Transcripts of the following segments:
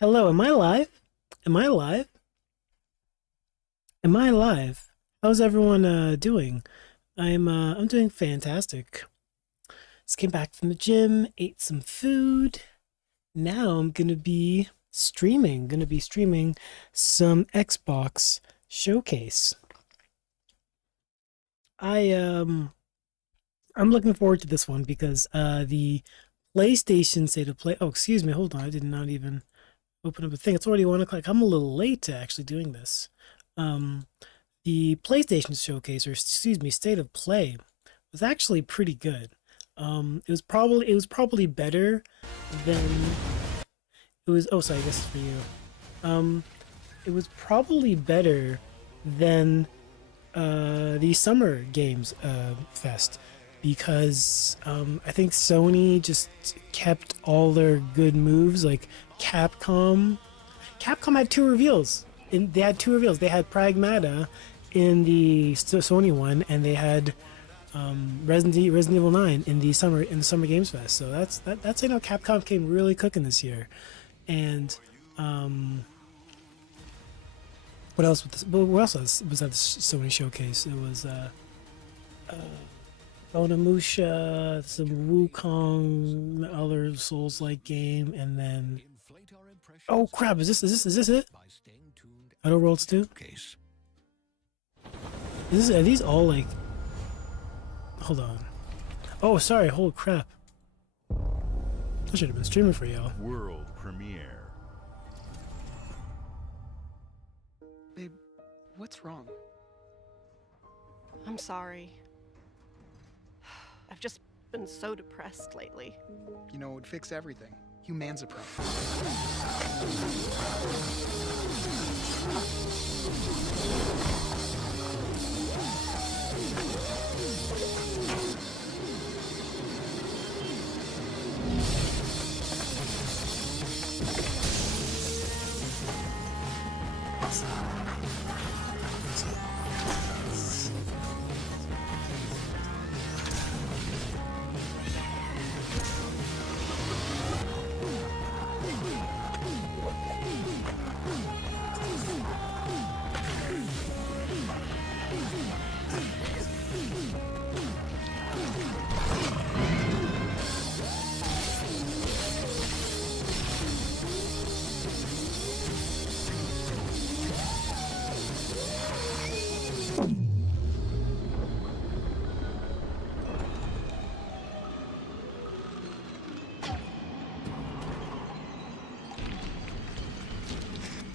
Hello, am I live? Am I live? Am I live? How's everyone doing? I'm doing fantastic. Just came back from the gym, ate some food. Now I'm gonna be streaming some Xbox Showcase. I I'm looking forward to this one because the PlayStation State of Play. Oh, excuse me, hold on. I did not even open up a thing. It's already 1 o'clock. I'm a little late to actually doing this. Um, the PlayStation Showcase, or excuse me, State of Play, was actually pretty good. It was probably better than it was. Oh, sorry, I guess it's for you. Um, it was probably better than the Summer Games Fest because I think Sony just kept all their good moves. Like Capcom, Capcom had two reveals. They had two reveals. They had Pragmata in the Sony one, and they had Resident Evil 9 in the Summer Games Fest. So that's you know Capcom came really cooking this year, and um, what else? What else was at the Sony showcase? It was uh, Onimusha, some Wukong, other Souls-like game, and then oh crap! Is this it? Outer Worlds 2? Are these all like? Hold on. Oh, sorry. Holy crap! I should have been streaming for y'all. World premiere. Babe, what's wrong? I'm sorry. I've just been so depressed lately. You know, it would fix everything. Humanzapron.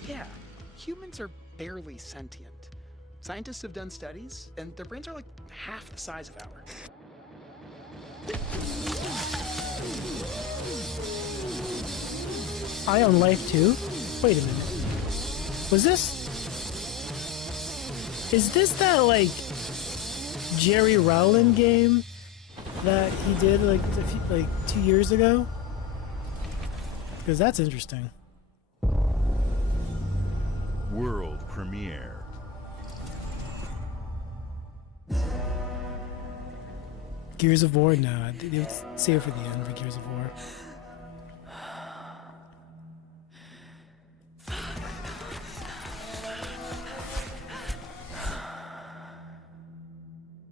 Yeah, humans are barely sentient. Scientists have done studies, and their brains are like half the size of ours. Eye on Life 2? Wait a minute. Was this? Is this that like Jerry Rowland game that he did like 2 years ago? Because that's interesting. World premiere. Gears of War? No, they would save it for the end for Gears of War.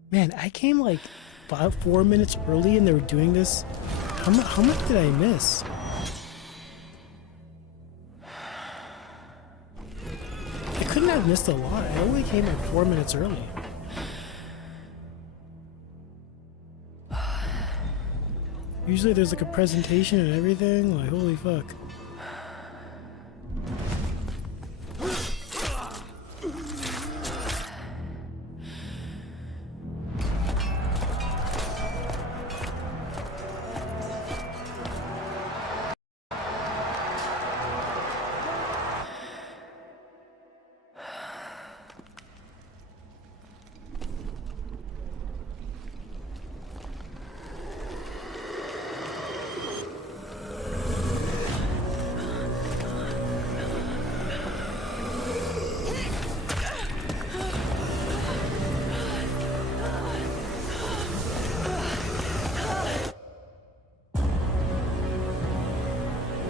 Man, I came like 4 minutes early and they were doing this. How much did I miss? I couldn't have missed a lot. I only came like 4 minutes early. Usually there's like a presentation and everything. Like, holy fuck.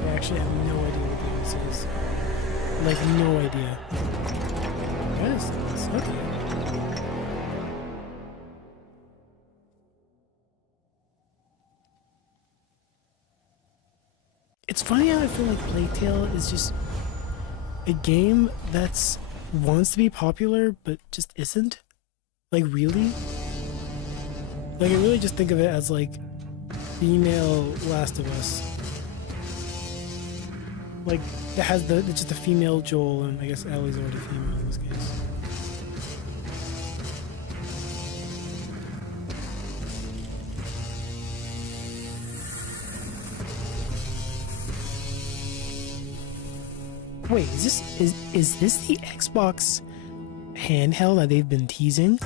I actually have no idea what this is. Like, no idea. Yes, it's okay. It's funny how I feel like Plague Tale is just a game that's wants to be popular but just isn't. Like, really? Like, I really just think of it as like female Last of Us. Like, it has it's just a female Joel, and I guess Ellie's already female in this case. Wait, is this the Xbox handheld that they've been teasing?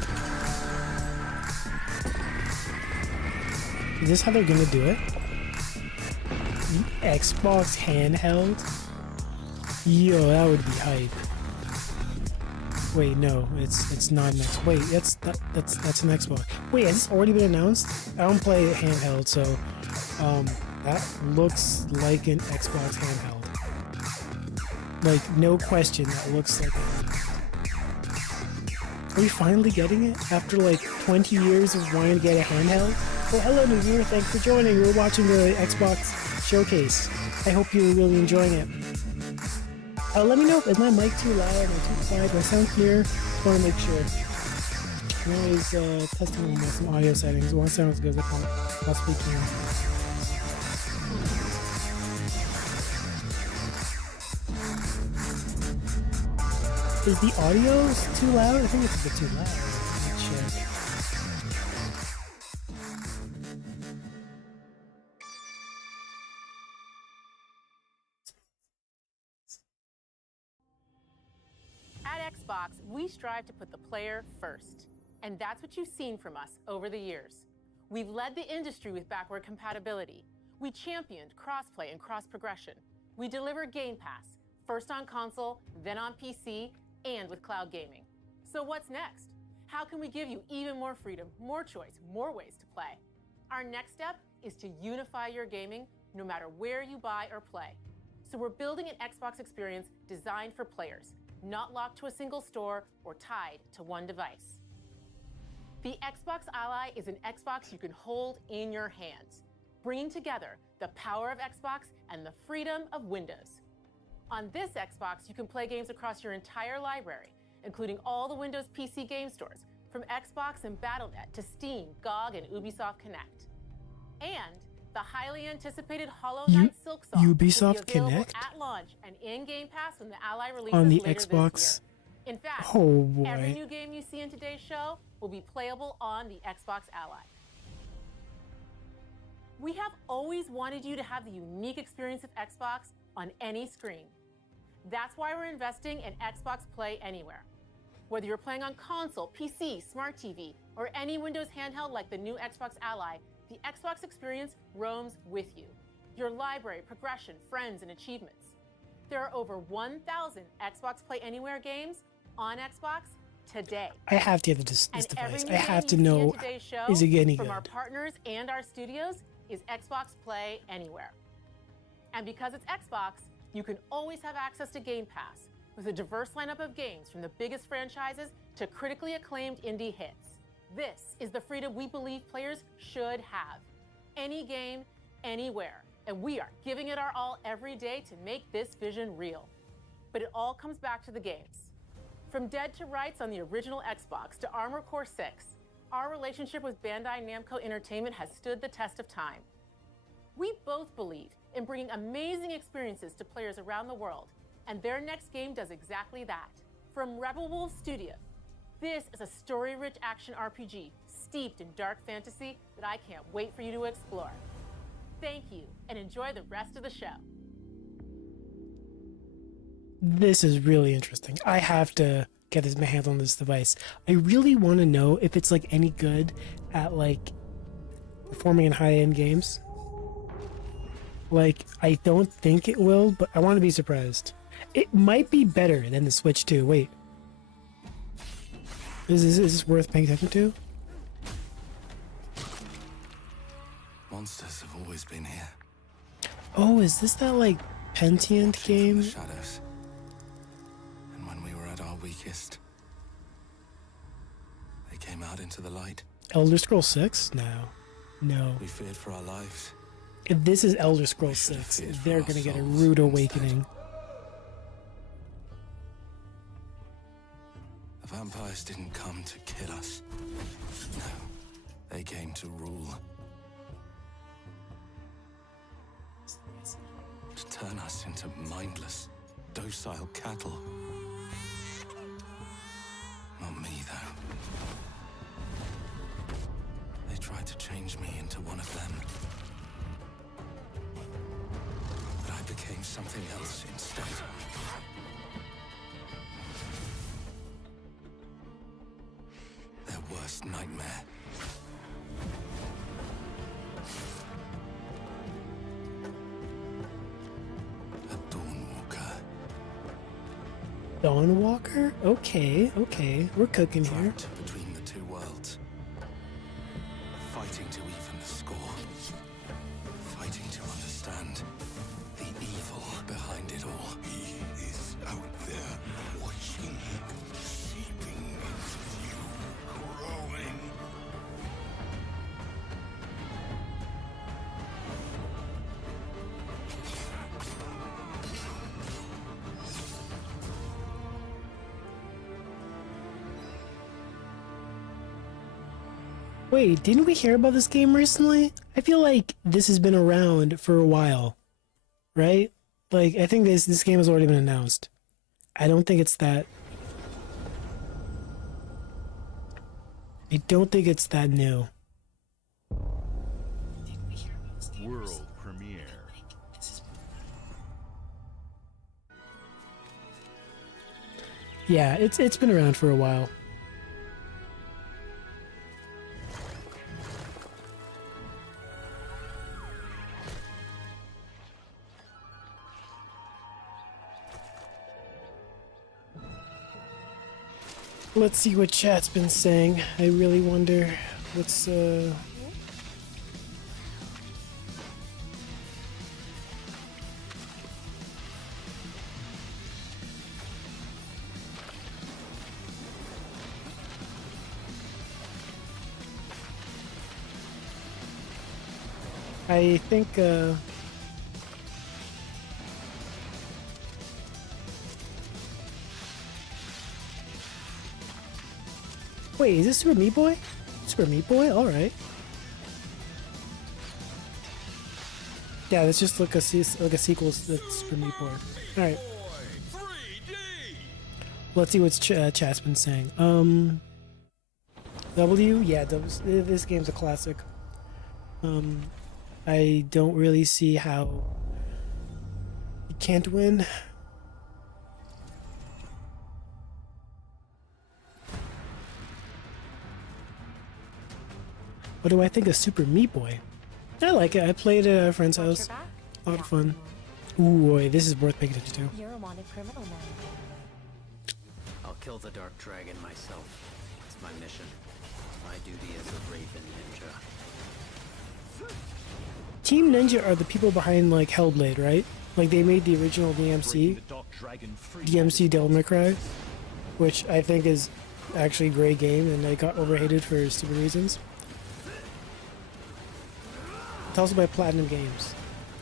Is this how they're gonna do it? The Xbox handheld? Yo, that would be hype. Wait, no, it's not an Xbox. Wait, that's an Xbox. Wait, has this already been announced? I don't play handheld, so that looks like an Xbox handheld. Like, no question, that looks like it. Are we finally getting it? After like 20 years of wanting to get a handheld? Oh, hello, new viewer. Thanks for joining. We're watching the Xbox showcase. I hope you're really enjoying it. Let me know if my mic too loud or too quiet. Do I sound clear? I want to make sure. I'm always testing with some audio settings. It won't sound as good as I possibly can. Is the audio too loud? I think it's a bit too loud. Let me check. At Xbox, we strive to put the player first. And that's what you've seen from us over the years. We've led the industry with backward compatibility. We championed crossplay and cross-progression. We delivered Game Pass, first on console, then on PC, and with cloud gaming. So what's next? How can we give you even more freedom, more choice, more ways to play? Our next step is to unify your gaming no matter where you buy or play. So we're building an Xbox experience designed for players, not locked to a single store or tied to one device. The Xbox Ally is an Xbox you can hold in your hands, bringing together the power of Xbox and the freedom of Windows. On this Xbox, you can play games across your entire library, including all the Windows PC game stores, from Xbox and Battle.net to Steam, GOG, and Ubisoft Connect. And the highly anticipated Hollow Knight Silksong Ubisoft will be available Connect? at launch and in Game Pass when the Ally releases On the later Xbox? this year. In fact, Oh boy. every new game you see in today's show will be playable on the Xbox Ally. We have always wanted you to have the unique experience of Xbox on any screen. That's why we're investing in Xbox Play Anywhere. Whether you're playing on console, PC, smart TV, or any Windows handheld like the new Xbox Ally, the Xbox experience roams with you. Your library, progression, friends, and achievements. There are over 1,000 Xbox Play Anywhere games on Xbox today. I have to get this And every device. new I have to game you see in know, today's show is it getting from our good? partners and our studios is Xbox Play Anywhere. And because it's Xbox, you can always have access to Game Pass with a diverse lineup of games from the biggest franchises to critically acclaimed indie hits. This is the freedom we believe players should have. Any game, anywhere. And we are giving it our all every day to make this vision real. But it all comes back to the games. From Dead to Rights on the original Xbox to Armored Core 6, our relationship with Bandai Namco Entertainment has stood the test of time. We both believe in bringing amazing experiences to players around the world, and their next game does exactly that. From Rebel Wolf Studio, this is a story-rich action RPG steeped in dark fantasy that I can't wait for you to explore. Thank you, and enjoy the rest of the show. This is really interesting. I have to get my hands on this device. I really want to know if it's like any good at like performing in high-end games. Like, I don't think it will, but I want to be surprised. It might be better than the Switch 2. Wait. Is this worth paying attention to? Monsters have always been here. Oh, is this that like Pentient Watching from game. the shadows. And when we were at our weakest, they came out into the light. Elder Scrolls 6? No. We feared for our lives. If this is Elder Scrolls should have 6, feared for they're our gonna get a souls rude instead. awakening. The vampires didn't come to kill us. No, they came to rule. To turn us into mindless, docile cattle. Not me, though. They tried to change me into one of them. But I became something else instead. Their worst nightmare. A Dawnwalker. Dawnwalker? Okay. We're cooking here. Trapped between the two worlds. Fighting to even the score. Fighting to understand the evil behind it all. He is out there watching, seeping into you, growing. Wait, didn't we hear about this game recently? I feel like this has been around for a while, right? Like, I think this game has already been announced. I don't think it's that. I don't think it's that new. World premiere. Yeah, it's been around for a while. Let's see what chat's been saying. I really wonder what's I think wait, is this Super Meat Boy? Super Meat Boy? Alright. Yeah, let's just look like a sequel to Super Meat Boy. Alright. Let's see what chat's been saying. W? Yeah, this game's a classic. I don't really see how you can't win. What do I think of Super Meat Boy? I like it. I played it at a friend's house. A lot of fun. Ooh, boy, this is worth paying attention to. You're a wanted criminal now. I'll kill the Dark Dragon myself. It's my mission. My duty as a Raven Ninja. Team Ninja are the people behind like Hellblade, right? Like they made the original DMC Devil May Cry, which I think is actually a great game, and they got overhated for stupid reasons. It's also by Platinum Games.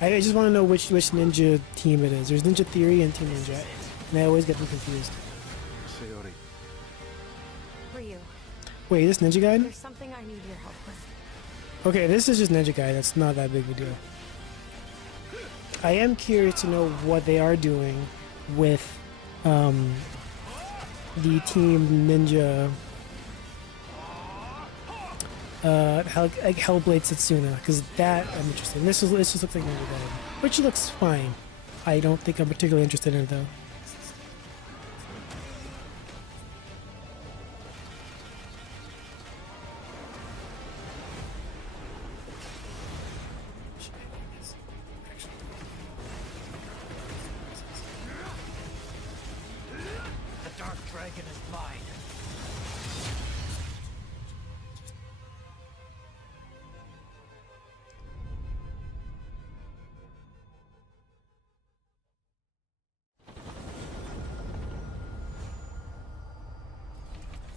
I just want to know which Ninja team it is. There's Ninja Theory and Team Ninja, and I always get them confused. Ryu, Wait, is this Ninja Gaiden? there's something I need your help with. Okay, this is just Ninja Gaiden. That's not that big of a deal. I am curious to know what they are doing with the Team Ninja like Hellblade Setsuna, because that I'm interested in. This just looks like Ninja Gaiden, which looks fine. I don't think I'm particularly interested in it though. The Dark Dragon is mine.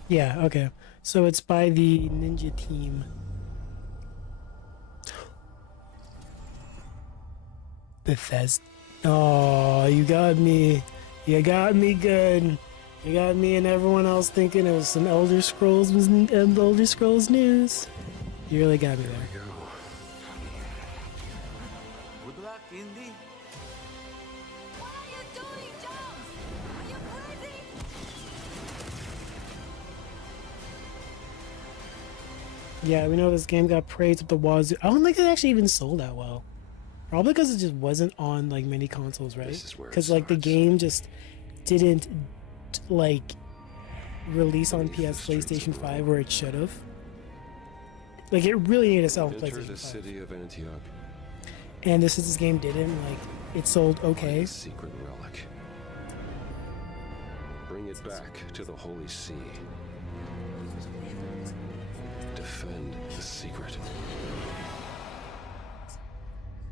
Yeah, okay. So it's by the Ninja Team. Bethesda. Oh, you got me. You got me good. You got me and everyone else thinking it was some Elder Scrolls Elder Scrolls news. You really got me there. Good luck, Indy. What are you doing, Jones? Are you crazy? Yeah, we know this game got praised up the wazoo. I don't think it actually even sold that well. Probably because it just wasn't on like many consoles, right? This is where it Because like the starts. game just didn't like release on Leave the PS streets PlayStation of 5 where it should have. Like it really needed to sell on Enter PlayStation 5. the city of Antioch. And this game didn't like it sold okay. The secret relic. Bring it back to the Holy See. Defend the secret.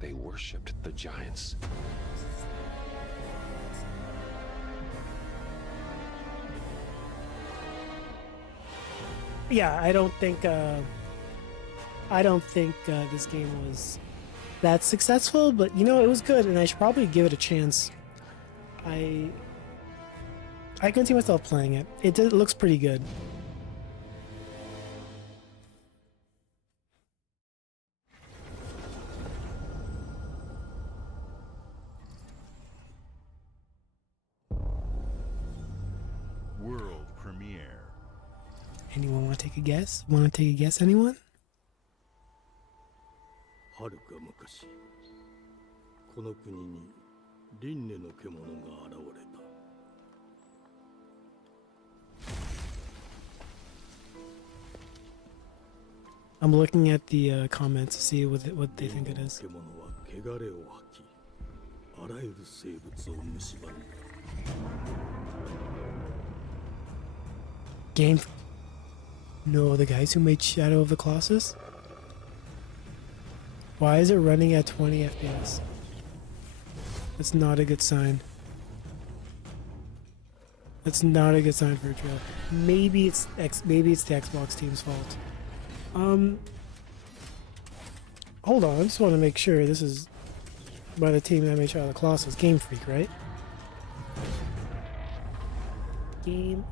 They worshipped the giants. Yeah, I don't think this game was that successful, but you know it was good, and I should probably give it a chance. I can see myself playing it. It looks pretty good. World premiere. Anyone want to take a guess? Want to take a guess? Anyone? はるか昔この国に輪廻の獣が現れた I'm looking at the comments to see what they think it is. 獣は汚れを吐きあらゆる生物を蝕んだ Game. No, the guys who made Shadow of the Colossus? Why is it running at 20 FPS? That's not a good sign. That's not a good sign for a trailer. Maybe it's the Xbox team's fault. Hold on, I just want to make sure this is by the team that made Shadow of the Colossus. Game Freak, right?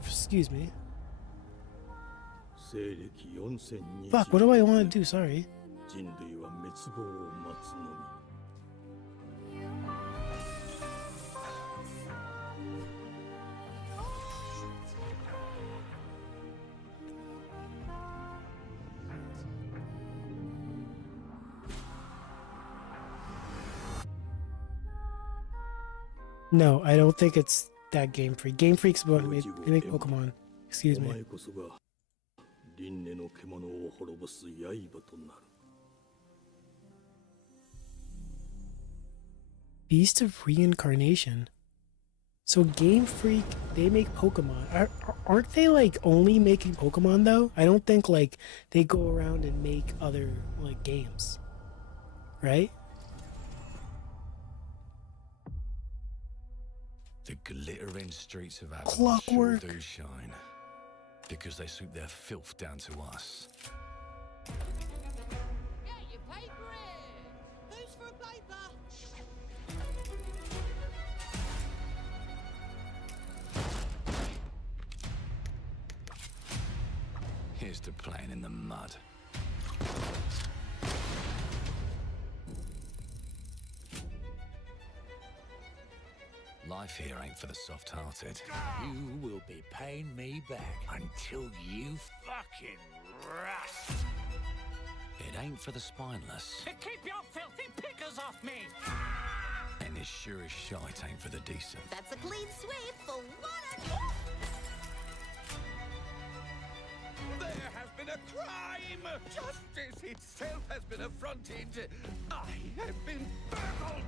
Excuse me. 西暦4020 Fuck, what do I want to do? Sorry. 人類は滅亡を待つのみ No, I don't think it's that Game Freak. Game Freak's about they make Pokemon. Excuse お me. 前こそが輪廻の獣を滅ぼす刃となる Beast of Reincarnation. So Game Freak, they make Pokemon. Aren't they like only making Pokemon though? I don't think like they go around and make other like games. Right? The glittering streets of Avalon Clockwork. sure do shine. Because they sweep their filth down to us. Get your paper in! Who's for a paper? Here's to playing in the mud. Life here ain't for the soft-hearted. You will be paying me back until you fucking rust. It ain't for the spineless. Keep your filthy pickers off me! And as sure as shite ain't for the decent. That's a clean sweep for one. There has been a crime! Justice itself has been affronted! I have been burgled!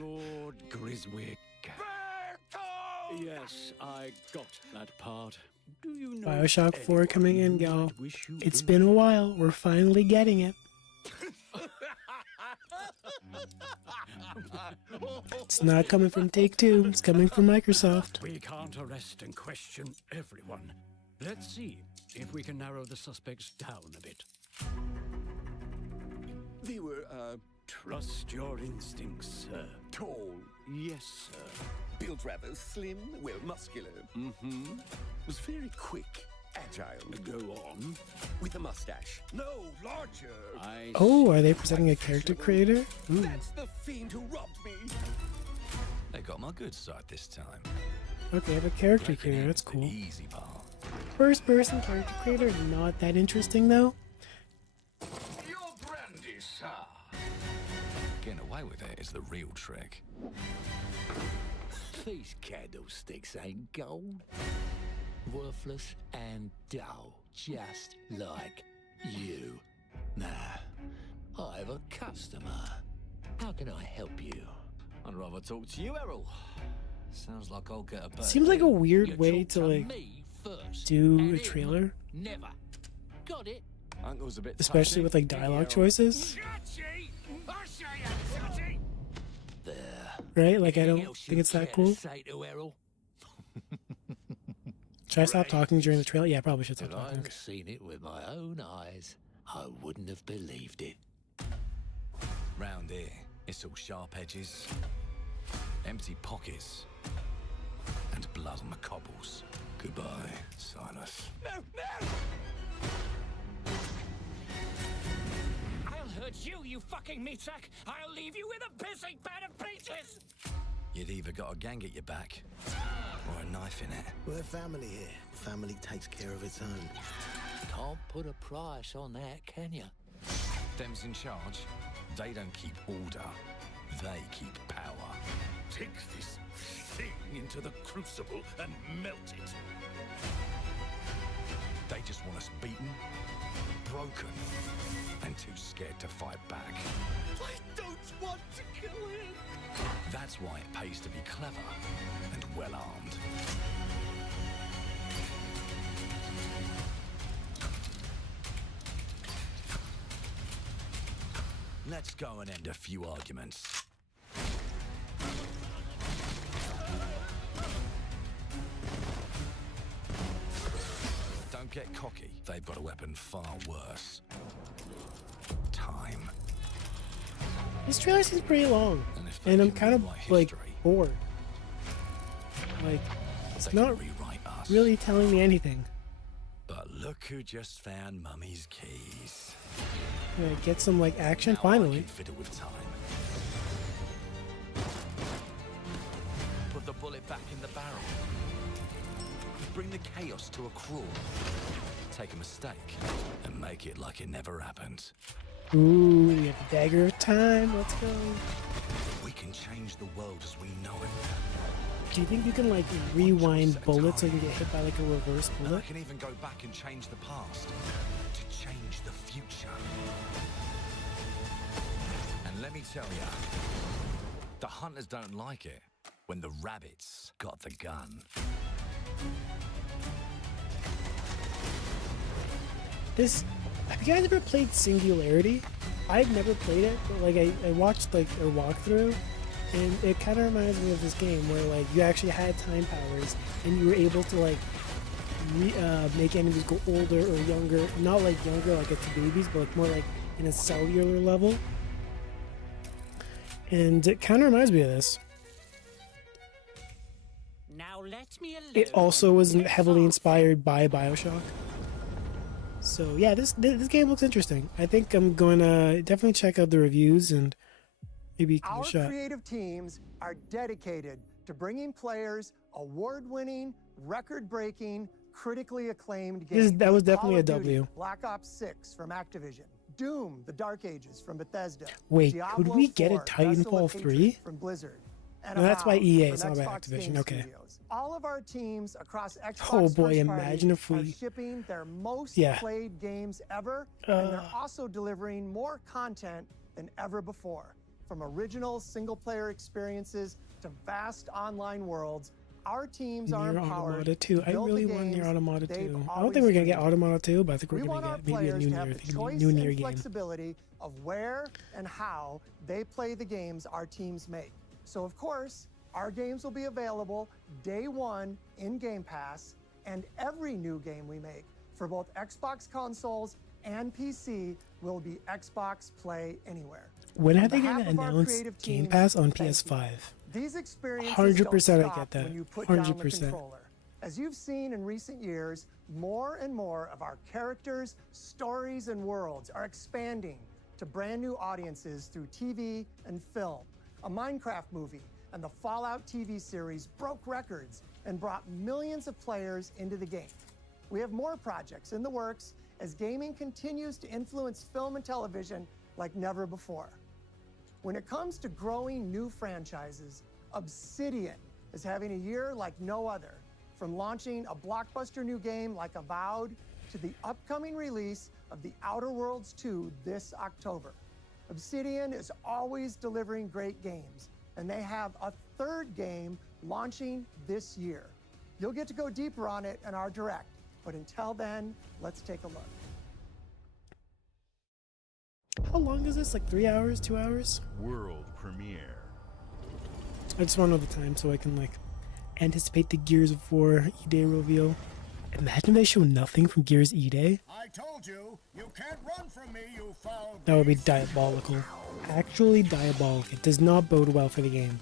Lord Griswick. Burgled! Yes, I got that part. Do you know BioShock 4 coming in, anyone y'all. you'd wish you It's did? been a while. We're finally getting it. It's not coming from Take-Two. It's coming from Microsoft. We can't arrest and question everyone. Let's see if we can narrow the suspects down a bit. They were, Trust your instincts, sir. tall, Yes, sir. built rather slim, well, muscular. Mm-hmm. Was very quick, agile. Go on. With a mustache. No, larger. I Oh, are they presenting a character creator? Ooh. That's the fiend who robbed me. They got my good side this time. Okay, I have a character Breaking creator. in That's is the cool. easy part. First person character creator, not that interesting though. Your brandy, sir. Getting away with it is the real trick. These candlesticks ain't gold. Worthless and dull, just like you. Nah, I have a customer. How can I help you? I'd rather talk to you, Errol. Sounds like I'll get a better Seems like a deal. weird You way talk to like me first, do and a him trailer, Never. Got it? Uncle's a bit especially touchy. with like dialogue choices, Touchy? I'll show you, touchy. There. right? Like I Anything don't else think you it's that care cool. to say to Errol? Should I stop talking during the trailer? Yeah, I probably should stop If talking. I'd seen it with my own eyes, I wouldn't have believed it. Round here, it's all sharp edges, empty pockets, and blood on the cobbles. Goodbye, Silas. I'll hurt you, you fucking meat sack! I'll leave you with a pissing pan of peaches! You'd either got a gang at your back, or a knife in it. We're family here. Family takes care of its own. Can't put a price on that, can you? Them's in charge. They don't keep order. They keep power. Take this thing into the crucible and melt it. They just want us beaten, broken, and too scared to fight back. I don't want to kill him. That's why it pays to be clever and well-armed. Let's go and end a few arguments. Don't get cocky. They've got a weapon far worse. Time. This trailer seems pretty long, And if they and I'm can kind of rewrite like history, bored. Like it's they not can rewrite us. really telling me anything. But look who just found Mummy's keys. Can I get some like action Now I finally? can fiddle with time. Put the bullet back in the barrel. Bring the chaos to a crawl. Take a mistake and make it like it never happened. Ooh, we have the dagger of time. Let's go. We can change the world as we know it. Do you think you can like rewind bullets so you can get hit by like a reverse And I bullet? can even go back and change the past to change the future. And let me tell ya, the hunters don't like it when the rabbits got the gun. This, have you guys ever played Singularity? I've never played it, but like I watched like a walkthrough, and it kind of reminds me of this game where like you actually had time powers and you were able to like make enemies go older or younger, not like younger like it's babies, but like more like in a cellular level. And it kind of reminds me of this. Now let me alone. It also was heavily inspired by BioShock. So yeah, this game looks interesting. I think I'm going to definitely check out the reviews and maybe give it Our a shot. creative teams are dedicated to bringing players award-winning, record-breaking, critically acclaimed games. That was definitely Call a of Duty, W. Black Ops 6 from Activision, Doom: The Dark Ages from Bethesda. Wait, Diablo could we get a 4, Vessel Titanfall of Hatred 3? from Blizzard. And No, that's by Avowed EA, from it's not by Xbox Activision, Game okay. Studios. All of our teams across Xbox Oh boy, first party imagine if are we- shipping their most Yeah. played games ever, and they're Uh. also delivering more content than ever before. From original single-player experiences to vast online worlds, our teams are Nier empowered Automata 2. to I build really the want Nier games Automata they've 2. I don't always think we're gonna get dreamed. Automata 2, but I think we're We gonna want our get maybe a players new to have Nier, the choice new and Nier game. flexibility of where and how they play the games our teams make. So of course, our games will be available day one in Game Pass, And every new game we make for both Xbox consoles and PC will be Xbox Play Anywhere. When are On they behalf gonna of our announce creative Game team, Pass on thank you. PS5? These experiences 100% don't I get stop that. when you put down the 100%. controller. As you've seen in recent years, more and more of our characters, stories, and worlds are expanding to brand new audiences through TV and film. A Minecraft movie and the Fallout TV series broke records and brought millions of players into the game. We have more projects in the works as gaming continues to influence film and television like never before. When it comes to growing new franchises, Obsidian is having a year like no other. From launching a blockbuster new game like Avowed to the upcoming release of The Outer Worlds 2 this October. Obsidian is always delivering great games, and they have a third game launching this year. You'll get to go deeper on it in our Direct, but until then, let's take a look. How long is this? Like 3 hours, 2 hours? World premiere. I just want to know the time so I can like anticipate the Gears of War E-Day reveal. Imagine they show nothing from Gears E-Day. I told you, you can't run from me, you foul. That would be diabolical. Actually diabolical. It does not bode well for the game.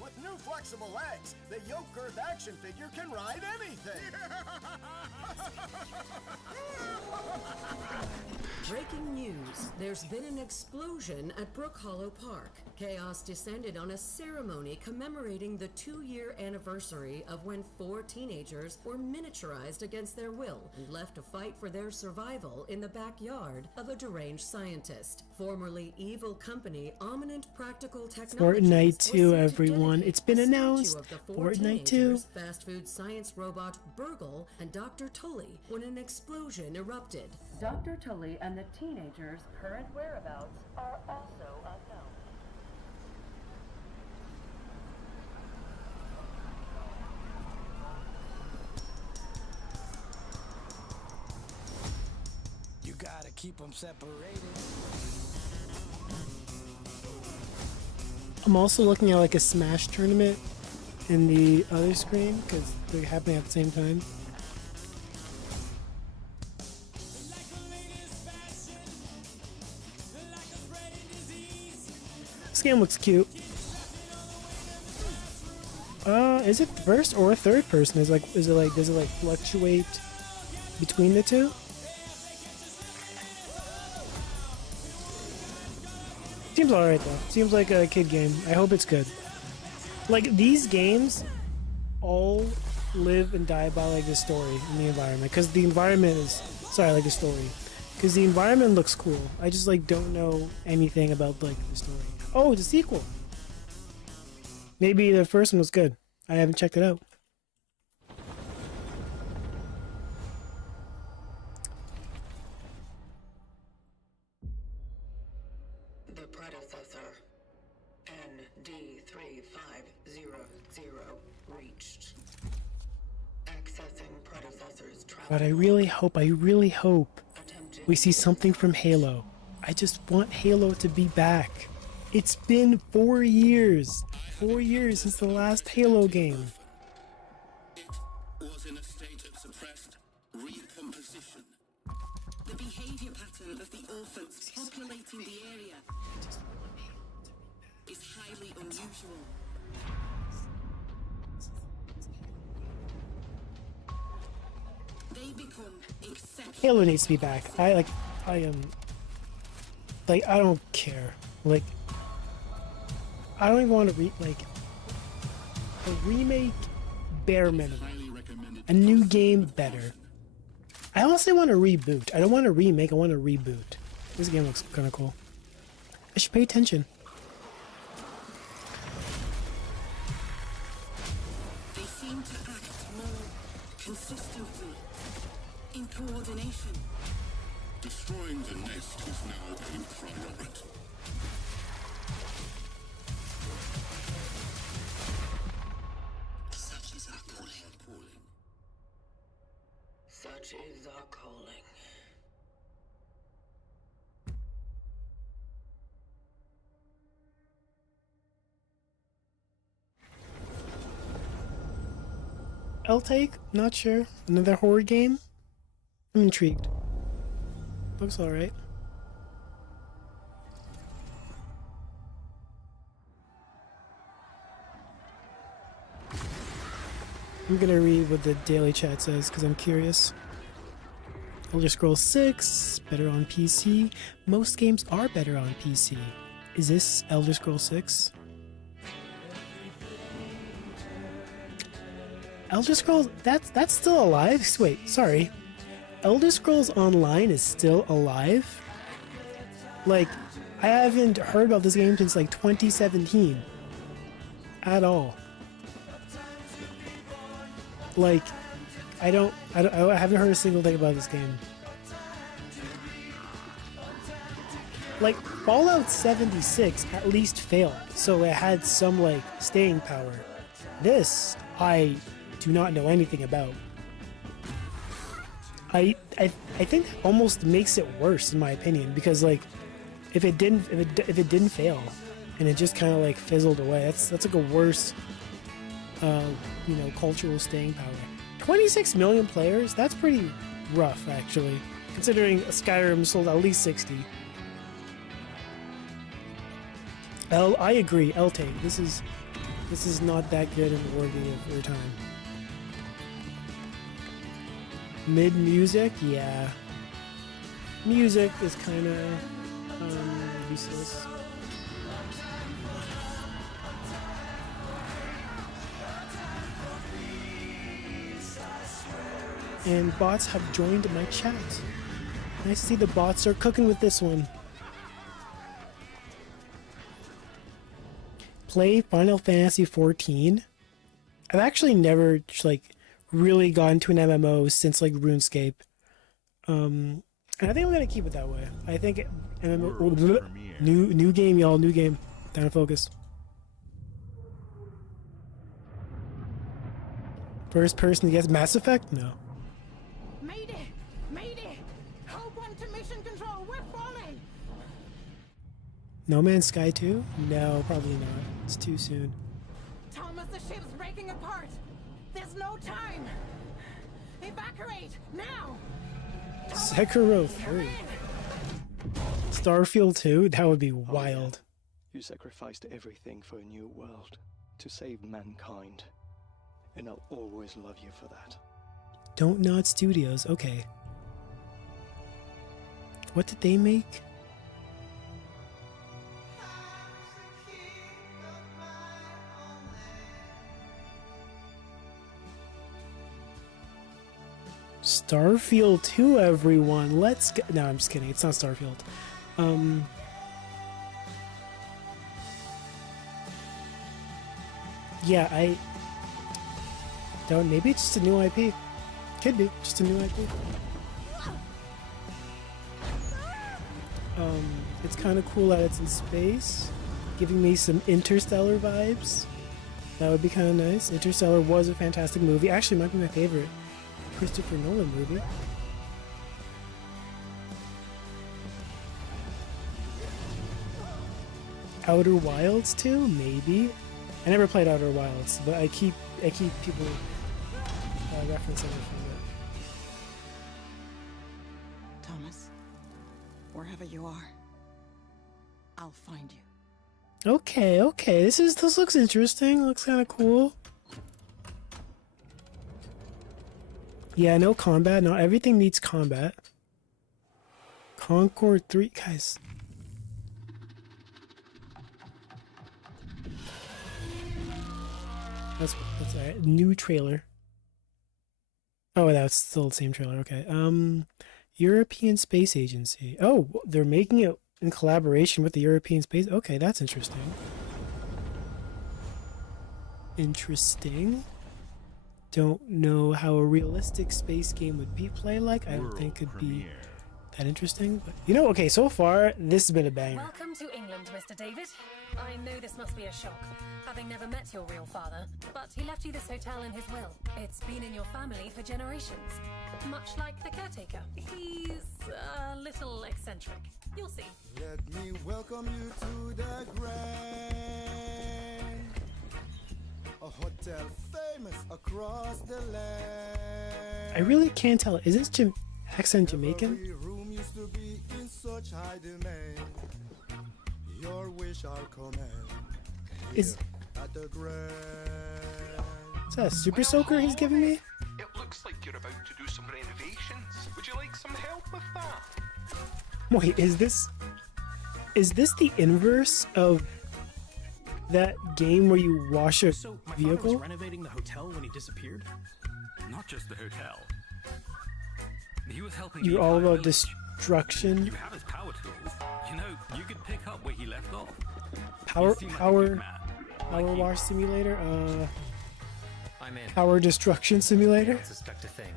With new flexible legs, the yoke girth action figure can ride anything. Breaking news. There's been an explosion at Brook Hollow Park. Chaos descended on a ceremony commemorating the 2-year anniversary of when 4 teenagers were miniaturized against their will and left to fight for their survival in the backyard of a deranged scientist. Formerly evil company Ominent Practical Technologies Fortnite was 2, set to everyone. dedicate It's been a statue announced. of the 4 Fortnite 2. teenagers, fast food science robot Burgle, and Dr. Tully when an explosion erupted. Dr. Tully and the teenagers' current whereabouts are also unknown. You gotta keep them separated. I'm also looking at like a Smash tournament in the other screen because they're happening at the same time. This game looks cute. Is it first or third person? Does it like fluctuate between the two? Seems alright though. Seems like a kid game. I hope it's good. Like these games all live and die by like the story and the environment. Because the environment is like the story. Because the environment looks cool. I just like don't know anything about like the story. Oh, it's a sequel. Maybe the first one was good. I haven't checked it out. The predecessor, ND3500, reached. Accessing predecessor's travel. But I really hope we see something from Halo. I just want Halo to be back. It's been 4 years. 4 years since the last Halo game. Was in a state of suppressed recomposition. The behavior pattern of the orphans populating the area is highly unusual. They become exceptional. Halo needs to be back. I don't care. Like, I don't even want to a remake, bare minimum. A new game, better. I honestly want a reboot. I don't want a remake, I want a reboot. This game looks kind of cool. I should pay attention. They seem to act more consistently, in coordination. Destroying the nest is now a priority. Such is our calling. Such is our calling. I'll take. Not sure. Another horror game? I'm intrigued. Looks alright. I'm gonna read what the daily chat says because I'm curious. Elder Scrolls 6, better on PC. Most games are better on PC. Is this Elder Scrolls 6? Elder Scrolls, that's still alive? Wait, sorry. Elder Scrolls Online is still alive? Like, I haven't heard about this game since like 2017. At all. Like, I haven't heard a single thing about this game. Like, Fallout 76 at least failed, so it had some, like, staying power. This, I do not know anything about. I think that almost makes it worse, in my opinion, because, like, if it didn't fail, and it just kind of, like, fizzled away, that's like a worse, you know, cultural staying power. 26 million players? That's pretty rough, actually, considering Skyrim sold at least 60. I agree, L-Take. This is not that good and worthy of your time. Mid music, yeah. Music is kind of useless. And bots have joined my chat. Nice to see the bots are cooking with this one. Play Final Fantasy XIV. I've actually never like really gotten to an MMO since like RuneScape. And I think I'm gonna keep it that way. I think MMO new game, y'all, new game. Down to focus. First person to guess Mass Effect? No. Mayday! Mayday! Hold one to mission control. We're falling. No Man's Sky 2? No, probably not. It's too soon. Thomas, the ship's breaking apart. There's no time. Evacuate now. Sekiro 3. Starfield 2? That would be wild. You sacrificed everything for a new world to save mankind. And I'll always love you for that. Don't Nod Studios, okay. What did they make? Starfield 2, everyone. Let's go. No, I'm just kidding. It's not Starfield. Yeah, I don't. Maybe it's just a new IP. Could be just a new IP. It's kind of cool that it's in space, giving me some Interstellar vibes. That would be kind of nice. Interstellar was a fantastic movie. Actually, might be my favorite Christopher Nolan movie. Outer Wilds 2, maybe. I never played Outer Wilds, but I keep people referencing it from it. Thomas, wherever you are, I'll find you. Okay, okay. This looks interesting. Looks kind of cool. Yeah, no combat. Not everything needs combat. Concord 3, guys. That's alright. New trailer. Oh, that's still the same trailer. Okay. European Space Agency. Oh, they're making it in collaboration with the European Space. Okay, that's interesting. Interesting. Don't know how a realistic space game would be played like. I don't think it'd be that interesting. But you know, okay, so far this has been a banger. Welcome to England, Mr. David. I know this must be a shock, having never met your real father, but he left you this hotel in his will. It's been in your family for generations, much like the caretaker. He's a little eccentric. You'll see. Let me welcome you to the Grand, a hotel famous across across the land. I really can't tell. Is this accent Jamaican? Every room used to be in such high demand. Your wish our command. Is At the grand. that a super soaker he's giving me? It looks like you're about to do some renovations. Would you like some help with that? Wait, is this the inverse of that game where you wash a So my father was vehicle? renovating the hotel when he disappeared. Not just the hotel. He was helping You're you all hire about village. destruction. You have his power tools. You know, you could pick up where he left off. Power You seem like a good man. power wash simulator? I'm in. Power destruction simulator? Don't suspect a thing.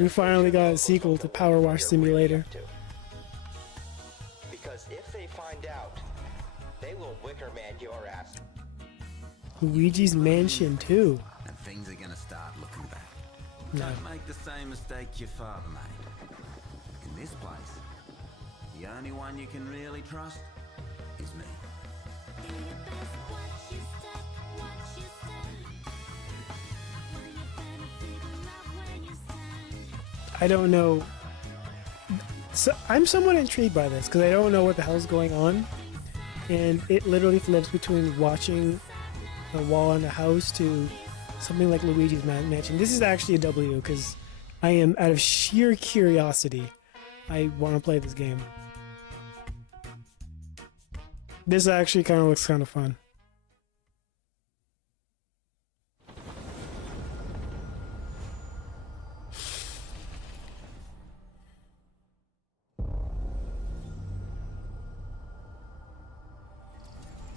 We finally got a sequel to Power Wash Simulator. Because if they find out, they will Wicker Man your ass. Luigi's Mansion 2. And things are gonna start looking bad. No. Don't make the same mistake your father made. In this place, the only one you can really trust is me. I don't know. So I'm somewhat intrigued by this because I don't know what the hell's going on, and it literally flips between watching the wall in the house to something like Luigi's Mansion. This is actually a W because I am out of sheer curiosity. I want to play this game. This actually kind of looks kind of fun.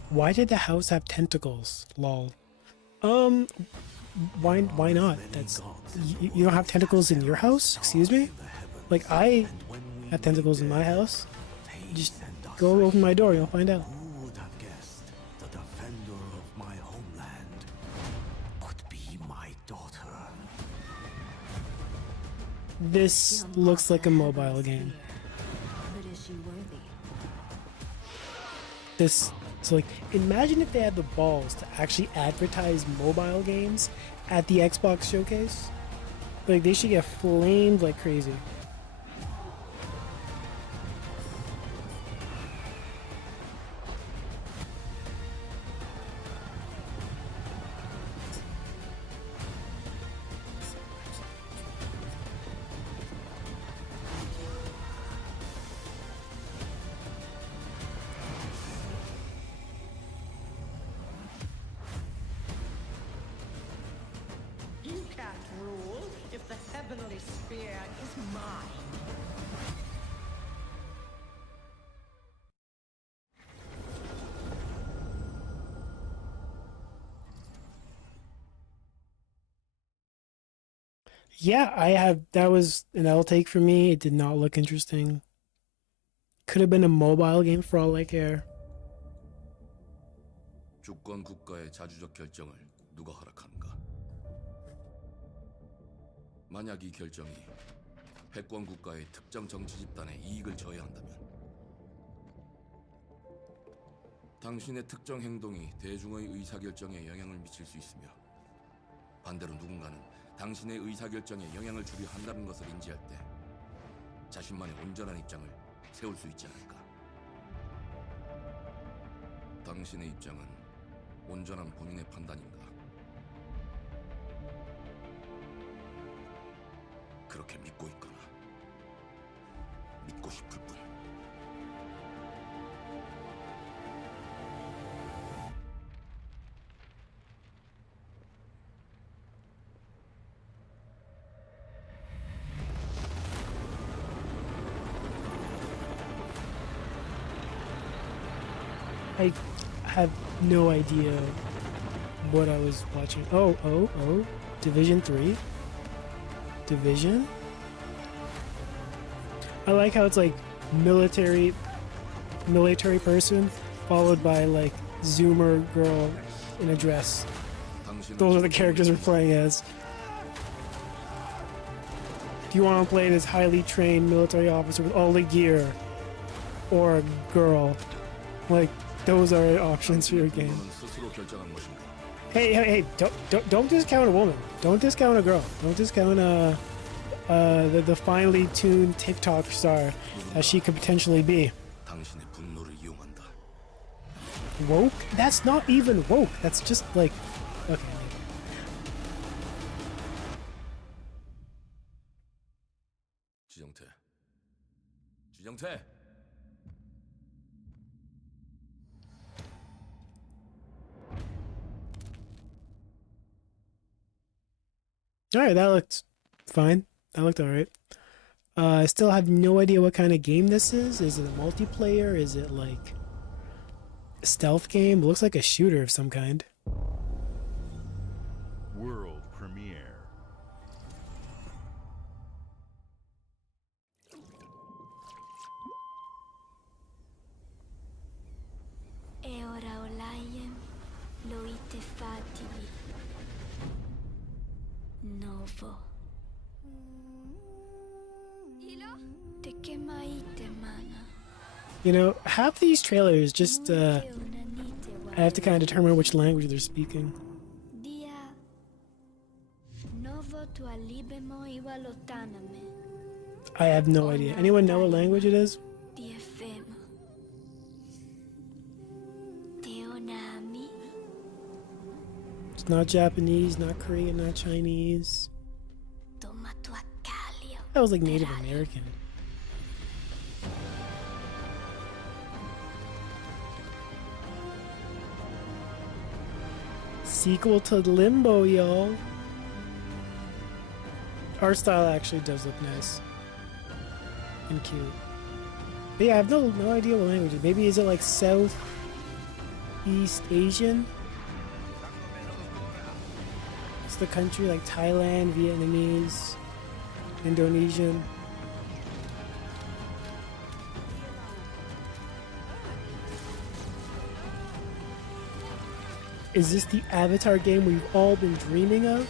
Why did the house have tentacles? Lol. Why not? That's you don't have tentacles in your house? Excuse me? Like I have tentacles in my house. Just go open my door, you'll find out. Who would have guessed the defender of my homeland could be my daughter? This looks like a mobile game. But is she worthy? This so like imagine if they had the balls to actually advertise mobile games at the Xbox showcase. Like they should get flamed like crazy. You can't rule if the heavenly spear is mine. Yeah, that was an L take for me. It did not look interesting. Could have been a mobile game for all I care. 주권 국가의 자주적 결정을 누가 허락하는가? 만약 이 결정이 패권 국가의 특정 정치 집단의 이익을 저해한다면 당신의 특정 행동이 대중의 의사결정에 영향을 미칠 수 있으며 반대로 누군가는 당신의 의사결정에 영향을 주려 한다는 것을 인지할 때 자신만의 온전한 입장을 세울 수 있지 않을까? 당신의 입장은 온전한 본인의 판단인가? 그렇게 믿고 있거나 믿고 싶을 뿐. I have no idea what I was watching. Oh, Division 3? Division? I like how it's like military person followed by like Zoomer girl in a dress. Those are the characters we're playing as. Do you want to play this highly trained military officer with all the gear? Or a girl? Like, those are options for your game. 스스로 결정한 것인가? Hey! Don't discount a woman. Don't discount a girl. Don't discount the finely tuned TikTok star that she could potentially be. 당신의 분노를 이용한다. Woke? That's not even woke. That's just like, okay. 지정태. All right, that looked fine. That looked all right. I still have no idea what kind of game this is. Is it a multiplayer? Is it like a stealth game? It looks like a shooter of some kind. World premiere. E ora Olaiem lo ite fativi. Novo. Te che maite mana. You know, half these trailers just, I have to kind of determine which language they're speaking. Dia. Novo tu alibemo iwa lotaname. I have no idea. Anyone know what language it is? Di femo. Teonami. It's not Japanese, not Korean, not Chinese. That was like Native American. Sequel to Limbo, y'all. Art style actually does look nice and cute. But yeah, I have no idea what language it is. Maybe is it like South East Asian? It's the country like Thailand, Vietnamese, Indonesian. Is this the Avatar game we've all been dreaming of?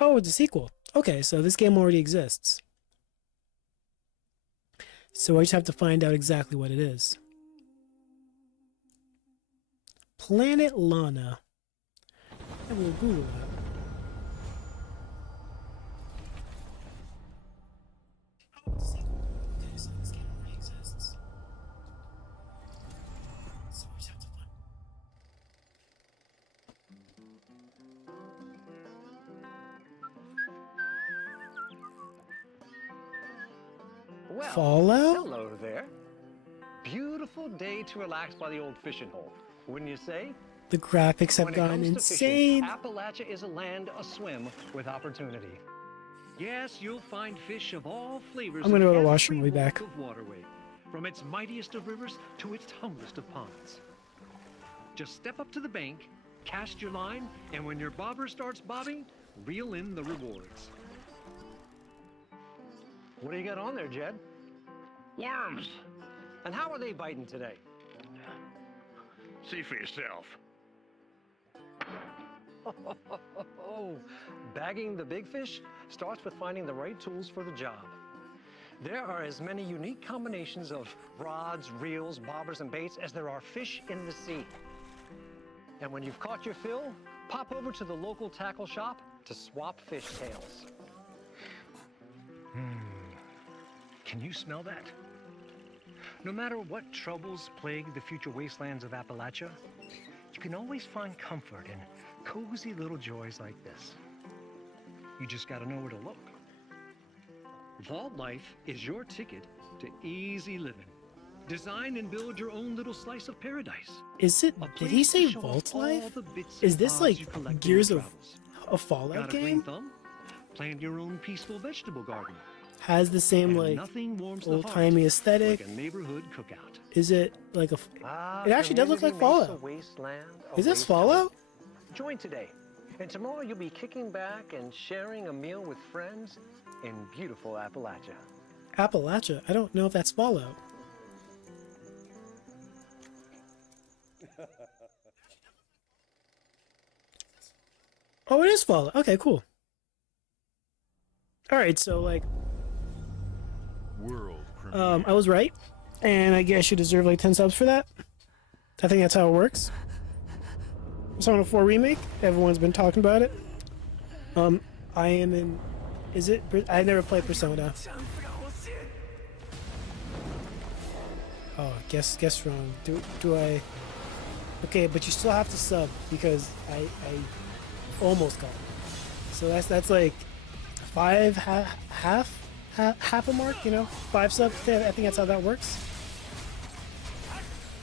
Oh, it's a sequel. Okay, so this game already exists. So I just have to find out exactly what it is. Planet Lana. And we'll Google it. Oh, it's a sequel. Okay, so this game already exists. So we just have to find. Well, Fallout? hello there. Beautiful day to relax by the old fishing hole, wouldn't you say? The graphics have When it gone comes to fishing, insane. Appalachia is a land aswim with opportunity. Yes, you'll find fish of all flavors. I'm gonna go to the in washroom, every we'll be back. walk of waterway, from its mightiest of rivers to its humblest of ponds. Just step up to the bank, cast your line, and when your bobber starts bobbing, reel in the rewards. What do you got on there, Jed? Worms. And how are they biting today? See for yourself. Bagging the big fish starts with finding the right tools for the job. There are as many unique combinations of rods, reels, bobbers, and baits as there are fish in the sea. And when you've caught your fill, pop over to the local tackle shop to swap fish tails. Can you smell that? No matter what troubles plague the future wastelands of Appalachia, you can always find comfort in cozy little joys like this. You just gotta know where to look. Vault Life is your ticket to easy living. Design and build your own little slice of paradise. Is it? Did he say Vault Life? Is this like Gears of a Fallout Got a clean game? thumb? Plant your own peaceful vegetable garden. Has the same And like nothing warms the old-timey heart aesthetic? like a neighborhood cookout. Is it like a? It actually does look like Fallout. Is this Fallout? Join today, and tomorrow you'll be kicking back and sharing a meal with friends in beautiful Appalachia. Appalachia. I don't know if that's Fallout. Oh, it is Fallout. Okay, cool. All right, so like, World premiere. I was right, and I guess you deserve like 10 subs for that. I think that's how it works. Persona 4 remake. Everyone's been talking about it. I am in. Is it? I never played Persona. Oh, guess wrong. Do I? Okay, but you still have to sub because I almost got it. So that's like half a mark. You know, 5 subs. I think that's how that works.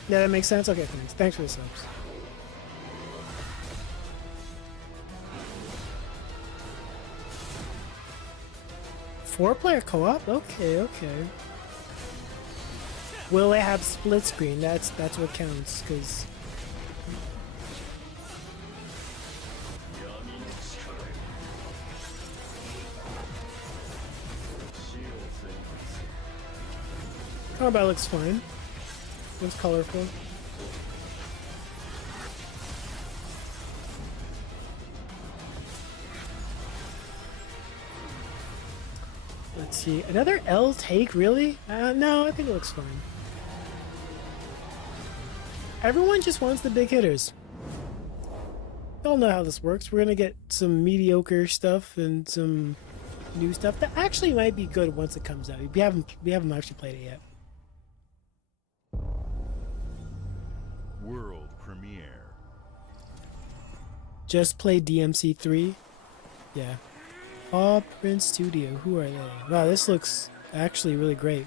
Yeah, that makes sense. Okay, thanks for the subs. Four-player co-op? Okay. Will they have split screen? That's what counts, because combat looks fine. Looks colorful. Let's see. Another L take, really? No, I think it looks fine. Everyone just wants the big hitters. You all know how this works. We're gonna get some mediocre stuff and some new stuff that actually might be good once it comes out. We haven't actually played it yet. World premiere. Just played DMC3. Yeah. Paw Print Studio. Who are they? Wow, this looks actually really great.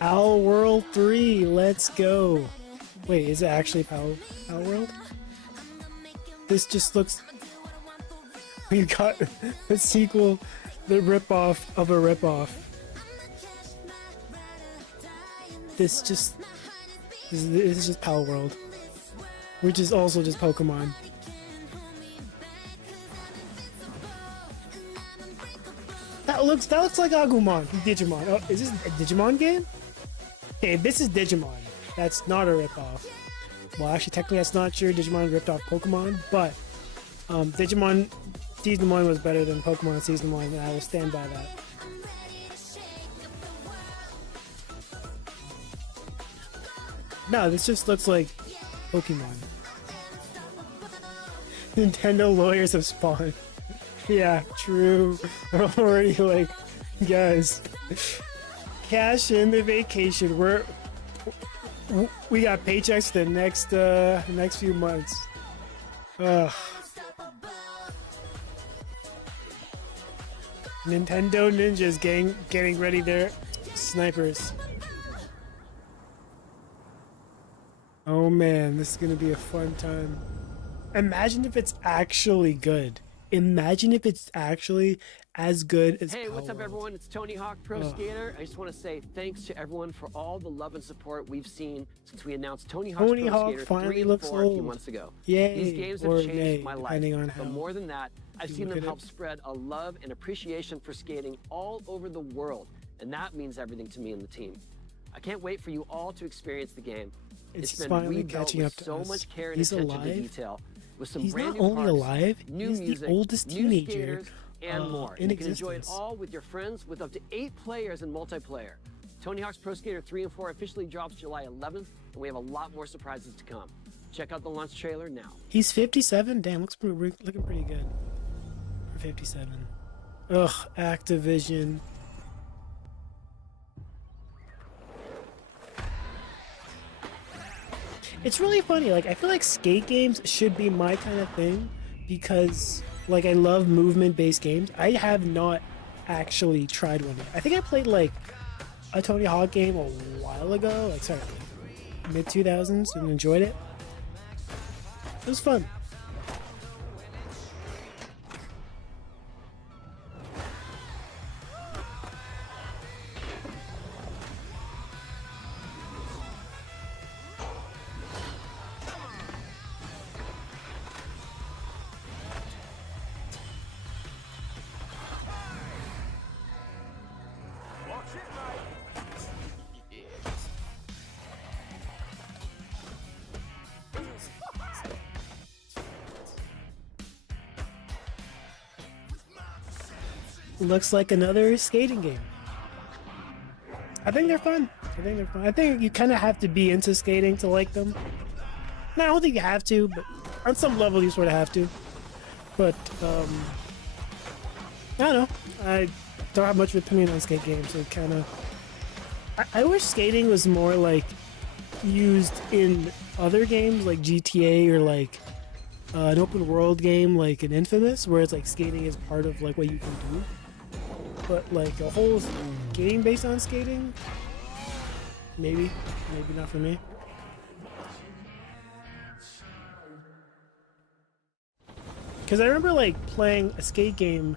Owl World 3. Let's go. Wait, is it actually Owl World? This just looks. We got a sequel, the ripoff of a ripoff. This is just Pal World, which is also just Pokemon. That looks like Agumon from Digimon. Oh, is this a Digimon game? Okay, this is Digimon. That's not a ripoff. Well, actually, technically, that's not true. Digimon ripped off Pokemon, but Digimon Season 1 was better than Pokemon Season 1, and I will stand by that. No, this just looks like Pokemon. Nintendo lawyers have spawned. Yeah, true. They're already like, guys, cash in the vacation. We got paychecks the next few months. Ugh. Nintendo ninjas getting ready their snipers. Oh man, this is gonna be a fun time. Imagine if it's actually good. Imagine if it's actually as good as Hey, what's up everyone? It's Tony Hawk Pro Skater. I just want to say thanks to everyone for all the love and support we've seen since we announced Tony Hawk's Pro Skater 3 and 4 a few months ago. Yay, These games have or changed nay, my life. depending on how But more than that, I've you seen look them at help it. spread a love and appreciation for skating all over the world. And that means everything to me and the team. I can't wait for you all to experience the game. It's been finally rebuilt catching with up to so us. much care and He's attention to alive? detail. With some He's brand not new only parks, alive, new he's music, the oldest new teenager skaters, and more. in You can enjoy it existence. all with your friends with up to 8 players in multiplayer. Tony Hawk's Pro Skater 3 and 4 officially drops July 11th, and we have a lot more surprises to come. Check out the launch trailer now. He's 57. Damn, looking pretty good for 57. Ugh, Activision. It's really funny. Like, I feel like skate games should be my kind of thing because, like, I love movement-based games. I have not actually tried one yet. I think I played like a Tony Hawk game a while ago, like sorry, mid 2000s, and enjoyed it. It was fun. looks like another skating game. I think they're fun. I think you kind of have to be into skating to like them. No, I don't think you have to, but on some level you sort of have to. But, I don't know. I don't have much of an opinion on skate games. So kind of... I wish skating was more, like, used in other games, like GTA or, like, an open world game like an Infamous, where it's like skating is part of like what you can do. But like a whole game based on skating, maybe not for me. Because I remember like playing a skate game.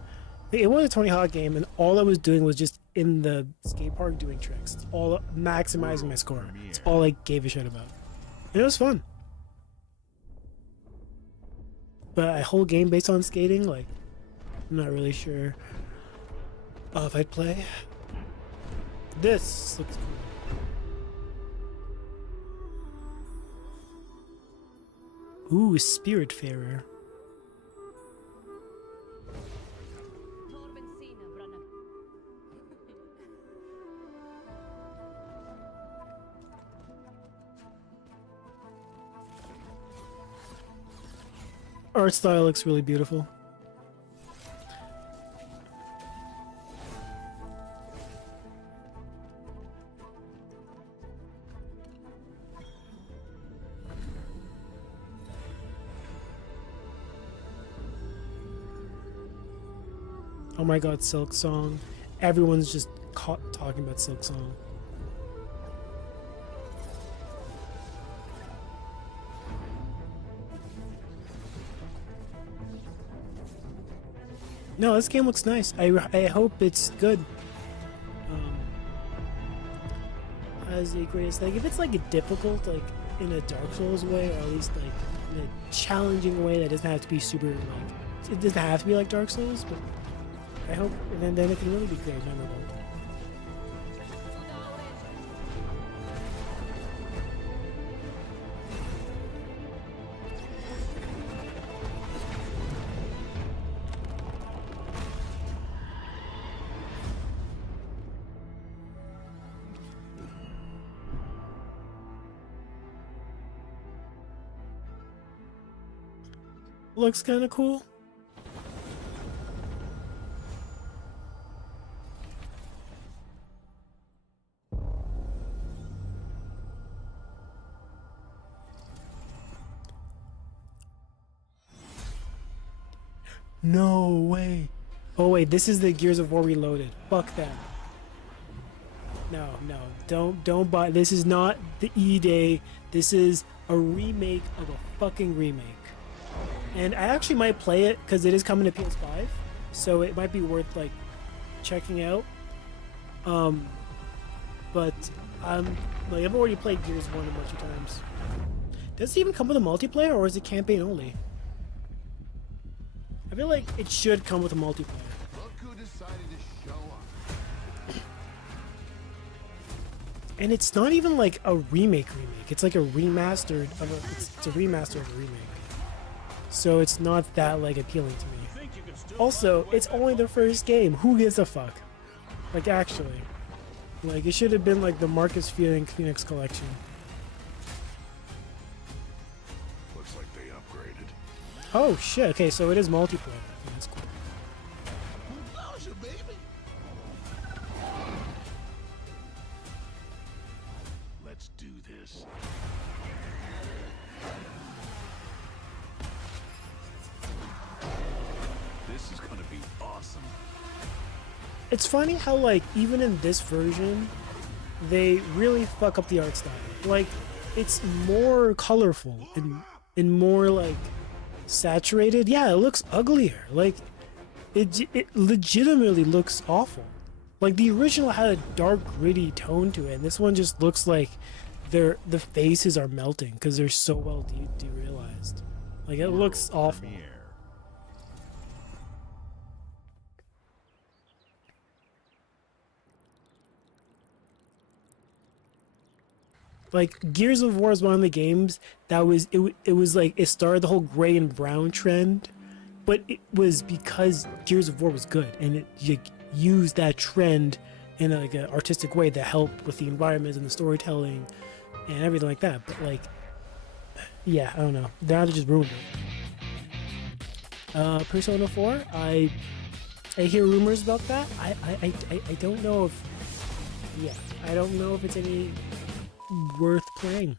It was a Tony Hawk game, and all I was doing was just in the skate park doing tricks. It's all maximizing my score. It's all I gave a shit about, and it was fun. But a whole game based on skating, like, I'm not really sure if I'd play. This looks cool. Ooh, Spiritfarer. Art style looks really beautiful. Oh my god, Silk Song. Everyone's just talking about Silk Song. No, this game looks nice. I hope it's good. As the greatest, like if it's like a difficult, like in a Dark Souls way, or at least like in a challenging way that doesn't have to be super like, it doesn't have to be like Dark Souls, but I hope, and then it can really be great, memorable. Looks kind of cool. No way. Oh wait, this is the Gears of War Reloaded. Fuck that. No, don't buy. This is not the E-Day. This is a remake of a fucking remake. And I actually might play it because it is coming to PS5, so it might be worth like checking out. But like I've already played Gears 1 a bunch of times. Does it even come with a multiplayer, or is it campaign only? I feel like it should come with a multiplayer. Look who decided to show up. And it's not even like a remake. It's like a remastered of a. It's a remaster of a remake. So it's not that like appealing to me. Also, it's only the first game. Who gives a fuck? Like actually, like it should have been like the Marcus Phoenix collection. Looks like they upgraded. Oh shit! Okay, so it is multiplayer. That's cool. Let's do this. This is gonna be awesome. It's funny how like even in this version, they really fuck up the art style. Like it's more colorful and more like saturated. Yeah, it looks uglier. Like it legitimately looks awful. Like the original had a dark gritty tone to it, and this one just looks like the faces are melting because they're so well derealized. Like it looks awful. Like Gears of War is one of the games that was it was like it started the whole gray and brown trend, but it was because Gears of War was good, and you used that trend in like an artistic way that helped with the environment and the storytelling and everything like that. But like, yeah, I don't know. Now they just ruined it. Persona 4, I hear rumors about that. I don't know if, yeah, I don't know if it's any worth playing.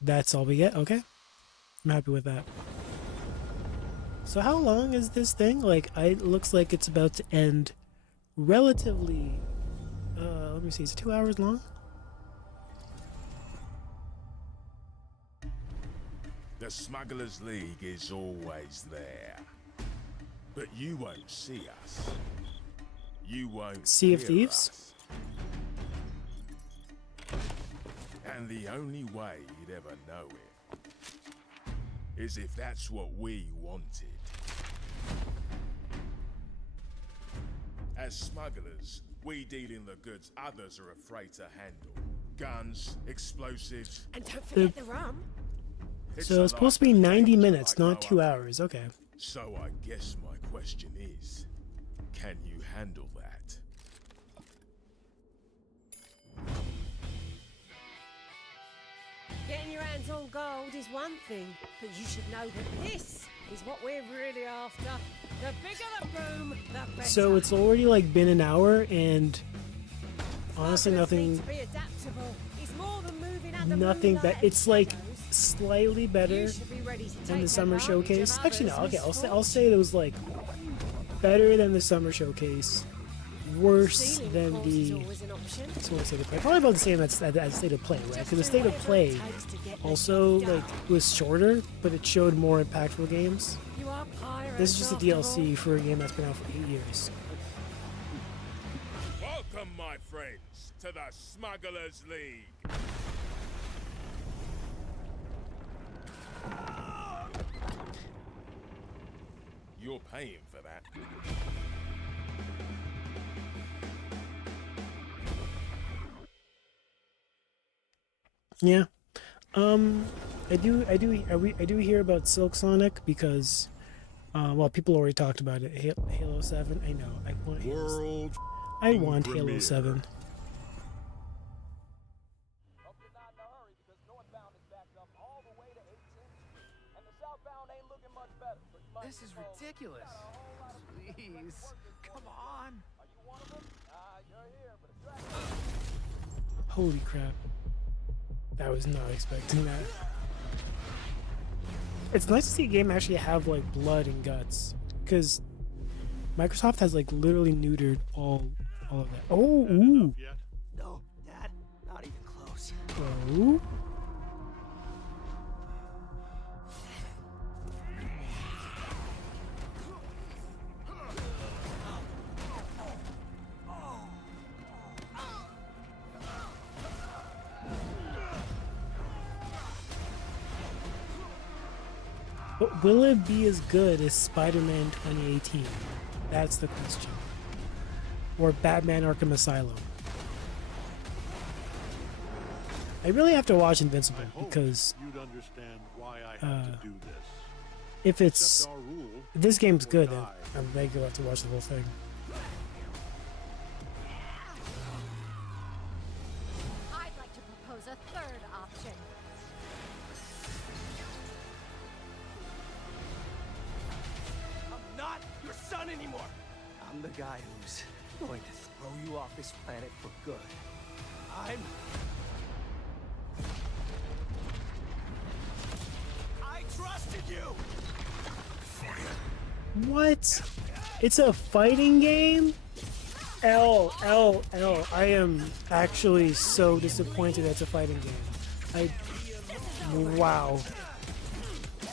That's all we get. Okay, I'm happy with that. So how long is this thing? Like, it looks like it's about to end relatively, let me see, is it 2 hours long? The Smugglers League is always there. But you won't see us. You won't Sea of hear Thieves? us. And the only way you'd ever know it is if that's what we wanted. As smugglers, we deal in the goods others are afraid to handle. Guns, explosives. And don't forget the rum. So it's supposed to be 90 minutes, not 2 hours. Okay. So I guess my question is, can you handle that? Getting your hands on gold is one thing, but you should know that this is what we're really after. The bigger the boom, the better. So it's already like been an hour, and honestly nothing, Be adaptable. It's more than moving under nothing moonlight that and it's like shadows. slightly better You should be ready to than take the summer advantage showcase. of Actually, no. others' Okay, I'll say it was like better than the summer showcase, worse Stealing, than of course, is the always an option. state of play. Probably about the same as state of play, right? Because the state of play also like was shorter, but it showed more impactful games. You are pirates This is just a after DLC for a game that's been out for 8 years. Welcome, my friends, to the Smugglers League. You're paying for that. Yeah. I do hear about Silk Sonic because well, people already talked about it. Halo 7. I know. I want Halo 7. I want Halo 7. This is ridiculous. Please, come on. Holy crap. I was not expecting that. It's nice to see a game actually have like blood and guts, because Microsoft has like literally neutered all of that. Oh, ooh. No, Dad, not even close. Oh. But will it be as good as Spider-Man 2018? That's the question. Or Batman Arkham Asylum. I really have to watch Invincible because you'd understand why I had to do this. if it's Accept our rule, if this game's or good, die. then I'm regular have to watch the whole thing. I'd like to propose a third option. I'm not your son anymore. I'm the guy who's going to throw you off this planet for good. I trusted you. What? It's a fighting game? L. I am actually so disappointed it's a fighting game. Wow.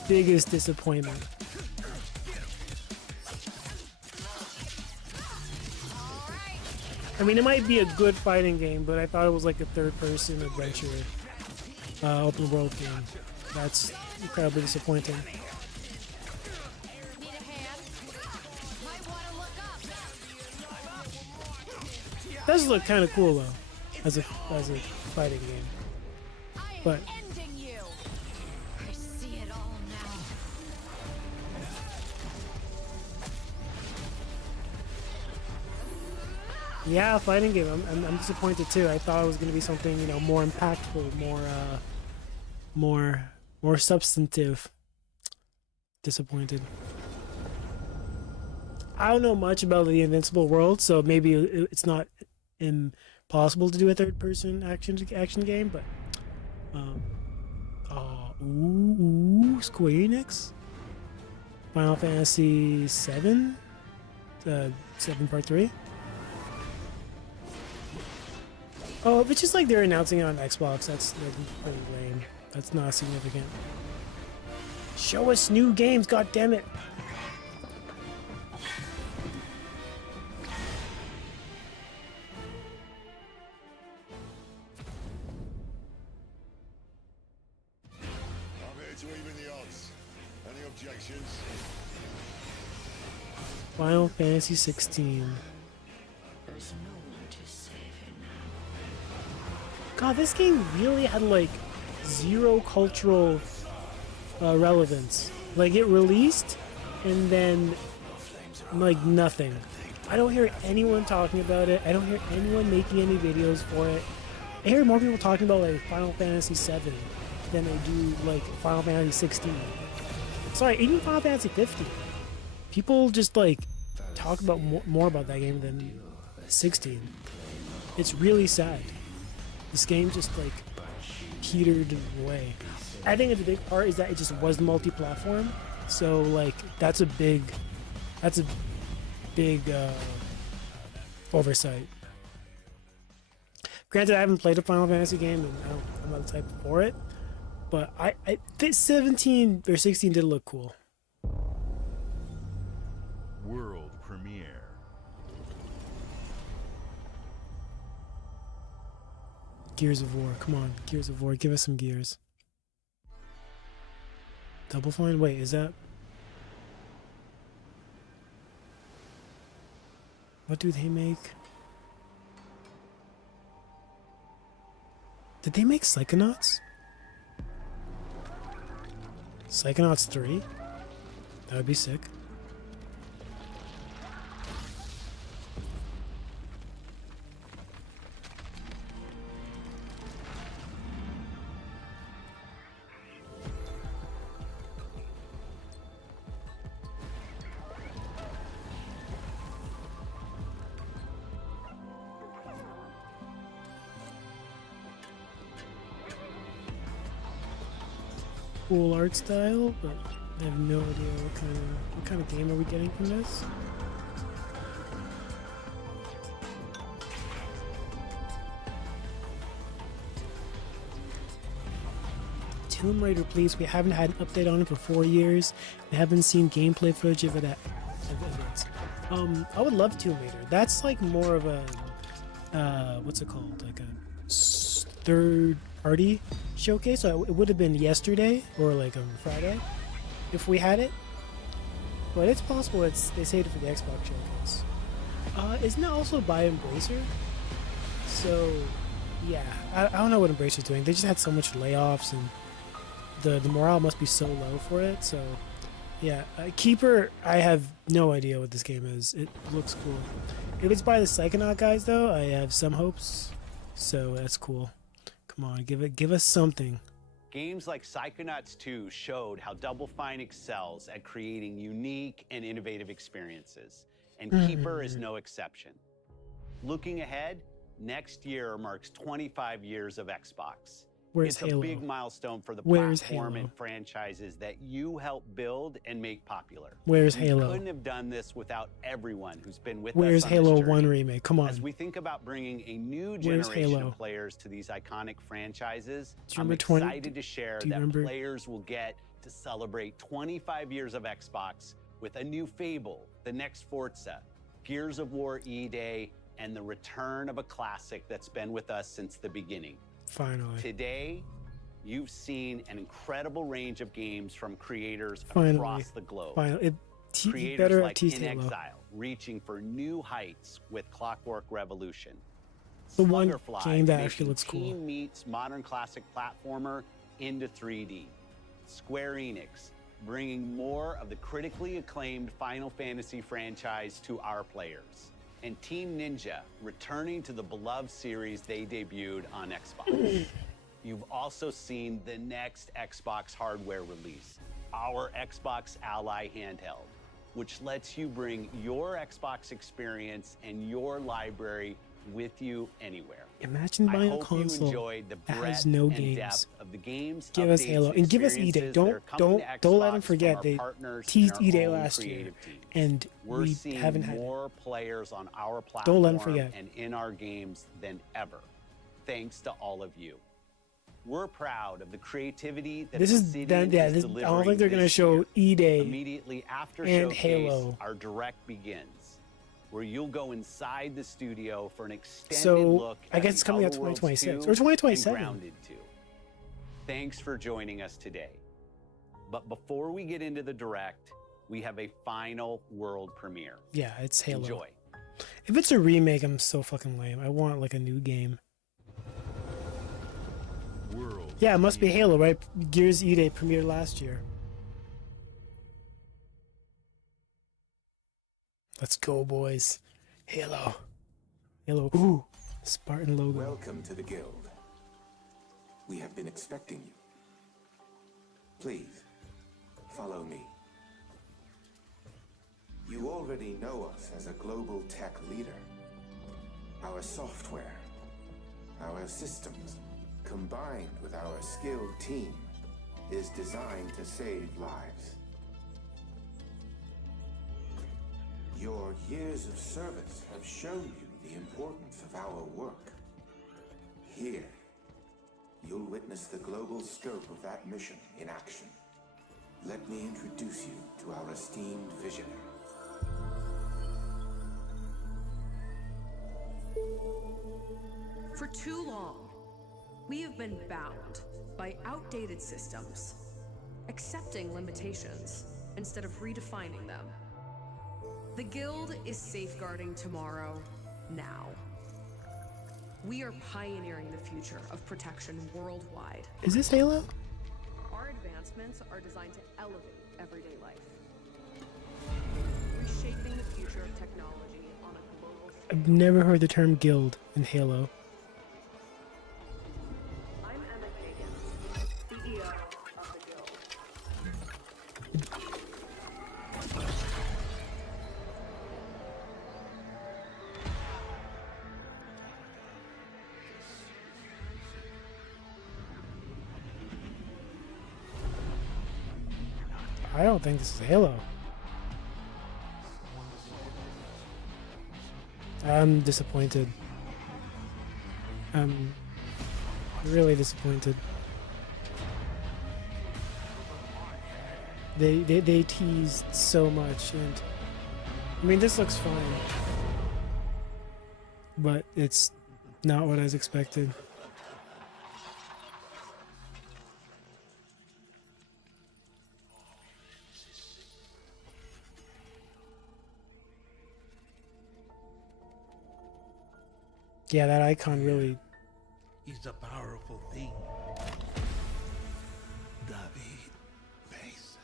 Biggest disappointment. I mean, it might be a good fighting game, but I thought it was like a third-person adventure, open world game. That's incredibly disappointing. Does look kind of cool though, as a fighting game. But Ending you. I see it all now. Yeah, fighting game. I'm disappointed too. I thought it was gonna be something, you know, more impactful, more substantive. Disappointed. I don't know much about the Invincible world, so maybe it's not impossible to do a third-person action game, but Square Enix, Final Fantasy 7, 7 Part 3. Oh, if it's just like they're announcing it on Xbox, that's pretty lame. That's not significant. Show us new games, god damn it! I'm here to even the odds. Any objections? Final Fantasy 16. God, this game really had like zero cultural relevance. Like it released and then like nothing. I don't hear anyone talking about it. I don't hear anyone making any videos for it. I hear more people talking about like Final Fantasy 7 than they do like Final Fantasy 16. Sorry, even Final Fantasy 15. People just like talk about more about that game than 16. It's really sad. This game just like petered away. I think the big part is that it just was multi-platform, so like that's a big oversight. Granted, I haven't played a Final Fantasy game, and I'm not the type for it, but I think 17 or 16 did look cool. World premiere. Gears of War, come on, Gears of War, give us some Gears. Double Fine? Wait, is that... What do they make? Did they make Psychonauts? Psychonauts 3? That would be sick. Cool art style, but I have no idea what kind of game are we getting from this. Tomb Raider, please. We haven't had an update on it for 4 years. We haven't seen gameplay footage of it. I would love Tomb Raider. That's like more of a what's it called? Like a third-party showcase. So it would have been yesterday or like on Friday if we had it. But it's possible they saved it for the Xbox showcase. Isn't it also by Embracer? So yeah, I don't know what Embracer's doing. They just had so much layoffs and the morale must be so low for it. So yeah, Keeper, I have no idea what this game is. It looks cool. If it's by the Psychonaut guys though, I have some hopes. So that's cool. Come on, give us something. Games like Psychonauts 2 showed how Double Fine excels at creating unique and innovative experiences, and Keeper is no exception. Looking ahead, next year marks 25 years of Xbox. Where's It's Halo? a big milestone for the Where's platform Halo? and franchises that you helped build and make popular. Where's We Halo? couldn't have done this without everyone who's been with Where's us on this Halo journey. 1 remake? Come on. As we think about bringing a new Where's generation Halo? of players to these iconic franchises, Do you I'm remember 20 excited to share do you that remember- players will get to celebrate 25 years of Xbox with a new Fable, the next Forza, Gears of War E-Day, and the return of a classic that's been with us since the beginning. Finally. Today, you've seen an incredible range of games from creators Finally. across the globe. Finally. Creators Better like tease In Halo. Exile, reaching for new heights with Clockwork Revolution. The one Sluggerfly, game that making actually looks cool. Team meets modern classic platformer into 3D. Square Enix, bringing more of the critically acclaimed Final Fantasy franchise to our players. and Team Ninja returning to the beloved series they debuted on Xbox. You've also seen the next Xbox hardware release, our Xbox Ally handheld, which lets you bring your Xbox experience and your library with you anywhere. Imagine buying a console that has no games. Of the games, Give us Halo and give us E-Day. Don't let them forget they teased E-Day last year, and we haven't had more players on our platform Don't let them forget. and in our games than ever, thanks to all of you. We're proud of the creativity that This is Obsidian that. Yeah, is this, I don't delivering think they're gonna this show year. E-Day Immediately after and Showcase, Halo. our direct begins, where you'll go inside the studio for an extended So, look I at guess it's The coming out Outer Worlds 2026 2 or 2027. and Grounded 2. Thanks for joining us today. But before we get into the direct, we have a final world premiere. Yeah, it's Halo. Enjoy. If it's a remake, I'm so fucking lame. I want like a new game. Yeah, it must be Halo, right? Gears E-Day premiered last year. Let's go, boys. Halo. Halo. Ooh, Spartan logo. Welcome to the Guild. We have been expecting you. Please, follow me. You already know us as a global tech leader. Our software, our systems, combined with our skilled team, is designed to save lives. Your years of service have shown you the importance of our work. Here, you'll witness the global scope of that mission in action. Let me introduce you to our esteemed visionary. For too long, we have been bound by outdated systems, accepting limitations instead of redefining them. The Guild is safeguarding tomorrow, now. We are pioneering the future of protection worldwide. Is this Halo? Our advancements are designed to elevate everyday life, reshaping the future of technology on a global scale. I've never heard the term guild in Halo. I'm Emma Kagan, CEO of the Guild. I don't think this is Halo. I'm disappointed. I'm really disappointed. They teased so much, and I mean, this looks fine, but it's not what I was expected. Yeah, that icon really. Is a powerful thing. David Mason.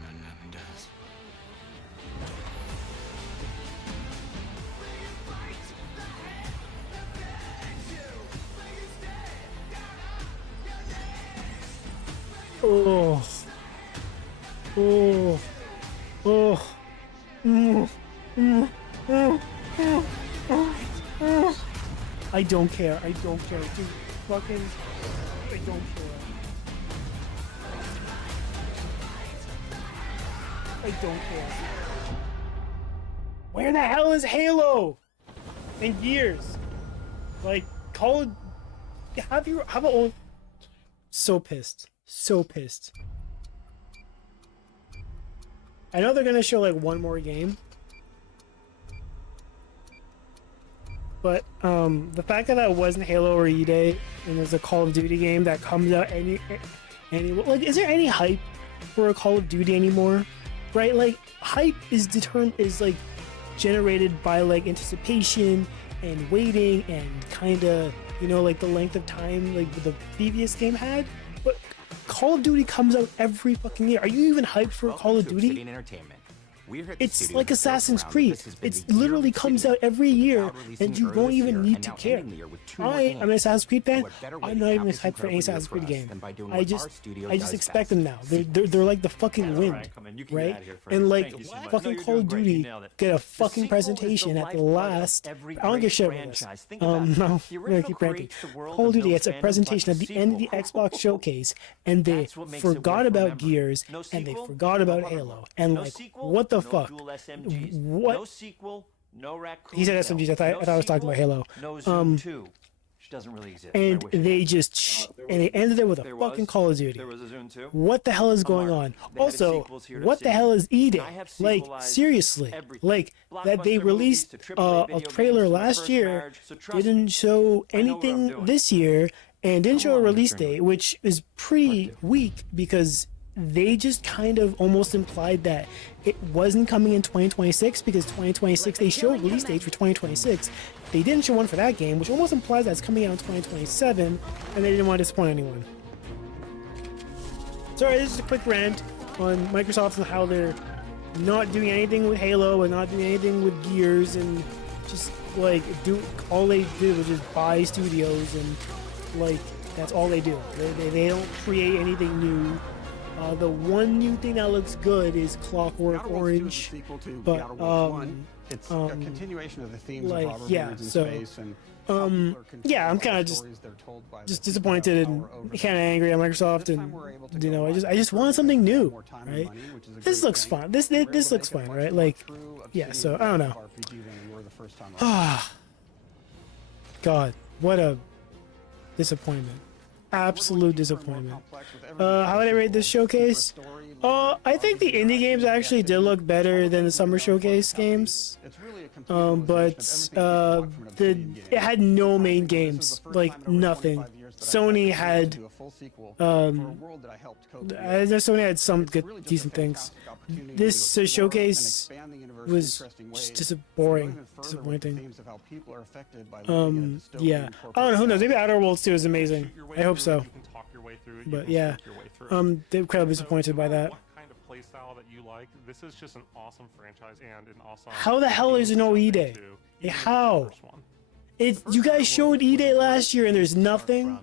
Menendez. Oh. Oh. Oh. I don't care. I don't care. Dude, fucking. I don't care. I don't care. Where the hell is Halo? In years. Like, Call of. How about. So pissed. So pissed. I know they're gonna show like one more game, but the fact that wasn't Halo or E-Day and there's a Call of Duty game that comes out any like, is there any hype for a Call of Duty anymore? Right? Like, hype is like generated by like anticipation and waiting and kind of, you know, like the length of time like the previous game had. But Call of Duty comes out every fucking year. Are you even hyped for Call of Duty? Entertainment. We're here at the It's studio like that built Assassin's around Creed. this has been It the year literally of the comes city. out every year, Now releasing and you early don't this even year, need and to now care. ending the year with 2 more I am an games. Assassin's Creed fan. What better way I'm to not cap even this hyped for any incredible year Assassin's Creed us game. than by doing I what just our studio I just does expect best. them now. They're like the fucking wind, right? And like fucking Call of Duty get a fucking presentation at the last. I don't give a shit about this. No, I'm gonna keep ranting. Call of Duty gets a presentation at the end of the Xbox showcase, and they forgot about Gears and they forgot about Halo. And like, what the fuck? What? No sequel, no Raccoon He said Tail. SMGs. I thought I was talking about Halo. No Zoom 2, which doesn't really exist. And they just and they ended it with a fucking Call of Duty. There was a Zoom 2. What the hell is going on? Also, what the hell is E-Day? Like, seriously, like that they released a trailer last year, didn't show anything this year, and didn't show a release date, which is pretty weak because they just kind of almost implied that it wasn't coming in 2026 because 2026 they showed release dates for 2026. They didn't show one for that game, which almost implies that it's coming out in 2027, and they didn't want to disappoint anyone. Sorry, this is a quick rant on Microsoft and how they're not doing anything with Halo and not doing anything with Gears, and just like all they did was just buy studios, and like that's all they do. They don't create anything new. The one new thing that looks good is Clockwork Orange, but it's a continuation of the themes like, of Robert yeah, in so space and yeah, I'm kind of just disappointed and kind of angry at Microsoft, and you know, I just want something new, right? This looks fun. This looks fun, right? Like, yeah. So I don't know. God, what a disappointment. Absolute disappointment. How would I rate this showcase? I think the indie games actually did look better than the summer showcase games. But it had no main games, like nothing. Sony had Sony had some good, decent things. This showcase was just disappointing. Yeah. I don't know. Who knows? Maybe Outer Worlds 2 is amazing. I hope so. But yeah, they're incredibly disappointed by that. Playstyle that you like. This is just an awesome franchise and an awesome. How the hell is there no E-Day? How? You guys showed E-Day last year and there's nothing.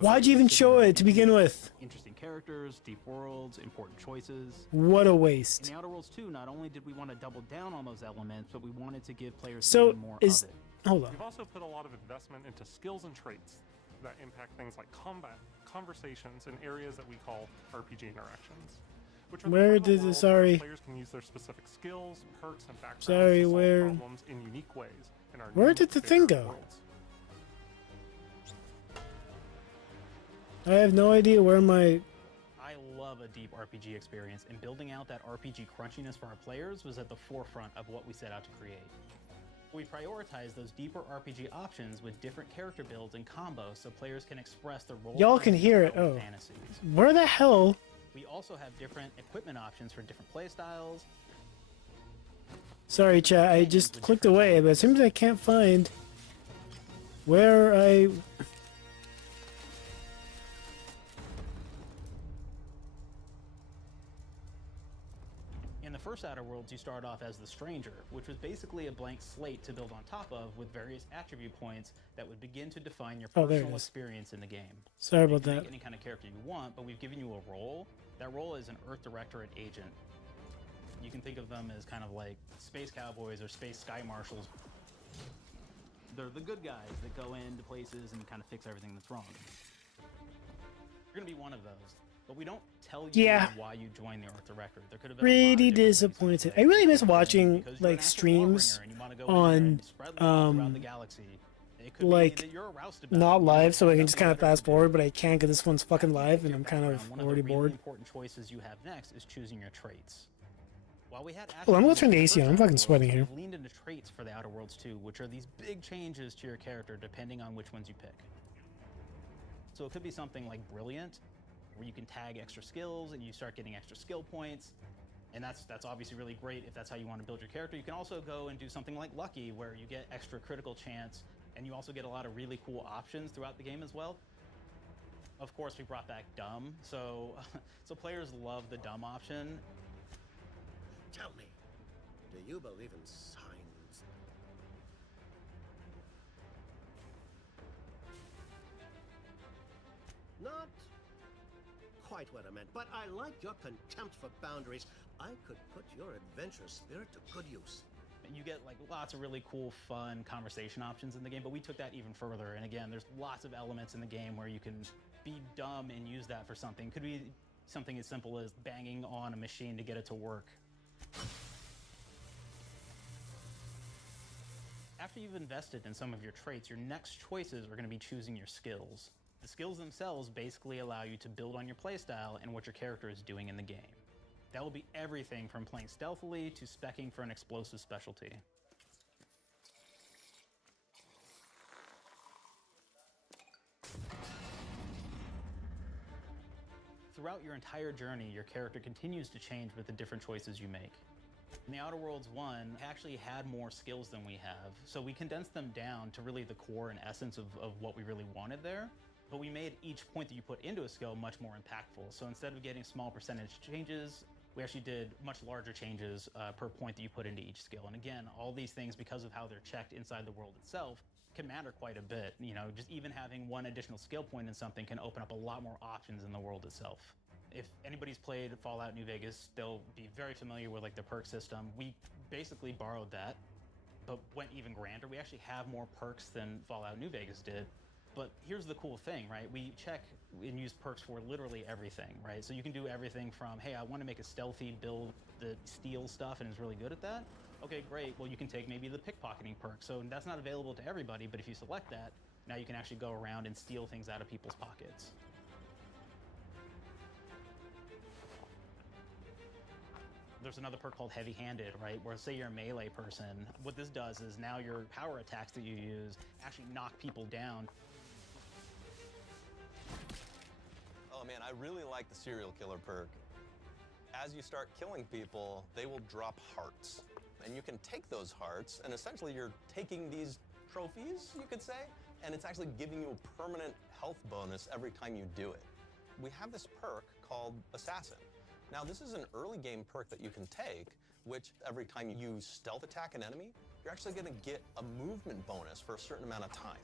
Why'd you even show it to begin with? Interesting characters, deep worlds, important choices. What a waste. In the Outer Worlds 2, not only did we want to double down on those elements, but we wanted to give players even more of it. Hold on. We've also put a lot of investment into skills and traits that impact things like combat, conversations, and areas that we call RPG interactions. Which are Where did the sorry? Players can use their specific skills, perks, and backgrounds Sorry, to solve where? problems in unique ways. In our Where new did the thing favorite go? worlds. I have no idea where my. I love a deep RPG experience, and building out that RPG crunchiness for our players was at the forefront of what we set out to create. We prioritize those deeper RPG options with different character builds and combos so players can express their role. Y'all can hear it. Oh. Fantasies. Where the hell? We also have different equipment options for different playstyles. Sorry, chat. I just clicked away, but it seems I can't find where I. In the first Outer Worlds, you start off as the Stranger, which was basically a blank slate to build on top of with various attribute points that would begin to define your Oh, there it personal is. experience in the game. Sorry about You can that. make any kind of character you want, but we've given you a role. That role is an Earth Directorate agent. You can think of them as kind of like space cowboys or space sky marshals. They're the good guys that go into places and kind of fix everything that's wrong. You're gonna be one of those. But we don't tell you Yeah. why you joined the Earth Directorate. There could have been a lot of Pretty different disappointed. I really miss watching like streams on like not live, so I can just kind of fast forward, but I can't because this one's fucking live and I'm kind of One already of the really bored. important choices you have next is choosing your traits. While we had Oh, I'm gonna turn the attributes AC in on. I'm the fucking first sweating Outer here. Worlds, we've leaned into traits for the Outer Worlds 2, which are these big changes to your character depending on which ones you pick. So it could be something like Brilliant, where you can tag extra skills and you start getting extra skill points. And that's obviously really great if that's how you want to build your character. You can also go and do something like Lucky, where you get extra critical chance, and you also get a lot of really cool options throughout the game as well. Of course, we brought back dumb, so players love the dumb option. Tell me, do you believe in signs? Not quite what I meant, but I like your contempt for boundaries. I could put your adventure spirit to good use. You get like lots of really cool, fun conversation options in the game, but we took that even further. And again, there's lots of elements in the game where you can be dumb and use that for something. Could be something as simple as banging on a machine to get it to work. After you've invested in some of your traits, your next choices are going to be choosing your skills. The skills themselves basically allow you to build on your playstyle and what your character is doing in the game. That will be everything from playing stealthily to speccing for an explosive specialty. Throughout your entire journey, your character continues to change with the different choices you make. In the Outer Worlds 1, actually had more skills than we have, so we condensed them down to really the core and essence of what we really wanted there. But we made each point that you put into a skill much more impactful. So instead of getting small percentage changes, we actually did much larger changes per point that you put into each skill. And again, all these things, because of how they're checked inside the world itself, can matter quite a bit. You know, just even having one additional skill point in something can open up a lot more options in the world itself. If anybody's played Fallout New Vegas, they'll be very familiar with like the perk system. We basically borrowed that, but went even grander. We actually have more perks than Fallout New Vegas did. But here's the cool thing, right? We check and use perks for literally everything, right? So you can do everything from, hey, I want to make a stealthy build that steals stuff and is really good at that. Okay, great. Well, you can take maybe the pickpocketing perk. So that's not available to everybody, but if you select that, now you can actually go around and steal things out of people's pockets. There's another perk called heavy-handed, right? Where say you're a melee person, what this does is now your power attacks that you use actually knock people down. Oh man, I really like the serial killer perk. As you start killing people, they will drop hearts. And you can take those hearts, and essentially you're taking these trophies, you could say, and it's actually giving you a permanent health bonus every time you do it. We have this perk called Assassin. Now, this is an early game perk that you can take, which every time you stealth attack an enemy, you're actually going to get a movement bonus for a certain amount of time.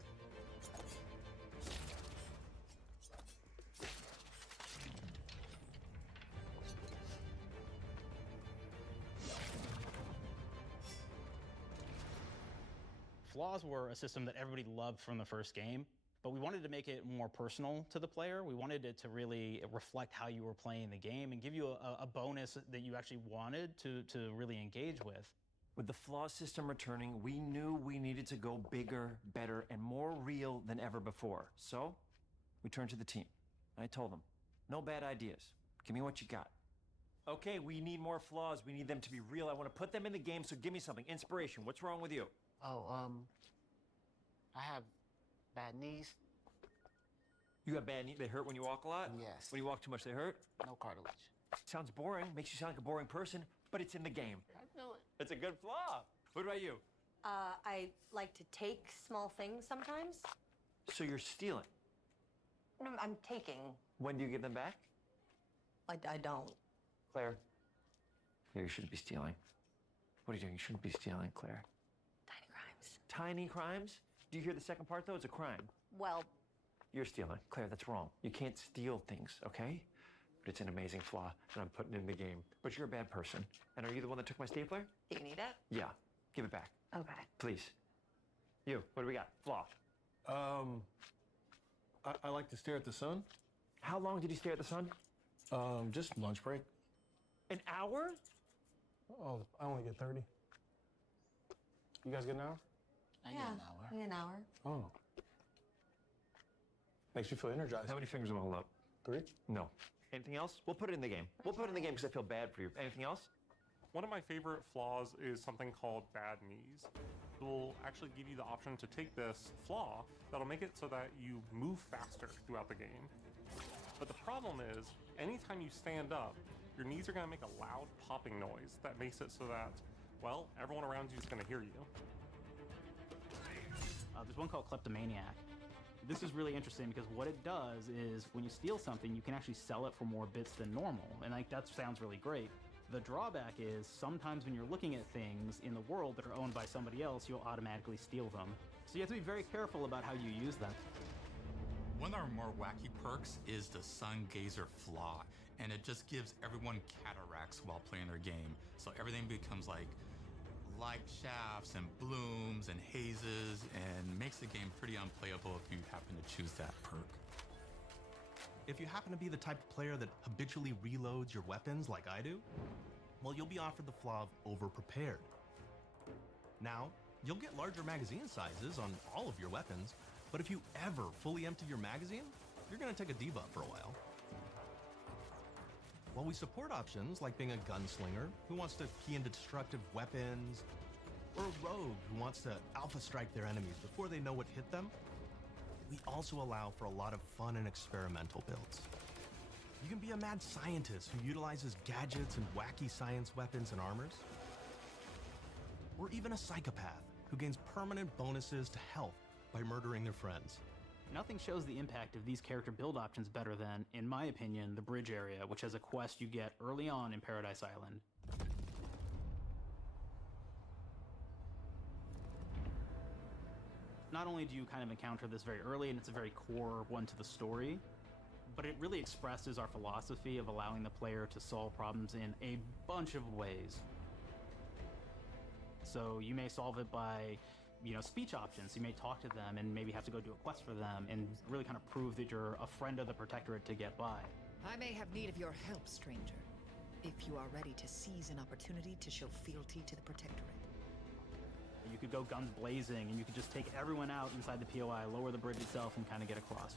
Flaws were a system that everybody loved from the first game, but we wanted to make it more personal to the player. We wanted it to really reflect how you were playing the game and give you a bonus that you actually wanted to really engage with. With the flaw system returning, we knew we needed to go bigger, better, and more real than ever before. So, we turned to the team. I told them, no bad ideas. Give me what you got. Okay, we need more flaws. We need them to be real. I want to put them in the game, so give me something. Inspiration. What's wrong with you? Oh, I have bad knees. You got bad knees? They hurt when you walk a lot? Yes. When you walk too much, they hurt? No cartilage. Sounds boring. Makes you sound like a boring person, but it's in the game. I know it. It's a good flaw. What about you? I like to take small things sometimes. So you're stealing? No, I'm taking. When do you give them back? I don't. Claire. Claire, you shouldn't be stealing. What are you doing? You shouldn't be stealing, Claire. Tiny crimes. Tiny crimes? Do you hear the second part, though? It's a crime. Well, You're stealing. Claire, that's wrong. You can't steal things, okay? But it's an amazing flaw, and I'm putting it in the game. But you're a bad person. And are you the one that took my stapler? you need it? Yeah. Give it back. Okay. Please. You, what do we got? Flaw. I like to stare at the sun. How long did you stare at the sun? Just lunch break. An hour? Oh, I only get 30. You guys get an hour? I get an hour. I get an hour. Oh. Makes you feel energized. How many fingers am I holding up? 3? No. Anything else? We'll put it in the game. We'll put it in the game because I feel bad for you. Anything else? One of my favorite flaws is something called bad knees. It will actually give you the option to take this flaw that'll make it so that you move faster throughout the game. But the problem is, anytime you stand up, your knees are going to make a loud popping noise that makes it so that, well, everyone around you is going to hear you. There's one called Kleptomaniac. this is really interesting because what it does is when you steal something, you can actually sell it for more bits than normal. And like that sounds really great. The drawback is sometimes when you're looking at things in the world that are owned by somebody else, you'll automatically steal them. So you have to be very careful about how you use them. One of our more wacky perks is the Sun Gazer Flaw, and it just gives everyone cataracts while playing their game. So everything becomes like light shafts and blooms and hazes, and makes the game pretty unplayable if you happen to choose that perk. If you happen to be the type of player that habitually reloads your weapons like I do, well, you'll be offered the flaw of overprepared. Now, you'll get larger magazine sizes on all of your weapons, but if you ever fully empty your magazine, you're gonna take a debuff for a while. While we support options like being a gunslinger who wants to key into destructive weapons, or a rogue who wants to alpha strike their enemies before they know what hit them, we also allow for a lot of fun and experimental builds. You can be a mad scientist who utilizes gadgets and wacky science weapons and armors, or even a psychopath who gains permanent bonuses to health by murdering their friends. Nothing shows the impact of these character build options better than, in my opinion, the bridge area, which has a quest you get early on in Paradise Island. Not only do you kind of encounter this very early, and it's a very core one to the story, but it really expresses our philosophy of allowing the player to solve problems in a bunch of ways. So you may solve it by, you know, speech options. You may talk to them and maybe have to go do a quest for them and really kind of prove that you're a friend of the Protectorate to get by. I may have need of your help, stranger, if you are ready to seize an opportunity to show fealty to the Protectorate. You could go guns blazing and you could just take everyone out inside the POI, lower the bridge itself, and kind of get across.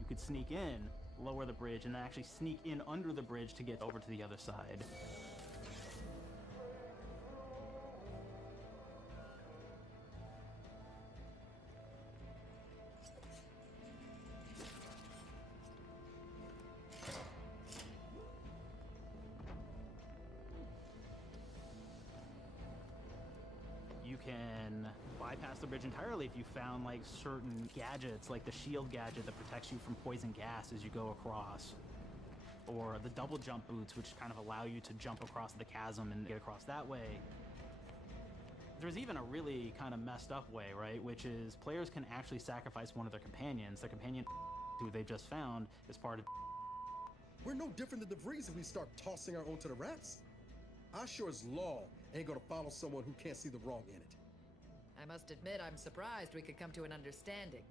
You could sneak in, lower the bridge, and then actually sneak in under the bridge to get over to the other side. You can bypass the bridge entirely if you found like certain gadgets, like the shield gadget that protects you from poison gas as you go across, or the double jump boots, which kind of allow you to jump across the chasm and get across that way. There's even a really kind of messed up way, right? Which is players can actually sacrifice one of their companions. Their companion who they've just found is part of. We're no different than the Vrees if we start tossing our own to the rats. I sure as law ain't gonna follow someone who can't see the wrong in it. I must admit I'm surprised we could come to an understanding.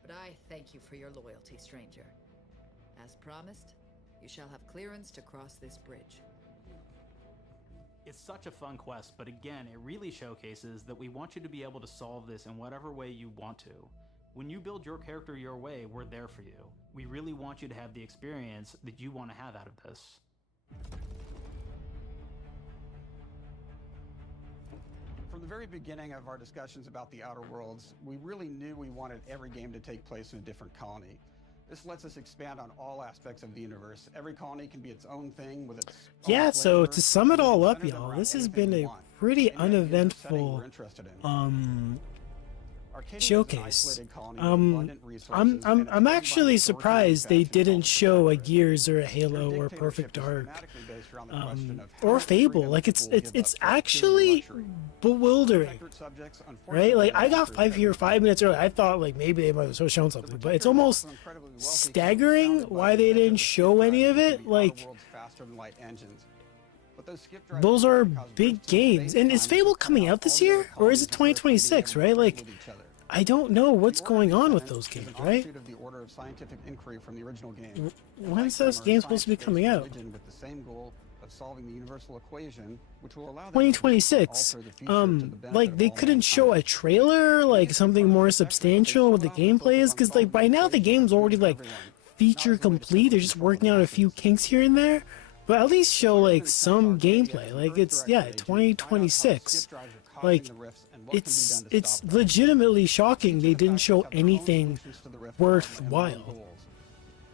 But I thank you for your loyalty, stranger. As promised, you shall have clearance to cross this bridge. It's such a fun quest, but again, it really showcases that we want you to be able to solve this in whatever way you want to. When you build your character your way, we're there for you. We really want you to have the experience that you want to have out of this. From the very beginning of our discussions about the Outer Worlds, we really knew we wanted every game to take place in a different colony. This lets us expand on all aspects of the universe. Every colony can be its own thing with its Yeah, own so flavor. to sum it all up, Center them y'all, around this has anything been you a want. pretty And that gives the setting uneventful we're interested in. Arcadia is an showcase. isolated colony with abundant resources I'm and I'm a actually streamlined surprised they authoritative didn't faction show a culture. Gears or a Halo or Perfect Dark, or Fable. Like it's actually bewildering, right? Like I got 5 minutes early. I thought like maybe they might have shown something, but it's almost staggering why they didn't show any of it. Like those are big games. And is Fable coming out this year or is it 2026? Right? Like I don't know what's going on with those games, right? Of the order of scientific inquiry from the original game. When's this game supposed to be coming out? With the same goal of solving the universal equation, which will allow them to 2026. alter the future to the benefit Like of they all couldn't show a trailer, like something more substantial what the gameplay is, because like by now the game's already like feature complete. They're just working out a few kinks here and there, but at least show like some gameplay. Like it's 2026. Like it's legitimately shocking they didn't show anything worthwhile.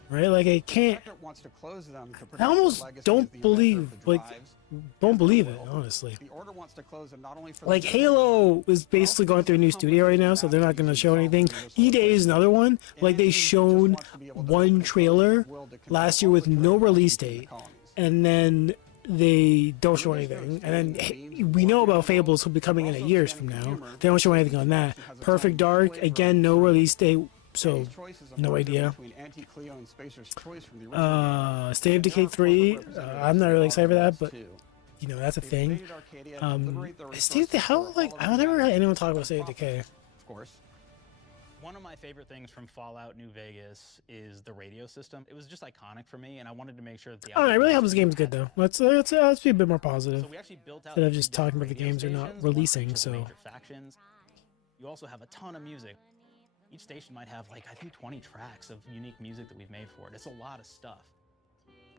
right? Like I can't. Wants to close them to protect I almost the legacy as don't the believe, inventor of the like, drives. don't believe it, honestly. The Order wants to close them not only for Like the Halo is basically going through a new studio right now, so they're not going to show anything. E-Day is another one. Like they shown one trailer last year with no release date, and then they don't show anything. And then we know about Fables will be coming in 8 years from now. They don't show anything on that. Perfect Dark, again, no release date, so no idea. State of Decay 3, I'm not really excited for that, but you know that's a thing. I've never heard anyone talk about State of Decay. Of course. One of my favorite things from Fallout New Vegas is the radio system. It was just iconic for me, and I wanted to make sure that the. I really hope this game's good though. Let's be a bit more positive So we actually built out instead of just talking about the games they're not releasing. So. major factions. You also have a ton of music. Each station might have like I think 20 tracks of unique music that we've made for it. It's a lot of stuff.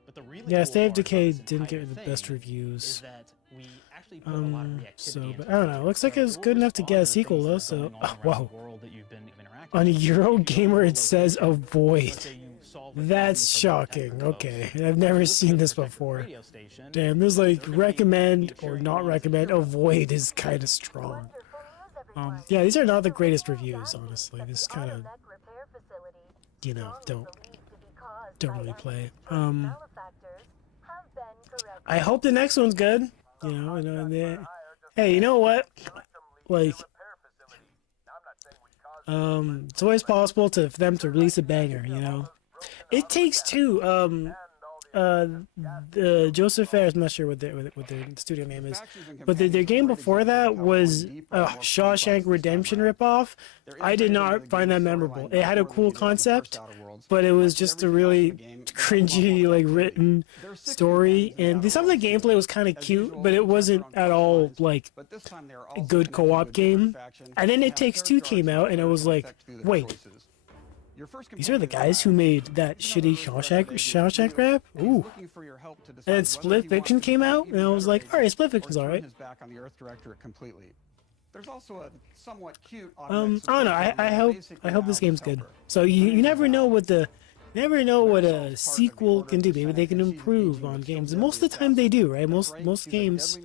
But the really Yeah, cool State of part Decay about this didn't get entire the best thing reviews. is that we actually put a lot of reactivity So, into but it. I don't know. Looks like it's good enough to get a sequel though. So, whoa. On Eurogamer it says avoid. That's shocking. Okay, I've never seen this before. Damn, there's like recommend or not recommend. Avoid is kind of strong. Yeah, these are not the greatest reviews, honestly. This kind of, you know, don't really play. I hope the next one's good. You know, hey, you know what? Like, it's always possible for them to release a banger. You know, It Takes Two. Joseph Fares, I'm not sure what their studio name is, but their game before that was a Shawshank Redemption ripoff. I did not find that memorable. It had a cool concept, but it was just a really cringy, like, written story, and some of the gameplay was kind of cute, but it wasn't at all like a good co-op game. And then It Takes Two came out, and I was like, wait. These are the guys who made that shitty Shawshank rap? Ooh. And then Split Fiction came out, and I was like, alright, Split Fiction's alright. There's also a somewhat cute I don't know, I hope this game's good. So you never know what a sequel can do. Maybe they can improve on games. And most of the time they do, right? Most games.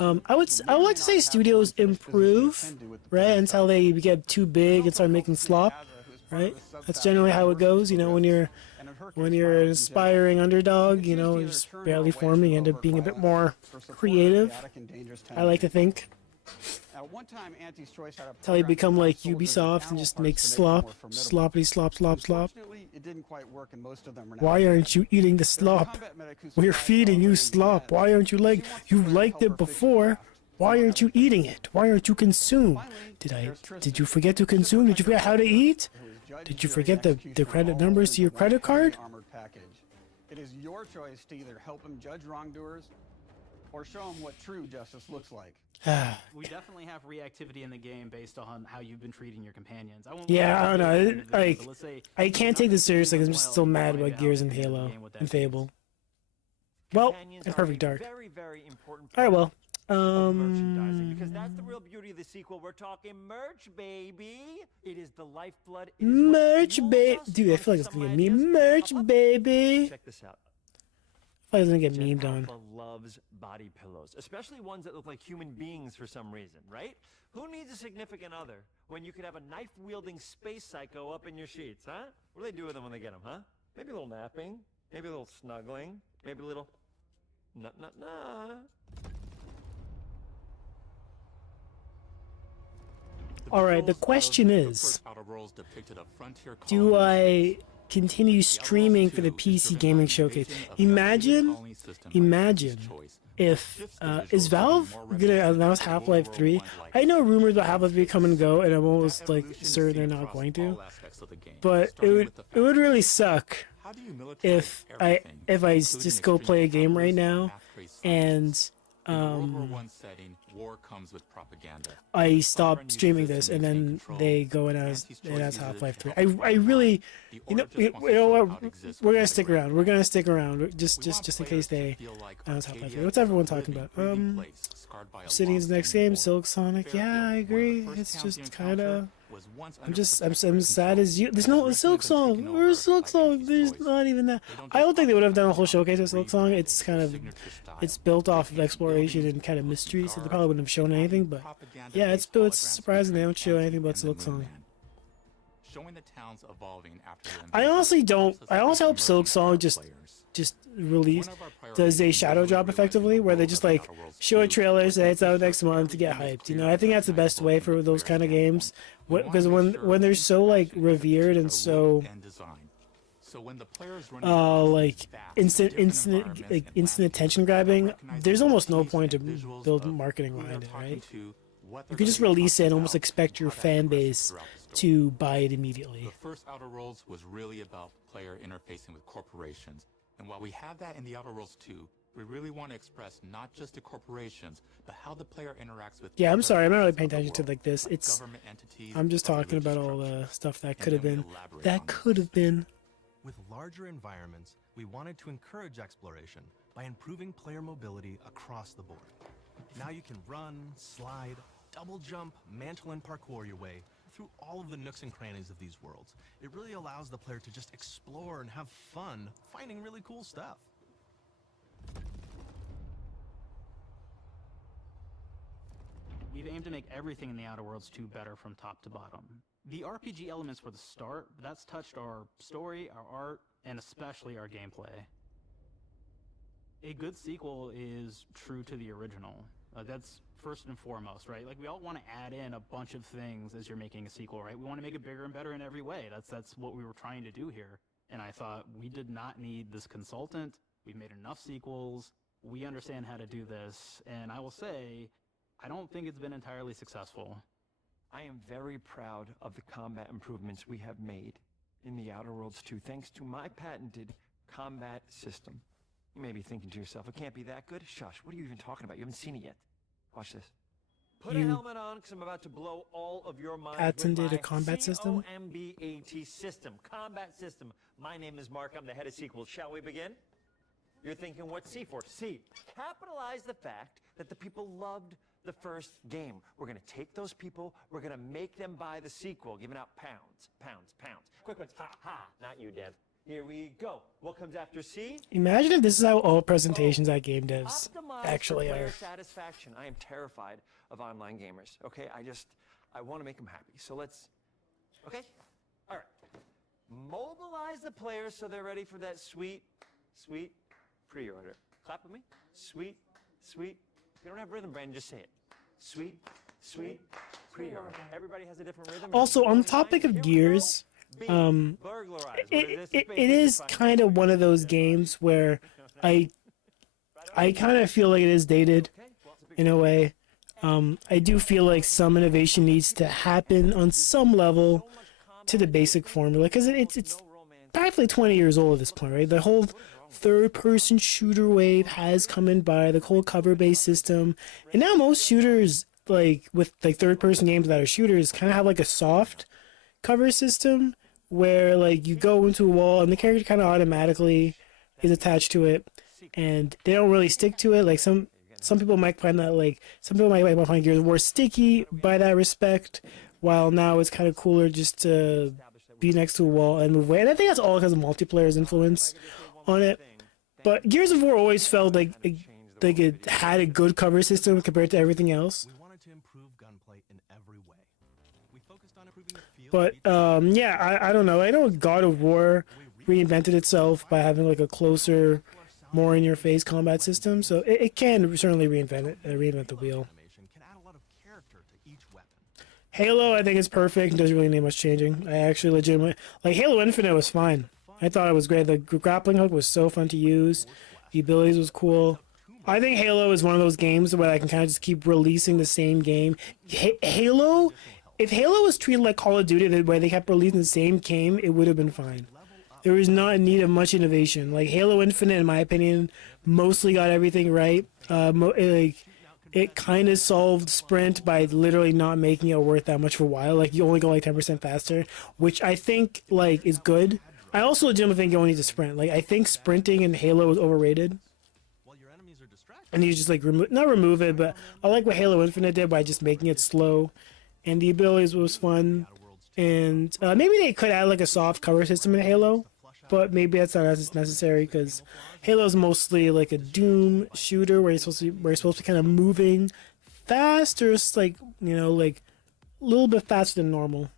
I would like to say studios improve, right, until they get too big and start making slop. Right? That's generally how it goes, you know, when you're an aspiring underdog, you know, just barely forming, end up being a bit more creative. I like to think. Until you become like Ubisoft and just make sloppity slop. Why aren't you eating the slop? We're feeding you slop. Why aren't you you liked it before? Why aren't you eating it? Why aren't you consume? Did you forget to consume? Did you forget how to eat? Did you forget the credit numbers to your credit card? It is your choice to either help him judge wrongdoers or show him what true justice looks like. We definitely have reactivity in the game based on how you've been treating your companions. Yeah, I don't know. Like, I can't take this seriously because I'm just still mad about Gears and Halo and Fable. Well, and Perfect Dark. Alright, well. Merchandising, because that's the real beauty of the sequel. We're talking merch, baby. It is the lifeblood. Merch, baby. Dude, I feel like it's gonna get me. Merch, baby. Check this out. I was gonna get memed on. Alpha loves body pillows, especially ones that look like human beings for some reason, right? Who needs a significant other when you could have a knife-wielding space psycho up in your sheets, huh? What do they do with them when they get them, huh? Maybe a little napping, maybe a little snuggling, maybe a little nut. Alright, the question is, do I continue streaming for the PC Gaming Showcase? Imagine if, is Valve gonna announce Half-Life 3? I know rumors about Half-Life 3 come and go, and I'm almost like certain they're not going to. But it would really suck if I just go play a game right now and I stop streaming this and then they go and as Half-Life 3. I really, you know what? We're gonna stick around. We're gonna stick around just in case they announce Half-Life 3. What's everyone talking about? Obsidian's next game, Silk Sonic. Yeah, I agree. It's just kind of was once I'm sad as you. There's no Silk Song. Where's Silk Song? There's not even that. I don't think they would have done a whole showcase of Silk Song. It's kind of, it's built off of exploration and kind of mystery, so they probably wouldn't have shown anything. But yeah, it's surprising they don't show anything about Silk Song. Showing the towns evolving after the I honestly don't. I also hope Silk Song just release does a shadow drop effectively, where they just like show a trailer, say it's out next month to get hyped. You know, I think that's the best way for those kind of games, because when they're so like revered and so like instant attention grabbing, there's almost no point to build marketing behind it, right? You can just release it and almost expect your fan base to buy it immediately. The first Outer Worlds was really about player interfacing with corporations. And while we have that in the Outer Worlds 2, we really want to express not just the corporations, but how the player interacts with. Yeah, I'm sorry, I'm not really paying attention to like this. It's, I'm just talking about all the stuff that could have been. That could have been. With larger environments, we wanted to encourage exploration by improving player mobility across the board. Now you can run, slide, double jump, mantle and parkour your way through all of the nooks and crannies of these worlds. It really allows the player to just explore and have fun finding really cool stuff. We've aimed to make everything in the Outer Worlds 2 better from top to bottom. The RPG elements were the start, but that's touched our story, our art, and especially our gameplay. A good sequel is true to the original. That's first and foremost, right? Like, we all want to add in a bunch of things as you're making a sequel, right? We want to make it bigger and better in every way. That's what we were trying to do here. And I thought, we did not need this consultant. We've made enough sequels. We understand how to do this. And I will say, I don't think it's been entirely successful. I am very proud of the combat improvements we have made in the Outer Worlds 2, thanks to my patented combat system. You may be thinking to yourself, it can't be that good. Shush, what are you even talking about? You haven't seen it yet. Watch this. Put a helmet on, because I'm about to blow all of your minds patented a combat system? COMBAT system. Combat system. My name is Mark. I'm the head of sequels. Shall we begin? You're thinking, what's C for? C. Capitalize the fact that the people loved the first game. We're going to take those people, we're going to make them buy the sequel, giving out pounds, pounds, pounds. Quick ones. Ha, ha. Not you, Dev. Here we go. What comes after C? Imagine if this is how all presentations at game devs Optimize actually for player are. satisfaction. I am terrified of online gamers. Okay, I want to make them happy. So let's, okay? All right. Mobilize the players so they're ready for that sweet pre-order. Clap with me. Sweet. If you don't have rhythm, Brandon, just say it. Sweet pre-order. Everybody has a different rhythm. Also, on the topic of Gears, it is kind of one of those games where I kind of feel like it is dated in a way. I do feel like some innovation needs to happen on some level to the basic formula, because it's practically 20 years old at this point, right? The whole third-person shooter wave has come in by, the whole cover-based system, and now most shooters, like with like third-person games that are shooters, kind of have like a soft cover system where like you go into a wall and the character kind of automatically is attached to it, and they don't really stick to it. Like some people might find that, like some people might find Gears more sticky by that respect, while now it's kind of cooler just to be next to a wall and move away. And I think that's all because of multiplayer's influence on it. But Gears of War always felt like it had a good cover system compared to everything else. But yeah, I don't know. I know God of War reinvented itself by having like a closer, more in-your-face combat system, so it can certainly reinvent the wheel. Halo, I think, is perfect and doesn't really need much changing. I actually legitimately like Halo Infinite was fine. I thought it was great. The grappling hook was so fun to use. The abilities was cool. I think Halo is one of those games where I can kind of just keep releasing the same game. Halo, if Halo was treated like Call of Duty, the way they kept releasing the same game, it would have been fine. There was not a need of much innovation. Like Halo Infinite, in my opinion, mostly got everything right. It kind of solved sprint by literally not making it worth that much for a while. Like you only go like 10% faster, which I think like is good. I also legitimately think you only need to sprint. Like I think sprinting in Halo is overrated. And you just like not remove it, but I like what Halo Infinite did by just making it slow, and the abilities was fun. And maybe they could add like a soft cover system in Halo, but maybe that's not as necessary because Halo is mostly like a Doom shooter where you're supposed to be kind of moving fast, or it's like, you know, like a little bit faster than normal.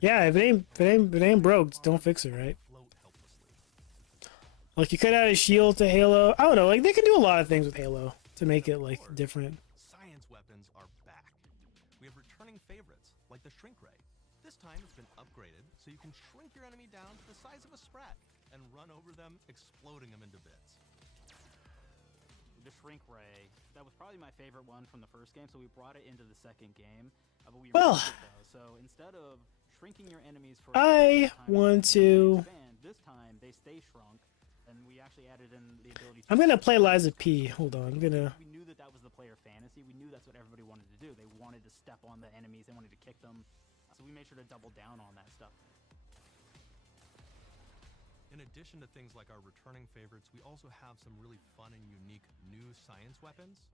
Yeah, if it ain't broke, don't fix it, right? Like you could add a shield to Halo. I don't know, like they can do a lot of things with Halo to make it like different. Science weapons are back. We have returning favorites, like the Shrink Ray. This time it's been upgraded, so you can shrink your enemy down to the size of a sprat and run over them, exploding them into bits. The Shrink Ray, that was probably my favorite one from the first game, so we brought it into the second game. But we Well, removed it, though. So instead of shrinking your enemies for I want to. expand, this time they stay shrunk, and we actually added in the ability to... I'm gonna play Lies of P. Hold on, I'm gonna. We knew that that was the player fantasy. We knew that's what everybody wanted to do. They wanted to step on the enemies. They wanted to kick them. So we made sure to double down on that stuff. In addition to things like our returning favorites, we also have some really fun and unique new science weapons.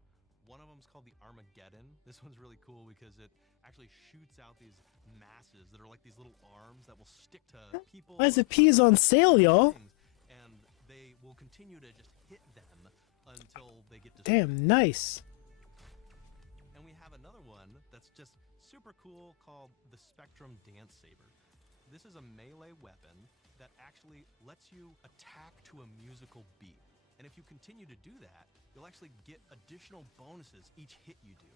One of them is called the Armageddon. This one's really cool because it actually shoots out these masses that are like these little arms that will stick to people. Lies of P is on sale, y'all. And they will continue to just hit them until they get destroyed. Damn, nice. And we have another one that's just super cool called the Spectrum Dance Saber. This is a melee weapon that actually lets you attack to a musical beat. And if you continue to do that, you'll actually get additional bonuses each hit you do.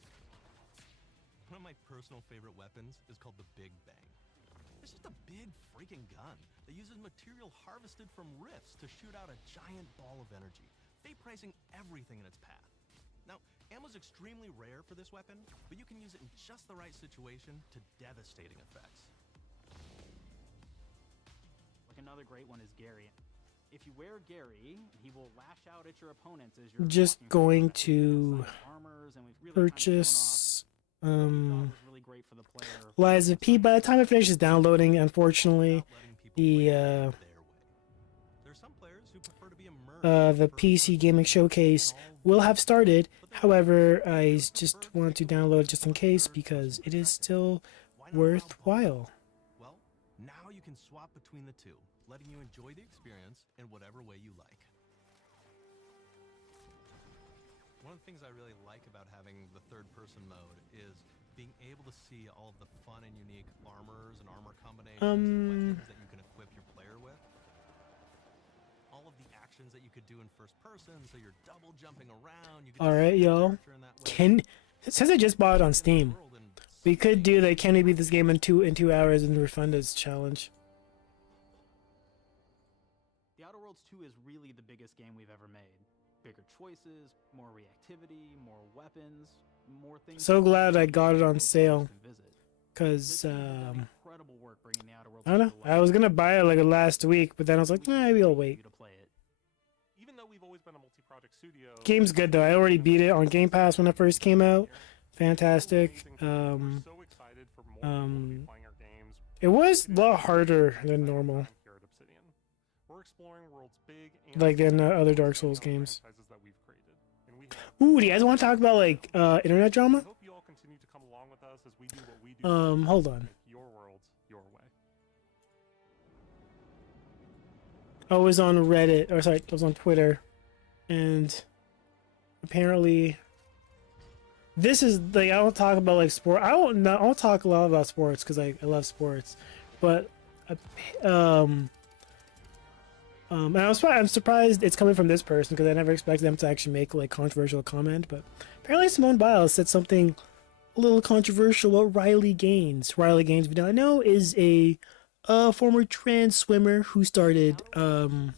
One of my personal favorite weapons is called the Big Bang. It's just a big freaking gun that uses material harvested from rifts to shoot out a giant ball of energy, vaporizing everything in its path. Now, ammo's extremely rare for this weapon, but you can use it in just the right situation to devastating effects. Like another great one is Gary. If you wear Gary, he will lash out at your opponents as you're Just going to armors, and we've really purchase really great for the player. Lies of P. By the time it finishes downloading, unfortunately, the PC Gaming Showcase will have started. However, I just want to download it just in case because it is still worthwhile. Well, now you can swap between the two, letting you enjoy the experience in whatever way you like. One of the things I really like about having the third-person mode is being able to see all of the fun and unique armors and armor combinations and weapons that you can equip your player with. All of the actions that you could do in first person, so you're double jumping around. You All right, y'all. Since I just bought it on Steam, we could do the "Can we beat this game in 2 hours" and refund us challenge. The Outer Worlds 2 is really the biggest game we've ever made. Bigger choices, more reactivity, more weapons, more things. So glad I got it on sale, cause I don't know. I was gonna buy it like last week, but then I was like, nah, maybe I'll wait. Even though we've always been a multi-project studio, Game's good though. I already beat it on Game Pass when it first came out. Fantastic. It was a lot harder than normal. we're exploring worlds big Like in other Dark Souls games. Ooh, do you guys want to talk about like internet drama? Hold on. Your worlds your way. I was on Reddit, or sorry, I was on Twitter, and apparently this is like, I don't talk about like sport. I don't talk a lot about sports because I love sports, but and I'm surprised it's coming from this person because I never expected them to actually make like controversial comment. But apparently Simone Biles said something a little controversial about Riley Gaines. Riley Gaines, if you don't know, is a former trans swimmer who started who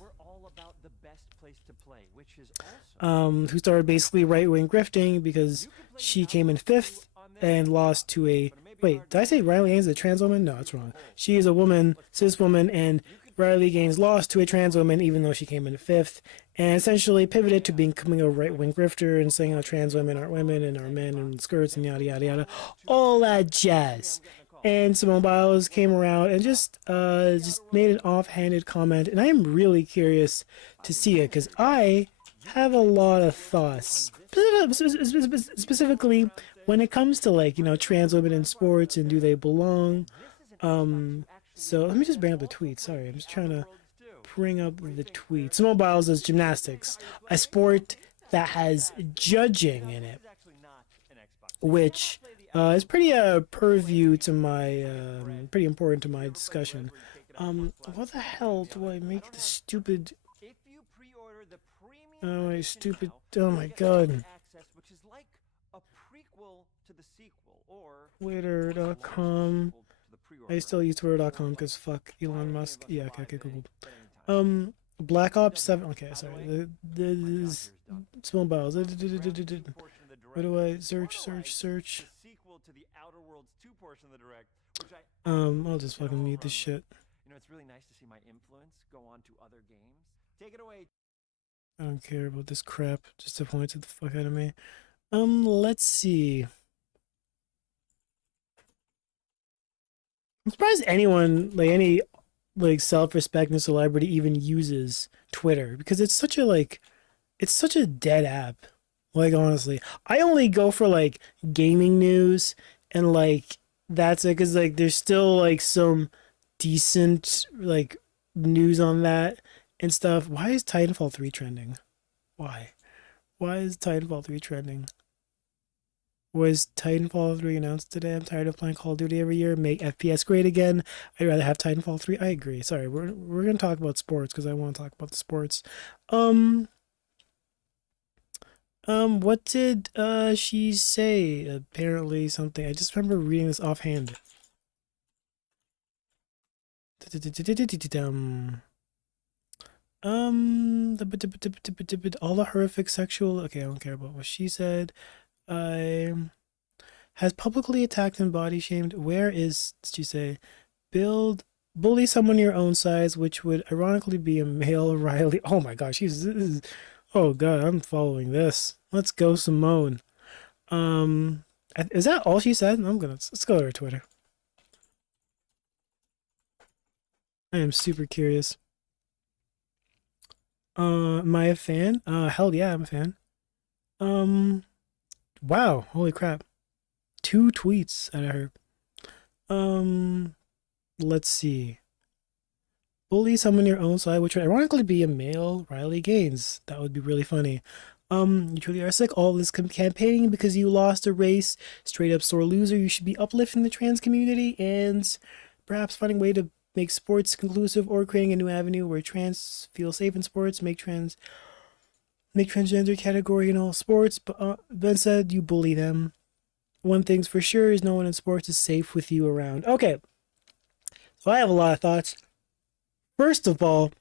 started basically right-wing grifting because she came in 5th and lost to a... Wait, did I say Riley Gaines is a trans woman? No, that's wrong. She is a woman, cis woman, and Riley Gaines lost to a trans woman even though she came in 5th, and essentially pivoted to becoming a right-wing grifter and saying how trans women aren't women and are men and skirts and yada yada yada. All that jazz. And Simone Biles came around and just made an offhanded comment, and I am really curious to see it because I have a lot of thoughts. Specifically when it comes to like, you know, trans women in sports and do they belong, so let me just bring up the tweet. Sorry, I'm just trying to bring up the tweet. Simone Biles says gymnastics, a sport that has judging in it, which is pretty purview to my pretty important to my discussion. What the hell do I make the stupid? Oh my stupid! Oh my god! Twitter.com. I still use Twitter.com because fuck Elon Musk. Yeah, okay, cool. Black Ops 7. Okay, sorry. This Simone Biles. What do I search? I'll just fucking mute this shit. You know, it's really nice to see my influence go on to other games. Take it away. I don't care about this crap. Just disappointed the fuck out of me. Let's see. I'm surprised anyone, like any like self-respecting celebrity even uses Twitter, because it's such a dead app. Like honestly, I only go for like gaming news and like that's it, because like there's still like some decent like news on that and stuff. Why is Titanfall 3 trending? Why is Titanfall 3 trending? Was Titanfall 3 announced today? I'm tired of playing Call of Duty every year. Make FPS great again. I'd rather have Titanfall 3. I agree. Sorry, we're gonna talk about sports because I want to talk about the sports. What did she say? Apparently something. I just remember reading this offhand. All the horrific sexual. Okay, I don't care about what she said. Has publicly attacked and body shamed. Where is, did you say? Bully someone your own size, which would ironically be a male Riley. Oh my gosh, oh god, I'm following this. Let's go, Simone. Is that all she said? Let's go to her Twitter. I am super curious. Am I a fan? Hell yeah, I'm a fan. Wow, holy crap. 2 tweets out of her. Let's see. Bully someone your own side, which would ironically be a male Riley Gaines. That would be really funny. You truly are sick. All this campaigning because you lost a race. Straight up sore loser. You should be uplifting the trans community and perhaps finding a way to make sports conclusive or creating a new avenue where trans feel safe in sports. Make transgender category in all sports. But Ben said you bully them. One thing's for sure is no one in sports is safe with you around. Okay. So I have a lot of thoughts. First of all,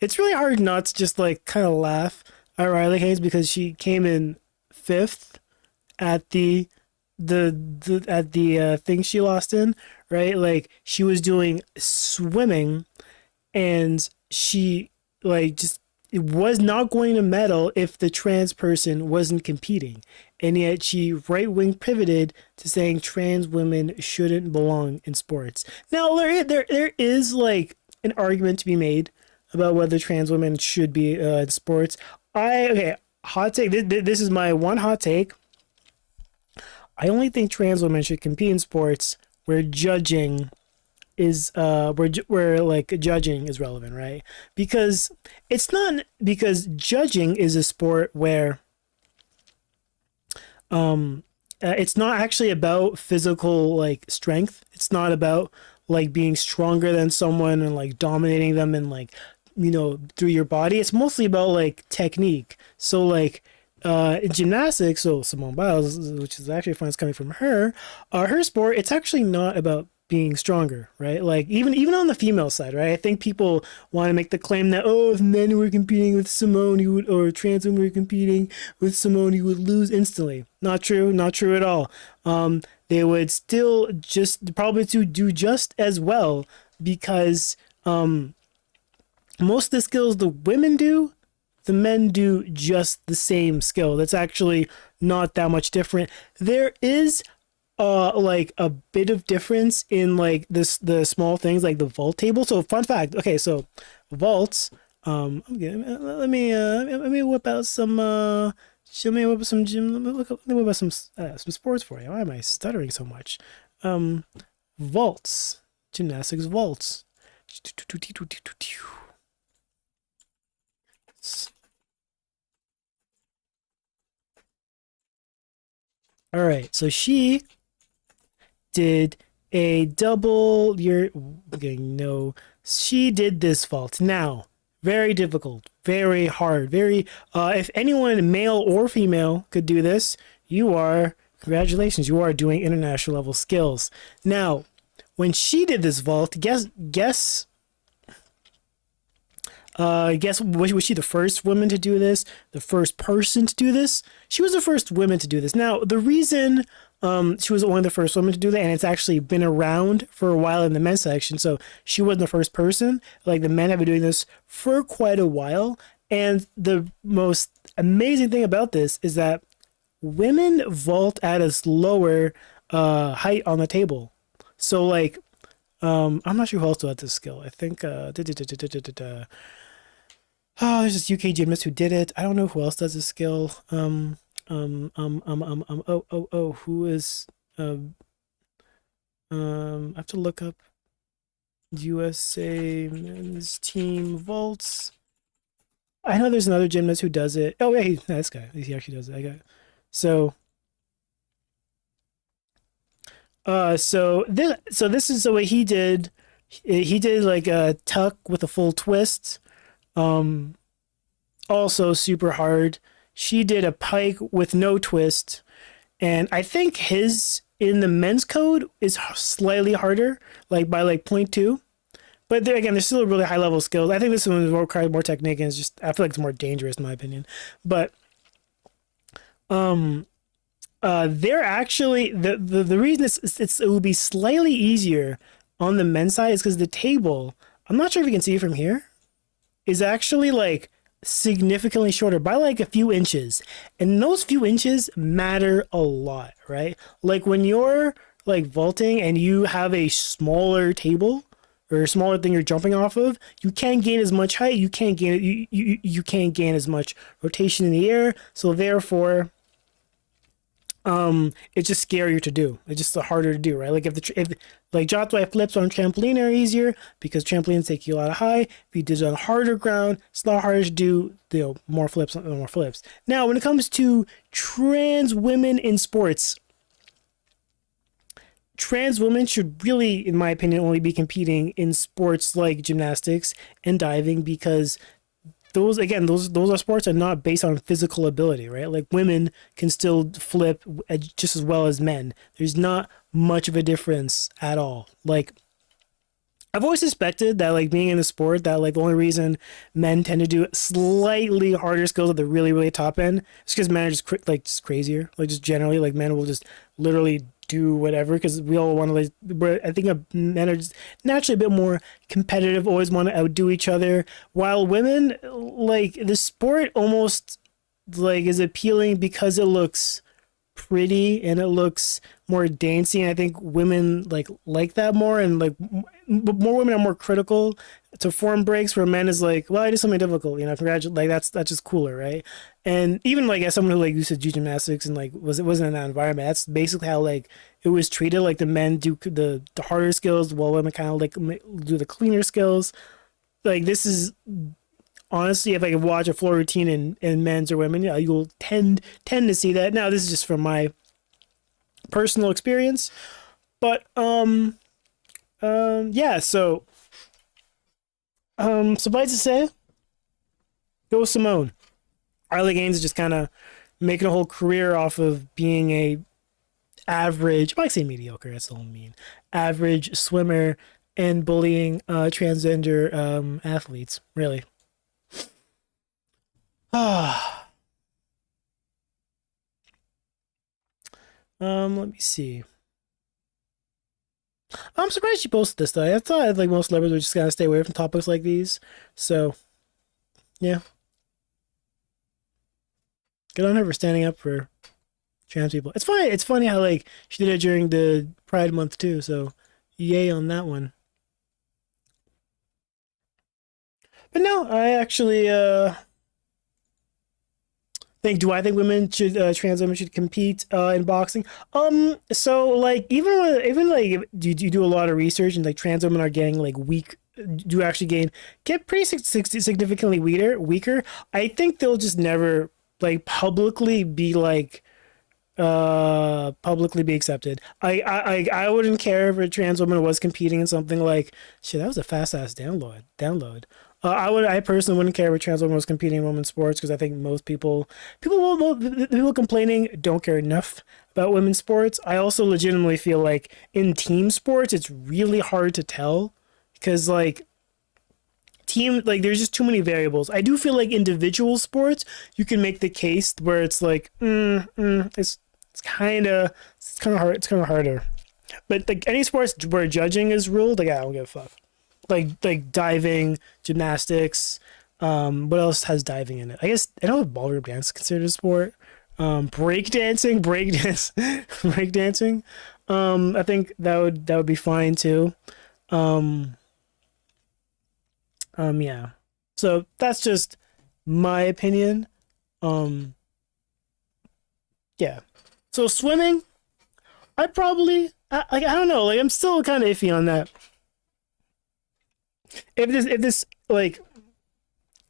it's really hard not to just like kind of laugh at Riley Gaines because she came in 5th at the thing she lost in, right? Like she was doing swimming and she like just was not going to medal if the trans person wasn't competing. And yet she right-wing pivoted to saying trans women shouldn't belong in sports. Now there is like an argument to be made about whether trans women should be in sports. Hot take. This is my one hot take. I only think trans women should compete in sports where judging is where like judging is relevant, right? Because judging is a sport where it's not actually about physical like strength. It's not about like being stronger than someone and like dominating them and like, you know, through your body. It's mostly about like technique. So like in gymnastics, so Simone Biles, which is actually fun, it's coming from her sport, it's actually not about being stronger, right? Like even on the female side, right? I think people want to make the claim that, oh, if men were competing with Simone, or trans women were competing with Simone, you would lose instantly. Not true at all. They would still just probably do just as well because most of the skills the women do, the men do just the same skill. That's actually not that much different. There is like a bit of difference in like the small things like the vault table. So fun fact. Okay, so vaults. Let me whip out some Show me whip up some gym. Let me whip up some sports for you. Why am I stuttering so much? Vaults, gymnastics vaults. All right, so she did a double. You're getting no. She did this vault. Now, very difficult, very hard, very. If anyone, male or female, could do this, you are. Congratulations, you are doing international level skills. Now, when she did this vault, guess. Was she the first woman to do this? The first person to do this? She was the first woman to do this. Now, the reason she was one of the first women to do that, and it's actually been around for a while in the men's section, so she wasn't the first person. Like, the men have been doing this for quite a while, and the most amazing thing about this is that women vault at a lower height on the table. So, like, I'm not sure who else had this skill. I think, oh, there's this UK gymnast who did it. I don't know who else does this skill. Who is, I have to look up USA men's team vaults. I know there's another gymnast who does it. Oh, yeah, this guy. He actually does it. I got it. So this is the way he did. He did like a tuck with a full twist. Also super hard. She did a pike with no twist, and I think his in the men's code is slightly harder, like by like 0.2. But there, again, there's still really high level skills. I think this one requires more technique, and it's just, I feel like it's more dangerous in my opinion. But they're actually the reason it would be slightly easier on the men's side is because the table, I'm not sure if you can see it from here, is actually like significantly shorter by like a few inches, and those few inches matter a lot, right? Like when you're like vaulting and you have a smaller table or a smaller thing you're jumping off of, you can't gain as much height, you can't gain you can't gain as much rotation in the air, so therefore it's just scarier to do. It's just harder to do, right? Like if like Jotwai flips on trampoline are easier because trampolines take you a lot of high. If you did it on harder ground, it's a lot harder to do, more flips. Now, when it comes to trans women in sports, trans women should really, in my opinion, only be competing in sports like gymnastics and diving, because those are sports that are not based on physical ability, right? Like women can still flip just as well as men. There's not much of a difference at all. Like, I've always suspected that, like, being in the sport, that like the only reason men tend to do slightly harder skills at the really, really top end is because men are just just crazier. Like, just generally, like, men will just literally do whatever because we all want to, like, I think men are just naturally a bit more competitive, always want to outdo each other, while women, like, the sport almost like is appealing because it looks pretty and it looks more dancey, and I think women like that more, and like more women are more critical to form breaks, where men is like, well, I did something difficult, congratulate, like that's just cooler, right? And even like as someone who like used to do gymnastics and like wasn't in that environment, that's basically how like it was treated. Like the men do the harder skills while women kind of like do the cleaner skills. Like, this is honestly, if I could watch a floor routine in men's or women, yeah, you'll tend to see that. Now, this is just from my personal experience, but yeah, so suffice to say, go Simone. Arlie Gaines is just kind of making a whole career off of being a average, I might say mediocre, that's all I mean, average swimmer, and bullying transgender athletes, really. Let me see. I'm surprised she posted this though. I thought like most celebrities would just kind of stay away from topics like these. So, yeah. Good on her for standing up for trans people. It's funny. It's funny how like she did it during the Pride Month too. So, yay on that one. But no, I actually do I think women should trans women should compete in boxing? So like even like you do a lot of research and like trans women are getting like do actually get pretty significantly weaker. I think they'll just never like publicly be accepted. I wouldn't care if a trans woman was competing in something like shit. That was a fast ass download. I personally wouldn't care if a trans woman was competing in women's sports because I think most people complaining don't care enough about women's sports. I also legitimately feel like in team sports it's really hard to tell because like there's just too many variables. I do feel like individual sports you can make the case where it's like it's kind of harder. But like any sports where judging is ruled, like I don't give a fuck. Like diving, gymnastics, what else has diving in it? I guess I know ballroom dance is considered a sport. Breakdancing. I think that would be fine too. Yeah. So that's just my opinion. Yeah. So swimming, I don't know, like I'm still kind of iffy on that. If this like,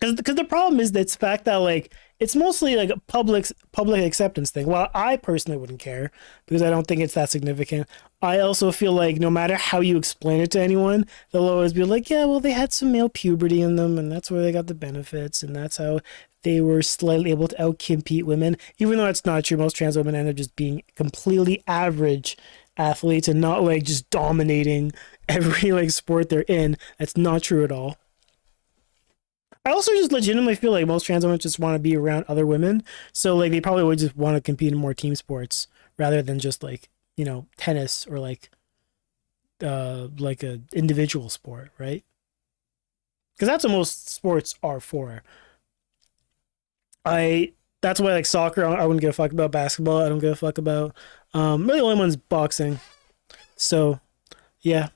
because the problem is that the fact that like it's mostly like a public acceptance thing. Well, I personally wouldn't care because I don't think it's that significant. I also feel like no matter how you explain it to anyone, they'll always be like, yeah, well, they had some male puberty in them, and that's where they got the benefits, and that's how they were slightly able to outcompete women. Even though it's not true, most trans women end up just being completely average athletes and not like just dominating every like sport they're in. That's not true at all. I also just legitimately feel like most trans women just want to be around other women, so like they probably would just want to compete in more team sports rather than just like, you know, tennis or like a individual sport, right? Because that's what most sports are for. That's why like soccer I wouldn't give a fuck about. Basketball I don't give a fuck about. Really the only one's boxing. So yeah.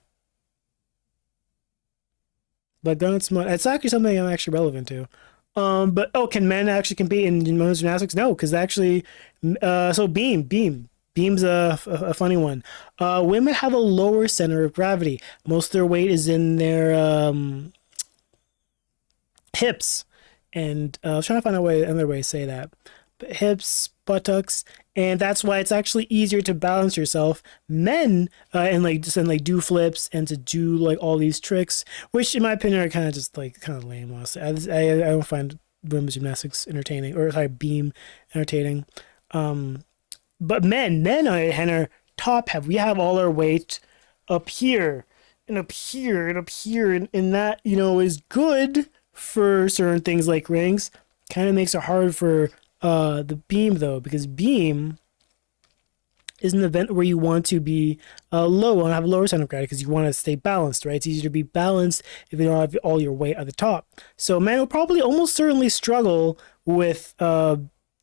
But it's actually something I'm actually relevant to. But can men actually compete in men's gymnastics? No, because actually, so beam's a funny one. Women have a lower center of gravity. Most of their weight is in their hips, and I was trying to find another way to say that. But hips, buttocks, and that's why it's actually easier to balance yourself. Men and do flips and to do like all these tricks, which in my opinion are kind of lame. Honestly, I don't find women's gymnastics entertaining, or sorry, beam entertaining. But men on the other hand are top heavy. We have all our weight up here and up here and up here, and that, you know, is good for certain things like rings. Kind of makes it hard for the beam though, because beam is an event where you want to be low and have a lower center of gravity because you want to stay balanced, right? It's easier to be balanced if you don't have all your weight at the top. So men will probably almost certainly struggle with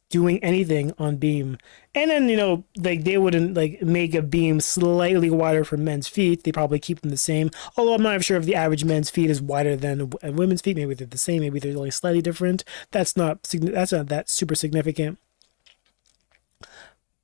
doing anything on beam. And then, you know, like they wouldn't like make a beam slightly wider for men's feet. They probably keep them the same. Although I'm not sure if the average men's feet is wider than a women's feet. Maybe they're the same. Maybe they're only slightly different. That's not that super significant.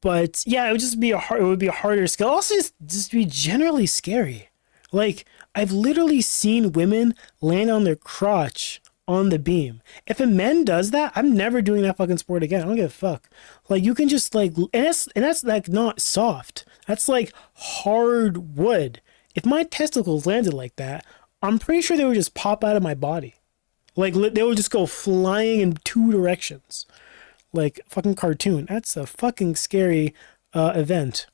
But yeah, it would just be a harder skill. Also, just be generally scary. Like I've literally seen women land on their crotch on the beam. If a man does that, I'm never doing that fucking sport again. I don't give a fuck. Like you can just like, and that's like not soft. That's like hard wood. If my testicles landed like that, I'm pretty sure they would just pop out of my body. Like they would just go flying in two directions. Like fucking cartoon. That's a fucking scary event.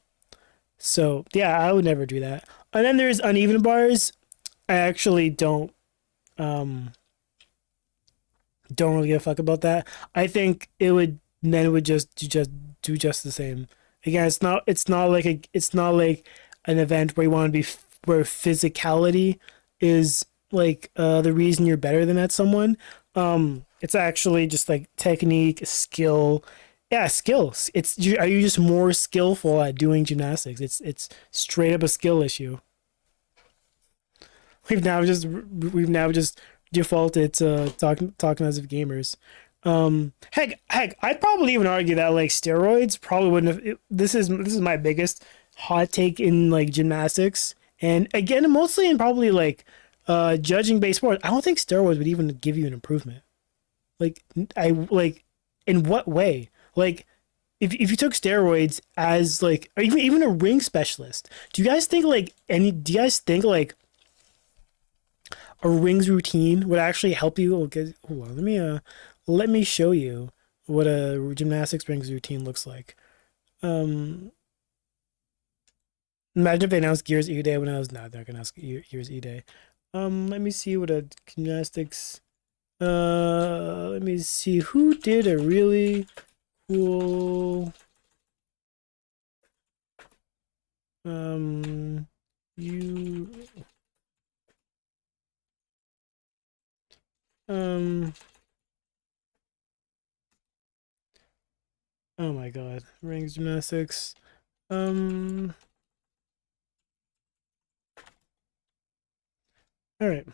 So yeah, I would never do that. And then there's uneven bars. I actually don't really give a fuck about that. I think men would just do the same. Again, it's not like an event where you want to be, where physicality is like the reason you're better than that someone. It's actually just like technique, skill. Yeah, skills. Are you just more skillful at doing gymnastics? It's straight up a skill issue. We've now just defaulted to talking as of gamers. Heck, I'd probably even argue that like steroids probably wouldn't have. This is my biggest hot take in like gymnastics, and again, mostly in probably like judging based sports. I don't think steroids would even give you an improvement. Like in what way? Like if you took steroids as like or even a ring specialist, do you guys think like a rings routine would actually help you? Okay, hold on, let me show you what a gymnastics rings routine looks like. Imagine if they announced Gears E Day when I was not. They're gonna ask Gears E Day. Let me see what a gymnastics. Let me see who did a really cool. You. Oh my god, rings gymnastics. All right.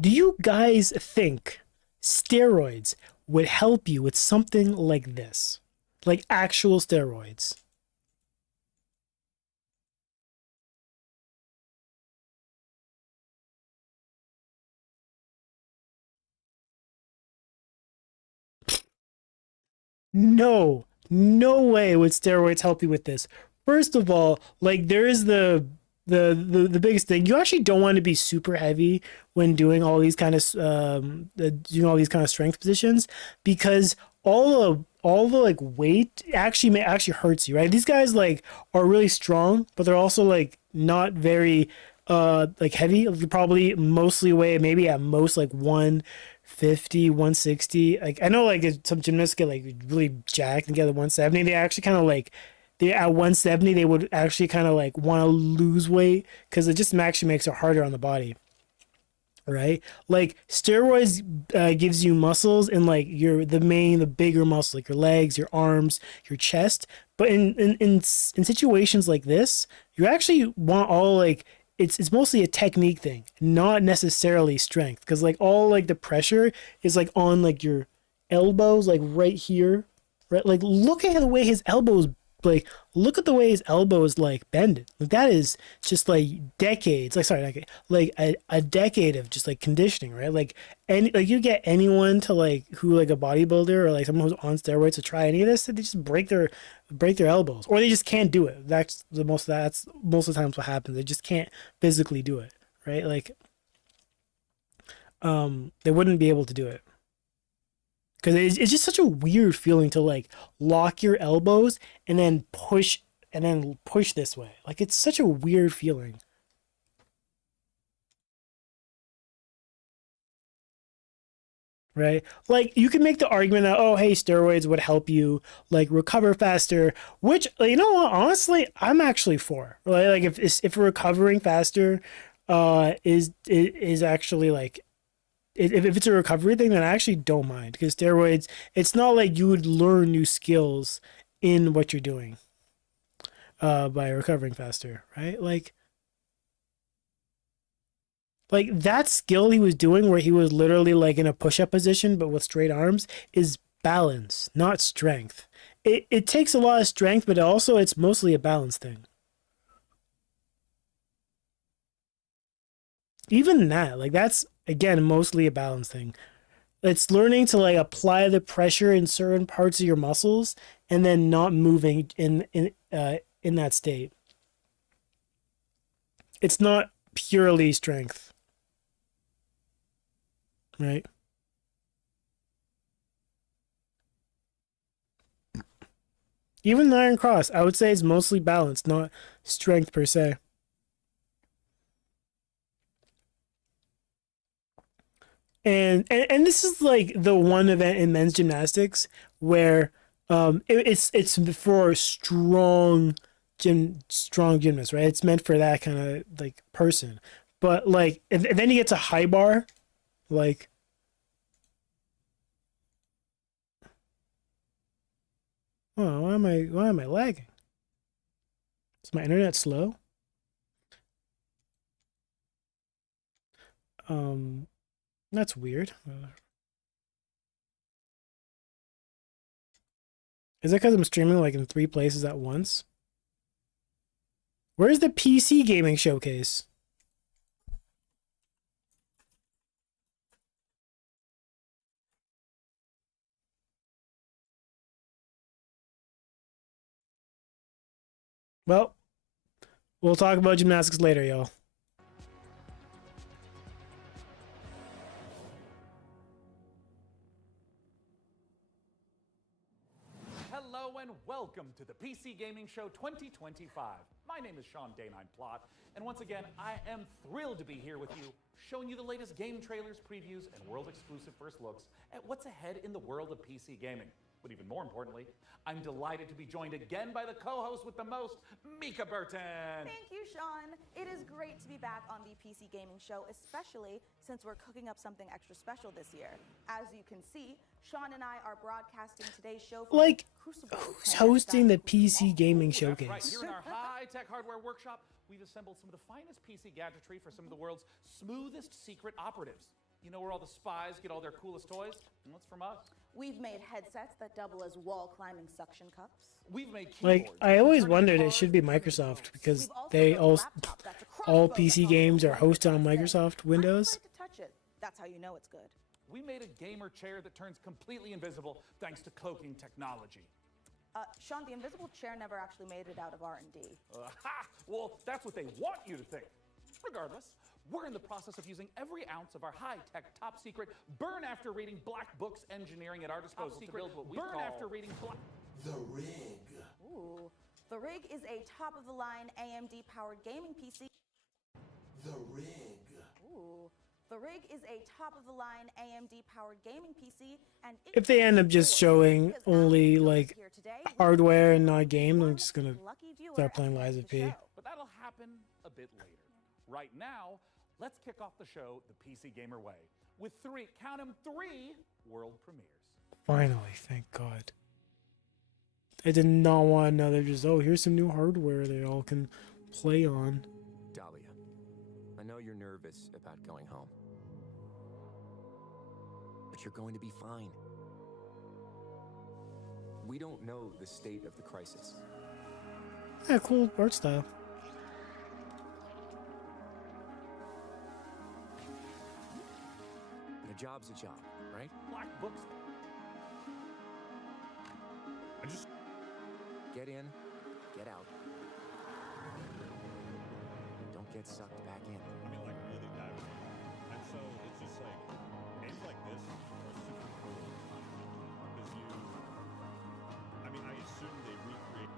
Do you guys think steroids would help you with something like this? Like actual steroids? No, no way would steroids help you with this. First of all, like there is the biggest thing. You actually don't want to be super heavy when doing all these kind of strength positions, because all the like weight actually hurts you, right? These guys like are really strong, but they're also like not very like heavy. You probably mostly weigh maybe at most like 150, 160. Like I know like some gymnasts get like really jacked and get to 170. They actually kind of like at 170 they would actually kind of like want to lose weight because it just actually makes it harder on the body, right? Like steroids gives you muscles in like the bigger muscles, like your legs, your arms, your chest. But in situations like this, you actually want all like it's mostly a technique thing, not necessarily strength, because like all like the pressure is like on like your elbows, like right here, right? Like look at the way his elbows, like look at the way his elbows like bend. Like that is just like decades, like sorry, like a decade of just like conditioning, right? Like any like you get anyone to like who like a bodybuilder or like someone who's on steroids to try any of this, they just break their elbows, or they just can't do it. That's most of the times what happens. They just can't physically do it, right? Like they wouldn't be able to do it. Because it's just such a weird feeling to like lock your elbows and then push this way. Like it's such a weird feeling. Right? Like you can make the argument that, oh, hey, steroids would help you like recover faster, which you know what, honestly, I'm actually for. Like if recovering faster is actually like if it's a recovery thing, then I actually don't mind, because steroids, it's not like you would learn new skills in what you're doing by recovering faster, right? Like that skill he was doing where he was literally like in a push-up position but with straight arms is balance, not strength. It takes a lot of strength, but also it's mostly a balance thing. Even that, like that's again mostly a balance thing. It's learning to like apply the pressure in certain parts of your muscles and then not moving in that state. It's not purely strength, right? Even the Iron Cross, I would say, is mostly balance, not strength per se. And this is like the one event in men's gymnastics where it's for strong gymnasts, right? It's meant for that kind of like person. But like and then you get to high bar, like oh, why am I lagging? Is my internet slow? That's weird. Is that because I'm streaming like in 3 places at once? Where's the PC gaming showcase? Well, we'll talk about gymnastics later, y'all. Hello and welcome to the PC Gaming Show 2025. My name is Sean Day9 Plot, and once again, I am thrilled to be here with you, showing you the latest game trailers, previews, and world-exclusive first looks at what's ahead in the world of PC gaming. But even more importantly, I'm delighted to be joined again by the co-host with the most, Mika Burton. Thank you, Sean. It is great to be back on the PC Gaming Show, especially since we're cooking up something extra special this year. As you can see, Sean and I are broadcasting today's show from Like, Crucible. who's hosting the PC gaming That's right. showcase? Here in our high-tech hardware workshop, we've assembled some of the finest PC gadgetry for some of the world's smoothest secret operatives. You know where all the spies get all their coolest toys? And what's from us? We've made headsets that double as wall-climbing suction cups. We've made Like, I always wondered it should be Microsoft because they all PC games are hosted on Microsoft Windows. To touch it. That's how you know it's good. We made a gamer chair that turns completely invisible thanks to cloaking technology. Sean, the invisible chair never actually made it out of R&D. Well, that's what they want you to think. Regardless, we're in the process of using every ounce of our high-tech, top-secret, burn-after-reading black books engineering at our disposal to build what we call burn-after-reading black... The Rig. Ooh. The Rig is a top-of-the-line AMD-powered gaming PC. The Rig. Ooh. The Rig is a top-of-the-line AMD-powered gaming PC, and If they end up just showing only like hardware and not game, I'm just gonna start playing Lies of P. But that'll happen a bit later. Right now, let's kick off the show the PC Gamer way with 3, count 'em, 3 world premieres. Finally, thank God. I did not want another just, oh, here's some new hardware they all can play on. Dahlia, I know you're nervous about going home. But you're going to be fine. We don't know the state of the crisis. Yeah, cool art style. And a job's a job, right? Black books. I just get in, get out. Don't get sucked back in. I mean, like, really dive in. And so it's just like, games like this are super cool. Because I mean, I assume they recreate.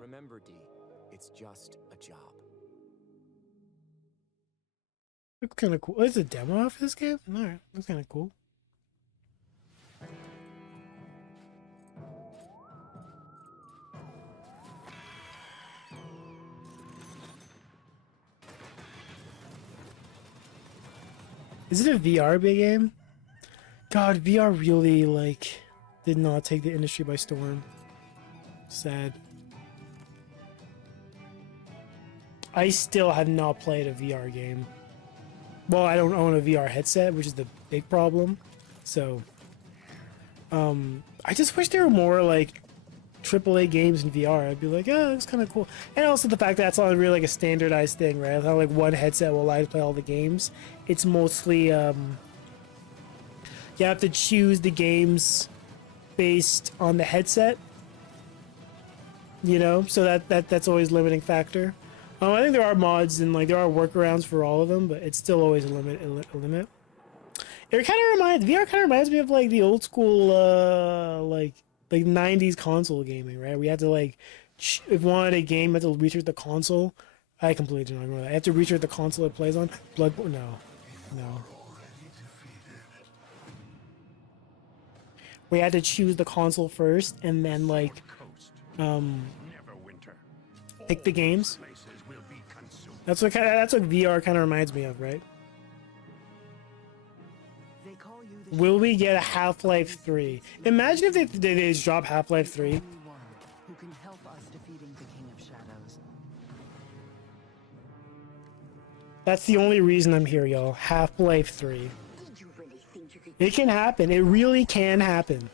Remember, D, it's just a job. Looks kind of cool. Is a demo of this game? Alright, that's kind of cool. Is it a VR big game? God, VR really, like, did not take the industry by storm. Sad. I still have not played a VR game. Well, I don't own a VR headset, which is the big problem. So, I just wish there were more, like, AAA games in VR. I'd be like, oh, it's kind of cool. And also the fact that it's not really like a standardized thing, right? It's not like one headset will allow you to play all the games. It's mostly, you have to choose the games based on the headset. You know, so that's always a limiting factor. I think there are mods and like there are workarounds for all of them, but it's still always a limit. It kind of reminds VR kind of reminds me of like the old school like 90s console gaming, right? We had to like if you wanted a game, you had to research the console. I completely do not remember that. I have to research the console it plays on. Bloodborne, no. We had to choose the console first and then like pick the games. That's what VR kind of reminds me of, right? Will we get a Half-Life 3? Imagine if they just drop Half-Life 3. Who can help us defeating the King of Shadows? That's the only reason I'm here, y'all. Half-Life 3. Did you really think you could? It can happen. It really can happen.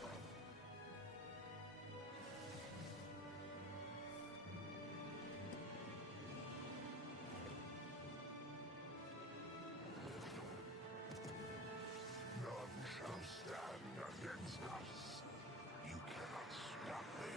None shall stand against us. You cannot stop me.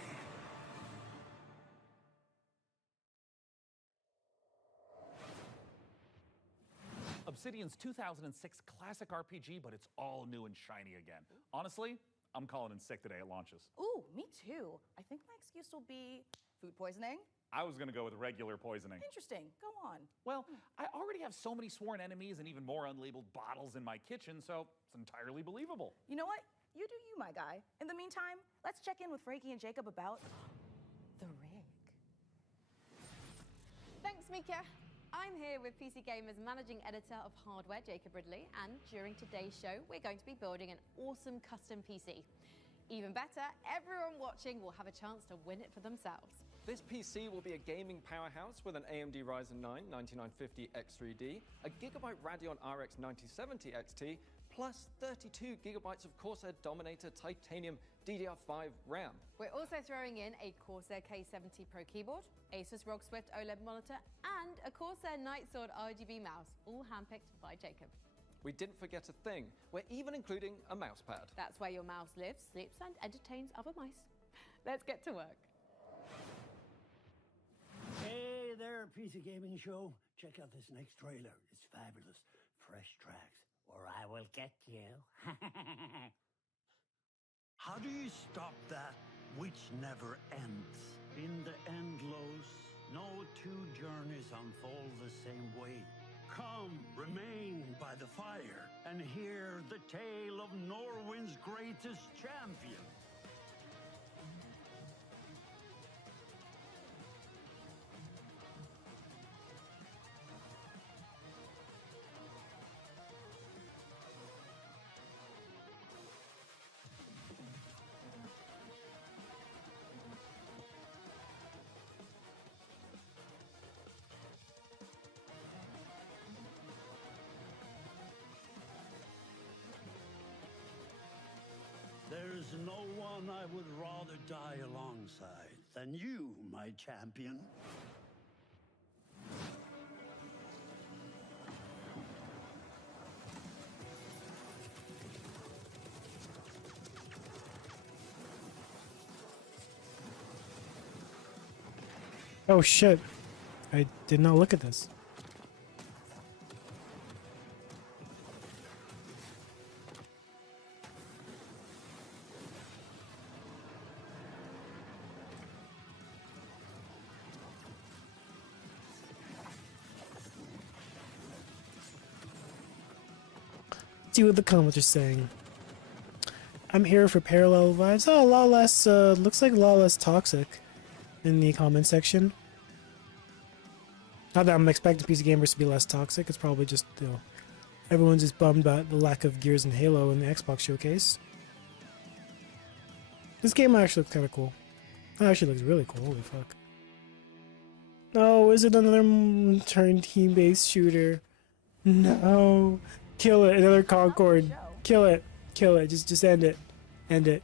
Obsidian's 2006 classic RPG, but it's all new and shiny again. Honestly, I'm calling in sick the day it launches. Ooh, me too. I think my excuse will be food poisoning. I was gonna go with regular poisoning. Interesting. Go on. Well, I already have so many sworn enemies and even more unlabeled bottles in my kitchen, so it's entirely believable. You know what? You do you, my guy. In the meantime, let's check in with Frankie and Jacob about the rig. Thanks, Mika. I'm here with PC Gamer's managing editor of hardware, Jacob Ridley, and during today's show, we're going to be building an awesome custom PC. Even better, everyone watching will have a chance to win it for themselves. This PC will be a gaming powerhouse with an AMD Ryzen 9 9950 X3D, a Gigabyte Radeon RX 9070 XT, plus 32 gigabytes of Corsair Dominator Titanium DDR5 RAM. We're also throwing in a Corsair K70 Pro keyboard, Asus ROG Swift OLED monitor, and a Corsair Nightsword RGB mouse, all handpicked by Jacob. We didn't forget a thing. We're even including a mousepad. That's where your mouse lives, sleeps, and entertains other mice. Let's get to work. Hey there, PC Gaming Show. Check out this next trailer. It's fabulous. Fresh tracks, or I will get you. How do you stop that which never ends? In the endless, no two journeys unfold the same way. Come, remain by the fire, and hear the tale of Norwind's greatest champion. There's no one I would rather die alongside than you, my champion. Oh shit. I did not look at this. See what the comments are saying. I'm here for parallel vibes. Oh, a lot less, looks like a lot less toxic in the comment section. Not that I'm expecting PC gamers to be less toxic, it's probably just, you know, everyone's just bummed about the lack of Gears and Halo in the Xbox showcase. This game actually looks kind of cool. It actually looks really cool, holy fuck. No, is it another turn team-based shooter? No. Kill it, another Concord. Kill it. Kill it. Just end it. End it.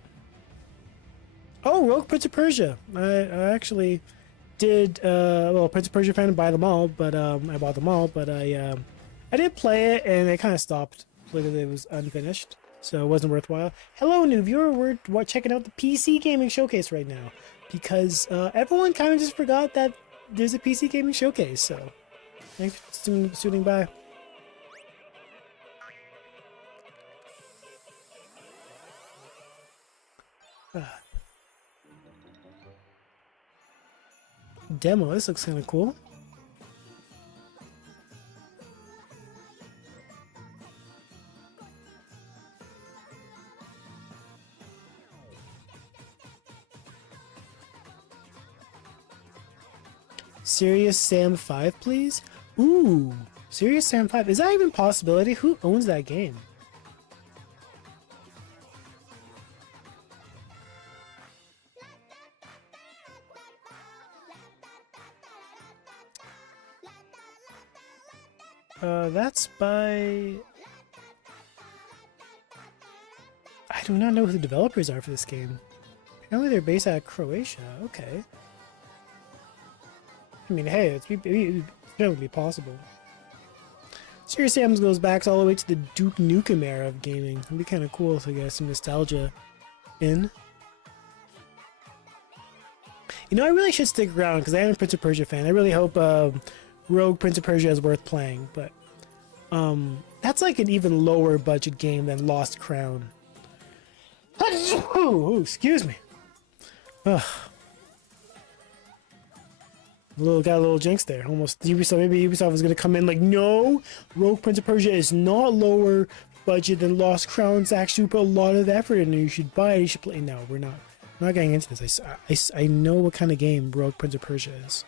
Oh, Rogue Prince of Persia. I actually did well, Prince of Persia fan, buy them all, but I bought them all, but I did play it and I kind of stopped because it was unfinished, so it wasn't worthwhile. Hello, new viewer. We're checking out the PC gaming showcase right now because everyone kind of just forgot that there's a PC gaming showcase. So thanks for tuning by. Demo, this looks kind of cool. Serious Sam 5, please? Ooh, Serious Sam 5. Is that even a possibility? Who owns that game? That's by... I do not know who the developers are for this game. Apparently they're based out of Croatia. Okay. I mean, hey, it's definitely possible. Serious Sam's goes back all the way to the Duke Nukem era of gaming. It'd be kind of cool to get some nostalgia in. You know, I really should stick around because I am a Prince of Persia fan. I really hope Rogue Prince of Persia is worth playing, but that's like an even lower budget game than Lost Crown. Oh, excuse me. Ugh. Got a little jinx there. Almost Ubisoft. Maybe Ubisoft is gonna come in like, no, Rogue Prince of Persia is not lower budget than Lost Crown. It's actually put a lot of effort in it. You should buy it. You should play. No, we're not. I'm not getting into this. I know what kind of game Rogue Prince of Persia is.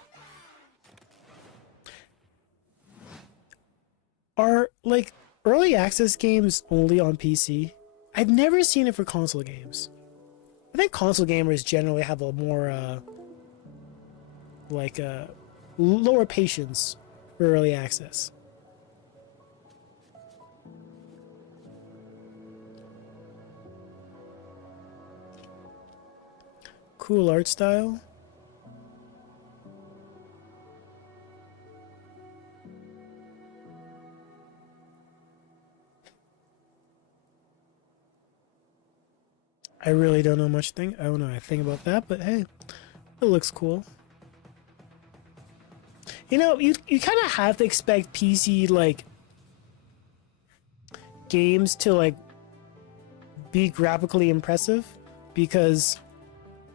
Are like early access games only on PC? I've never seen it for console games. I think console gamers generally have a more lower patience for early access. Cool art style. I really don't know much I don't know anything about that, but hey, it looks cool. You know, you kind of have to expect PC like games to like be graphically impressive because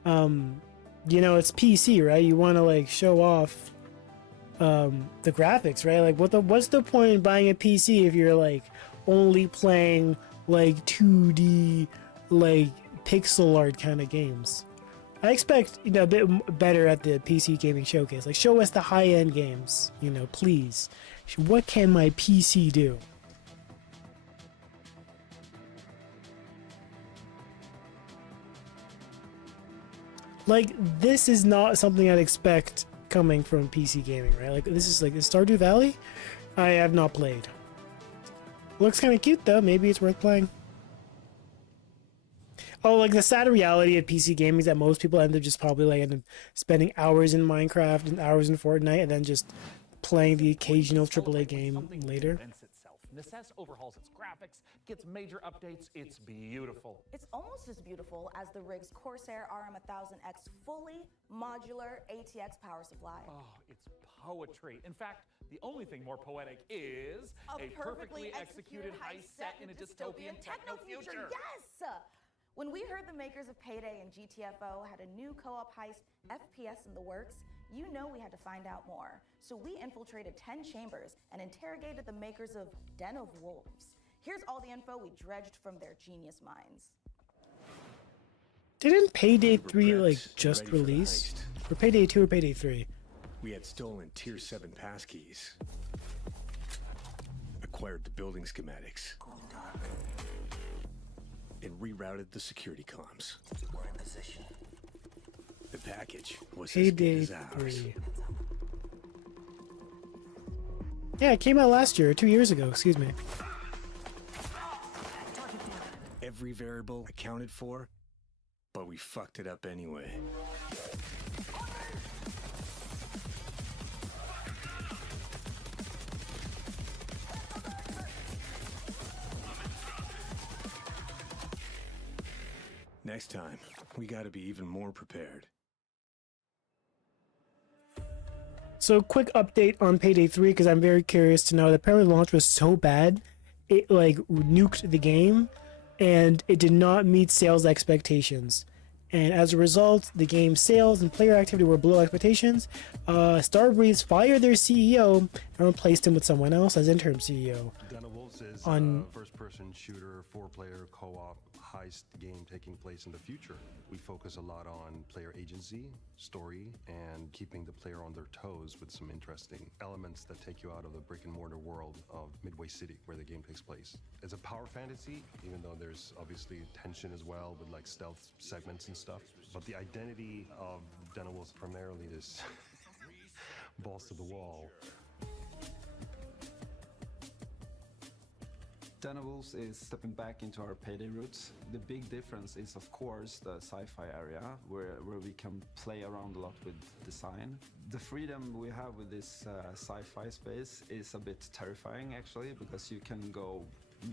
you know, it's PC, right? You want to like show off the graphics, right? Like what's the point in buying a PC if you're like only playing like 2D like pixel art kind of games? I expect, you know, a bit better at the PC gaming showcase. Like, show us the high-end games, you know, please. What can my PC do? Like, this is not something I'd expect coming from PC gaming, right? Like, this is like Stardew Valley. I have not played. Looks kind of cute though. Maybe it's worth playing. Oh, like the sad reality of PC gaming is that most people end up just probably like end up spending hours in Minecraft and hours in Fortnite and then just playing the occasional AAA game later. Necess overhauls its graphics, gets major updates. It's beautiful. It's almost as beautiful as the rig's Corsair RM1000X fully modular ATX power supply. Oh, it's poetry. In fact, the only thing more poetic is a perfectly executed heist set in a dystopian techno future. Yes! When we heard the makers of Payday and GTFO had a new co-op heist FPS in the works, you know we had to find out more. So we infiltrated 10 chambers and interrogated the makers of Den of Wolves. Here's all the info we dredged from their genius minds. Didn't Payday 3 like just release? Or Payday 2 or Payday 3? We had stolen Tier 7 passkeys. Acquired the building schematics. And rerouted the security comms. We're in position. The package was Payday as good as ours. 3. Yeah, it came out last year, 2 years ago, excuse me. Every variable accounted for, but we fucked it up anyway. Next time, we gotta be even more prepared. So quick update on Payday 3 because I'm very curious to know that apparently the launch was so bad it like nuked the game and it did not meet sales expectations. And as a result, the game's sales and player activity were below expectations. Starbreeze fired their CEO and replaced him with someone else as interim CEO. Den of Wolves is on a first-person shooter, four-player co-op heist game taking place in the future. We focus a lot on player agency, story, and keeping the player on their toes with some interesting elements that take you out of the brick-and-mortar world of Midway City, where the game takes place. It's a power fantasy, even though there's obviously tension as well with like stealth segments and stuff. But the identity of Den of Wolves primarily is balls to the wall. Denables is stepping back into our Payday roots. The big difference is, of course, the sci-fi area, where we can play around a lot with design. The freedom we have with this sci-fi space is a bit terrifying, actually, because you can go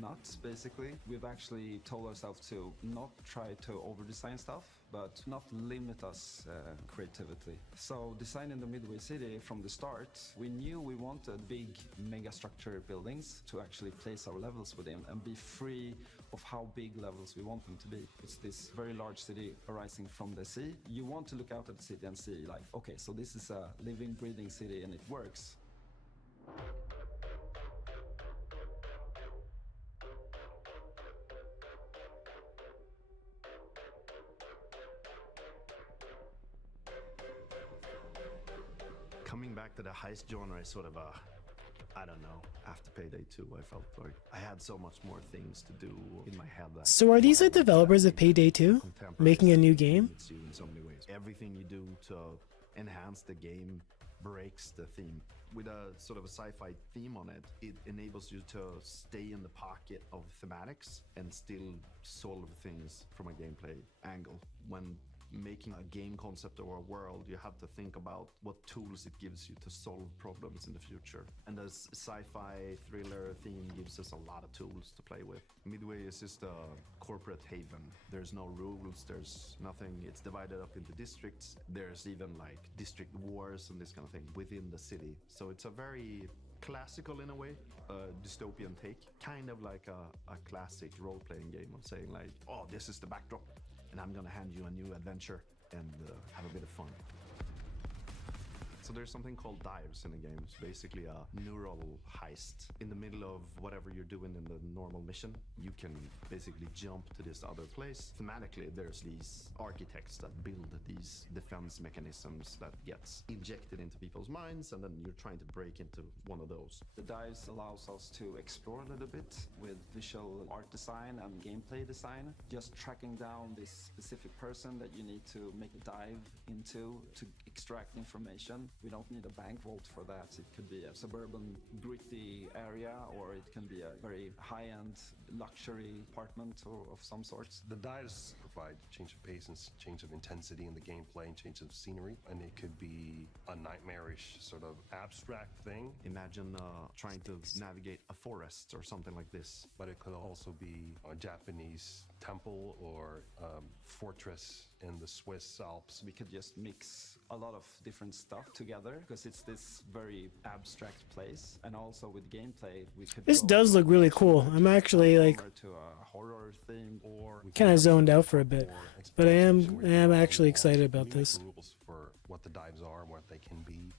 nuts, basically. We've actually told ourselves to not try to over-design stuff, but not limit us creativity. So designing the Midway City from the start, we knew we wanted big mega-structure buildings to actually place our levels within and be free of how big levels we want them to be. It's this very large city arising from the sea. You want to look out at the city and see, like, okay, so this is a living, breathing city and it works. Coming back to the heist genre is sort of a, I don't know, after Payday 2 I felt like I had so much more things to do in my head. So are these like developers of Payday 2 making a new game? It's you in so many ways. Everything you do to enhance the game breaks the theme. With a sort of a sci-fi theme on it, it enables you to stay in the pocket of thematics and still solve things from a gameplay angle. When making a game concept or a world, you have to think about what tools it gives you to solve problems in the future. And the sci-fi thriller theme gives us a lot of tools to play with. Midway is just a corporate haven. There's no rules, there's nothing. It's divided up into districts. There's even like district wars and this kind of thing within the city. So it's a very classical in a way, dystopian take, kind of like a classic role-playing game of saying like, oh, this is the backdrop, and I'm gonna hand you a new adventure and have a bit of fun. So there's something called dives in the game. It's basically a neural heist. In the middle of whatever you're doing in the normal mission, you can basically jump to this other place. Thematically, there's these architects that build these defense mechanisms that gets injected into people's minds, and then you're trying to break into one of those. The dives allows us to explore a little bit with visual art design and gameplay design. Just tracking down this specific person that you need to make a dive into to extract information. We don't need a bank vault for that. It could be a suburban, gritty area, or it can be a very high-end luxury apartment of some sort. The dives provide change of pace and change of intensity in the gameplay and change of scenery, and it could be a nightmarish sort of abstract thing. Imagine trying to navigate a forest or something like this. But it could also be a Japanese temple or fortress in the Swiss Alps. We could just mix a lot of different stuff together because it's this very abstract place, and also with gameplay we could This does look really cool. I'm actually like to a horror theme or kind of zoned out for a bit, but I am actually excited about this. Rules for what the dives are and what they can be.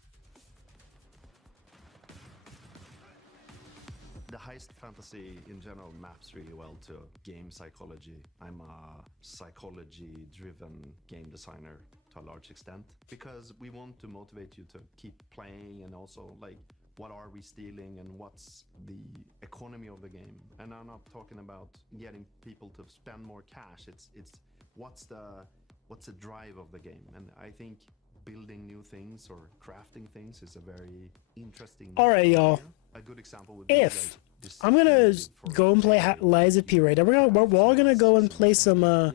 The heist fantasy in general maps really well to game psychology. I'm a psychology-driven game designer to a large extent because we want to motivate you to keep playing, and also like what are we stealing and what's the economy of the game. And I'm not talking about getting people to spend more cash. It's what's the drive of the game. And I think building new things or crafting things is a very interesting. All right, y'all. A good example would If I'm gonna go and play Lies of P right now, we're all gonna go and play some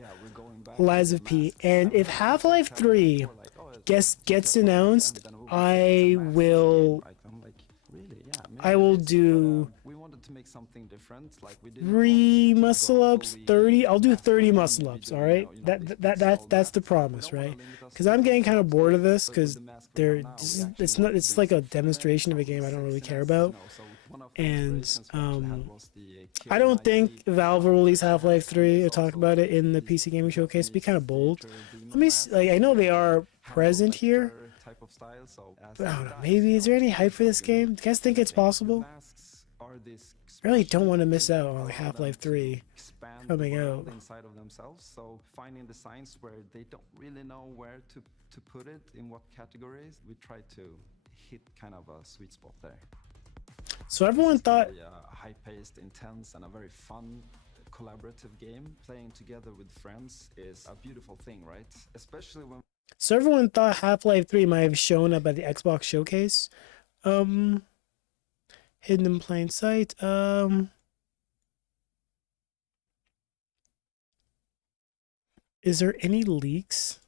Lies of P, and if Half-Life 3 gets announced, I will do we wanted to make something different, like we did 3 muscle ups, 30. I'll do 30 muscle ups. All right, that's the promise, right? Because I'm getting kind of bored of this because it's like a demonstration of a game I don't really care about, and I don't think Valve will release Half-Life 3 or talk about it in the PC Gaming Showcase. It'd be kind of bold. Let me see, like, I know they are present here, but I don't know, maybe is there any hype for this game? Do you guys think it's possible? I really don't want to miss out on Half-Life 3 coming out. Inside of themselves, so finding designs where they don't really know where to put it, in what categories. We try to hit kind of a sweet spot there. So everyone thought a high-paced, intense, and a very fun collaborative game. Playing together with friends is a beautiful thing, right? Especially when. So everyone thought Half-Life 3 might have shown up at the Xbox Showcase. Hidden in plain sight. Is there any leaks?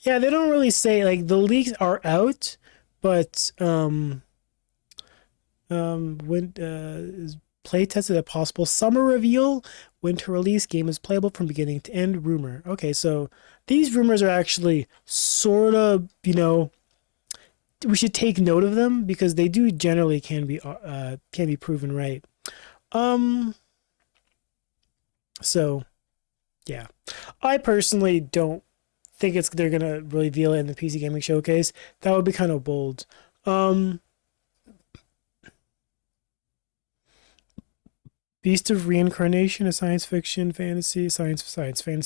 Yeah, they don't really say, like, the leaks are out, but when is play tested at possible summer reveal, winter release, game is playable from beginning to end, rumor. Okay, so these rumors are actually sort of, you know, we should take note of them because they do generally can be proven right. So yeah, I personally don't think they're gonna reveal it in the PC Gaming Showcase. That would be kind of bold. Beast of Reincarnation, a science fantasy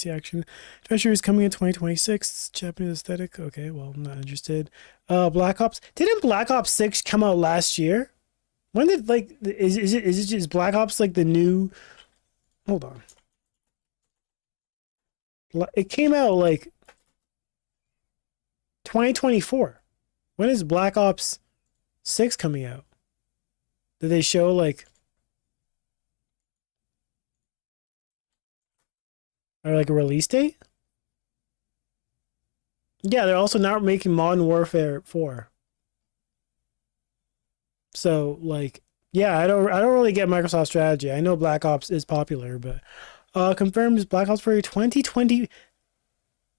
action adventure is coming in 2026. Japanese aesthetic. Okay, well, I'm not interested. Black Ops. Didn't Black Ops 6 come out last year? When did, like, is Black Ops like the new? Hold on. It came out like 2024. When is Black Ops 6 coming out? Did they show like? Or like a release date? Yeah, they're also not making Modern Warfare 4. So like, yeah, I don't really get Microsoft's strategy. I know Black Ops is popular, but confirms Black Ops 4 2020.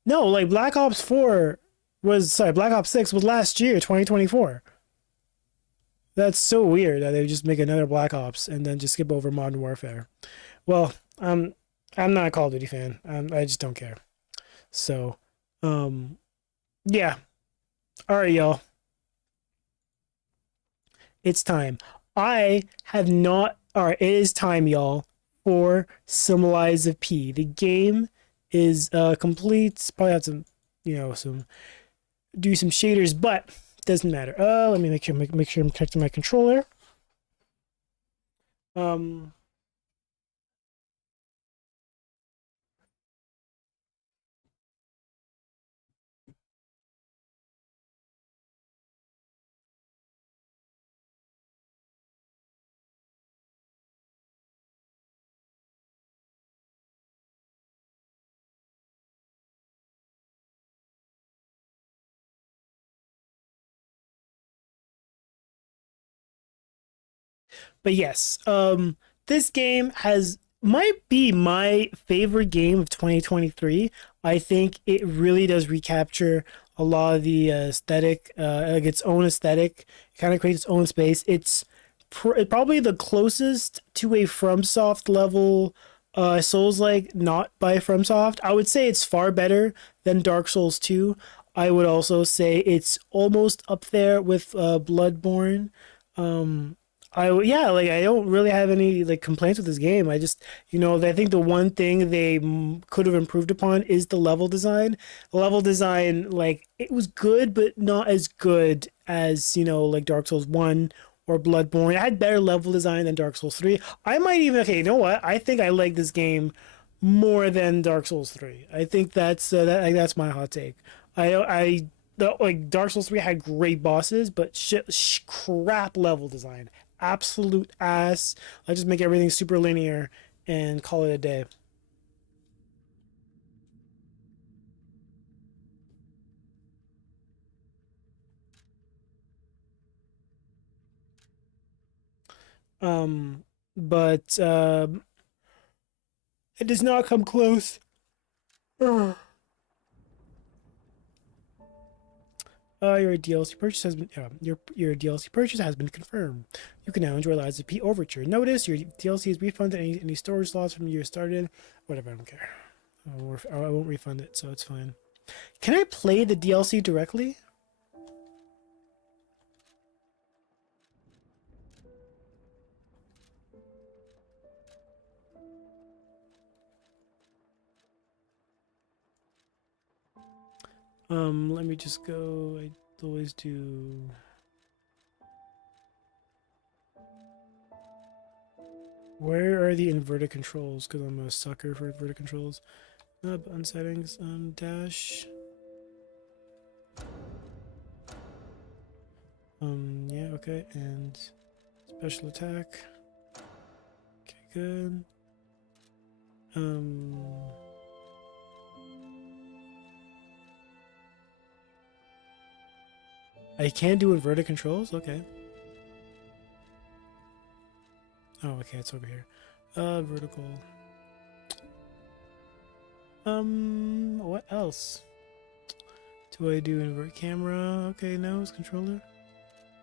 No, like Black Ops 4 was, sorry, Black Ops 6 was last year, 2024. That's so weird that they just make another Black Ops and then just skip over Modern Warfare. Well, I'm not a Call of Duty fan. I just don't care. So, yeah. All right, y'all. It's time. I have not. All right, it is time, y'all, for Some Lies of P. The game is complete. Probably have some, you know, do some shaders, but doesn't matter. Let me make sure I'm connecting my controller. But yes, this game might be my favorite game of 2023. I think it really does recapture a lot of the aesthetic, like its own aesthetic. It kind of creates its own space. It's probably the closest to a FromSoft level Souls-like, not by FromSoft. I would say it's far better than Dark Souls 2. I would also say it's almost up there with Bloodborne. I don't really have any like complaints with this game. I just, you know, I think the one thing they could have improved upon is the level design. The level design, like, it was good, but not as good as, you know, like Dark Souls 1 or Bloodborne. It had better level design than Dark Souls 3. I might even, okay, you know what? I think I like this more than Dark Souls 3. I think that's that's my hot take. Like Dark Souls 3 had great bosses, but crap level design. Absolute ass. I just make everything super linear and call it a day. But it does not come close. Your DLC purchase has been your DLC purchase has been confirmed. You can now enjoy Lies of P Overture. Notice your DLC is refunded any storage slots from your started. Whatever, I don't care. I won't refund it, so it's fine. Can I play the DLC directly? Let me just go. I always do. Where are the inverted controls? Because I'm a sucker for inverted controls. Button settings on dash. Yeah, okay, and special attack. Okay, good. I can't do inverted controls? Okay. Oh, okay, it's over here. Vertical. What else? Do I do invert camera? Okay, no, it's controller.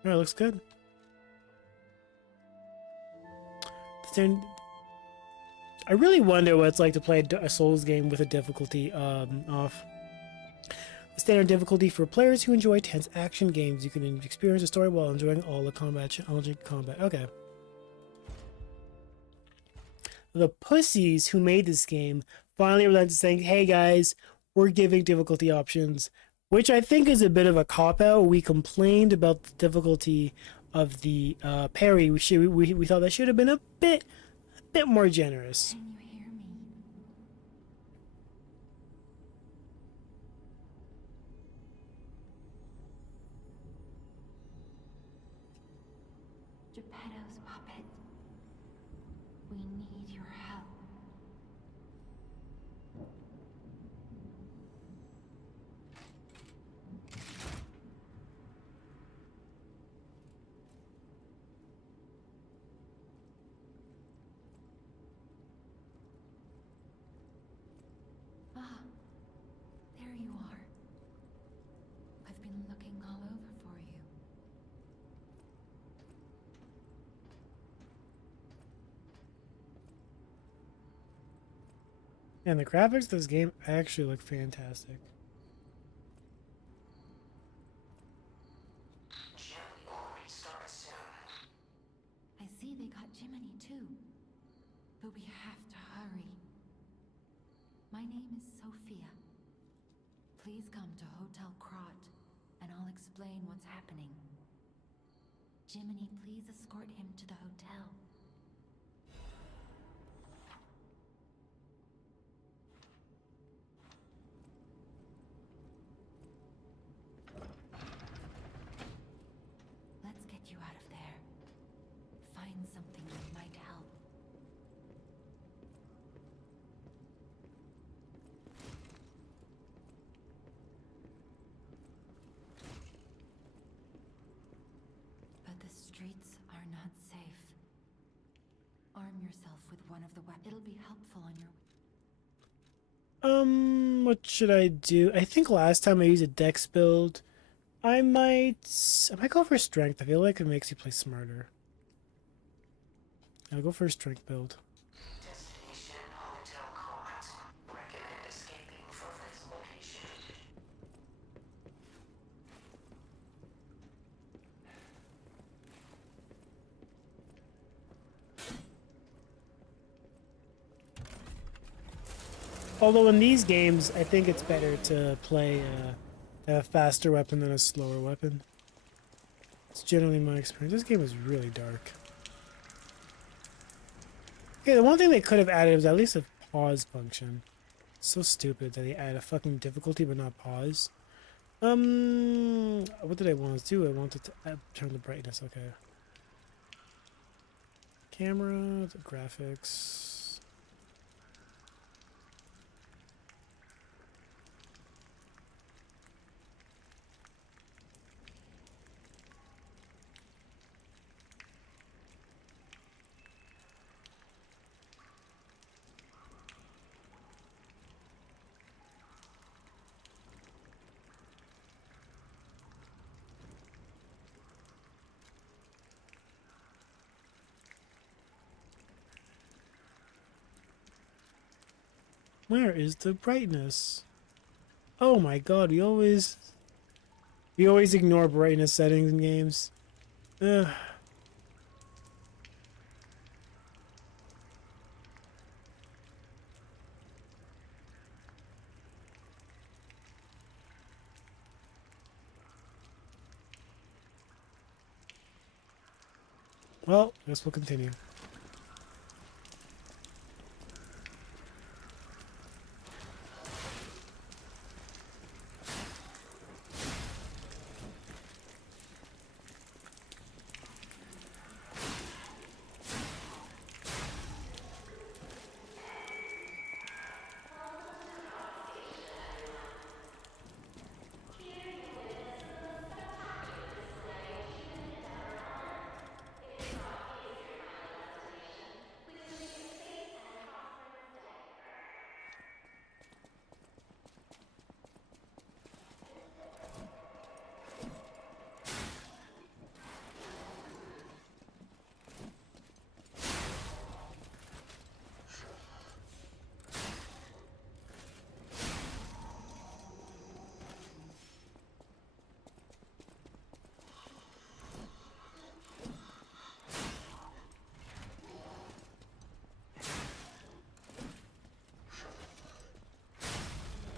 Alright, looks good. Then I really wonder what it's like to play a Souls game with a difficulty off. The standard difficulty for players who enjoy tense action games. You can experience the story while enjoying all the challenging combat. Okay. The pussies who made this game finally relented, saying, "Hey guys, we're giving difficulty options," which I think is a bit of a cop-out. We complained about the difficulty of the parry. We thought that should have been a bit more generous. Geppetto's puppet. We need your help. Ah, there you are. I've been looking all over for you. And the graphics of this game actually look fantastic. I see they got Jiminy too, but we have to hurry. My name is Sophia. Please come to Hotel Krat, and I'll explain what's happening. Jiminy, please escort him to the hotel. Let's get you out of there. Find something that might help. But the streets are not safe. Arm yourself with one of the weapons. It'll be helpful on your... What should I do? I think last time I used a dex build. I might go for strength. I feel like it makes you play smarter. I'll go for a strength build. Destination Hotel Krat. Recommend escaping from this location. Although in these games, I think it's better to play a faster weapon than a slower weapon. It's generally my experience. This game is really dark. Okay, the one thing they could have added was at least a pause function. It's so stupid that they add a fucking difficulty but not pause. What did I want to do? I wanted to turn the brightness. Okay. Camera, the graphics. Where is the brightness? Oh my god, we always ignore brightness settings in games. Ugh. Well, I guess we'll continue.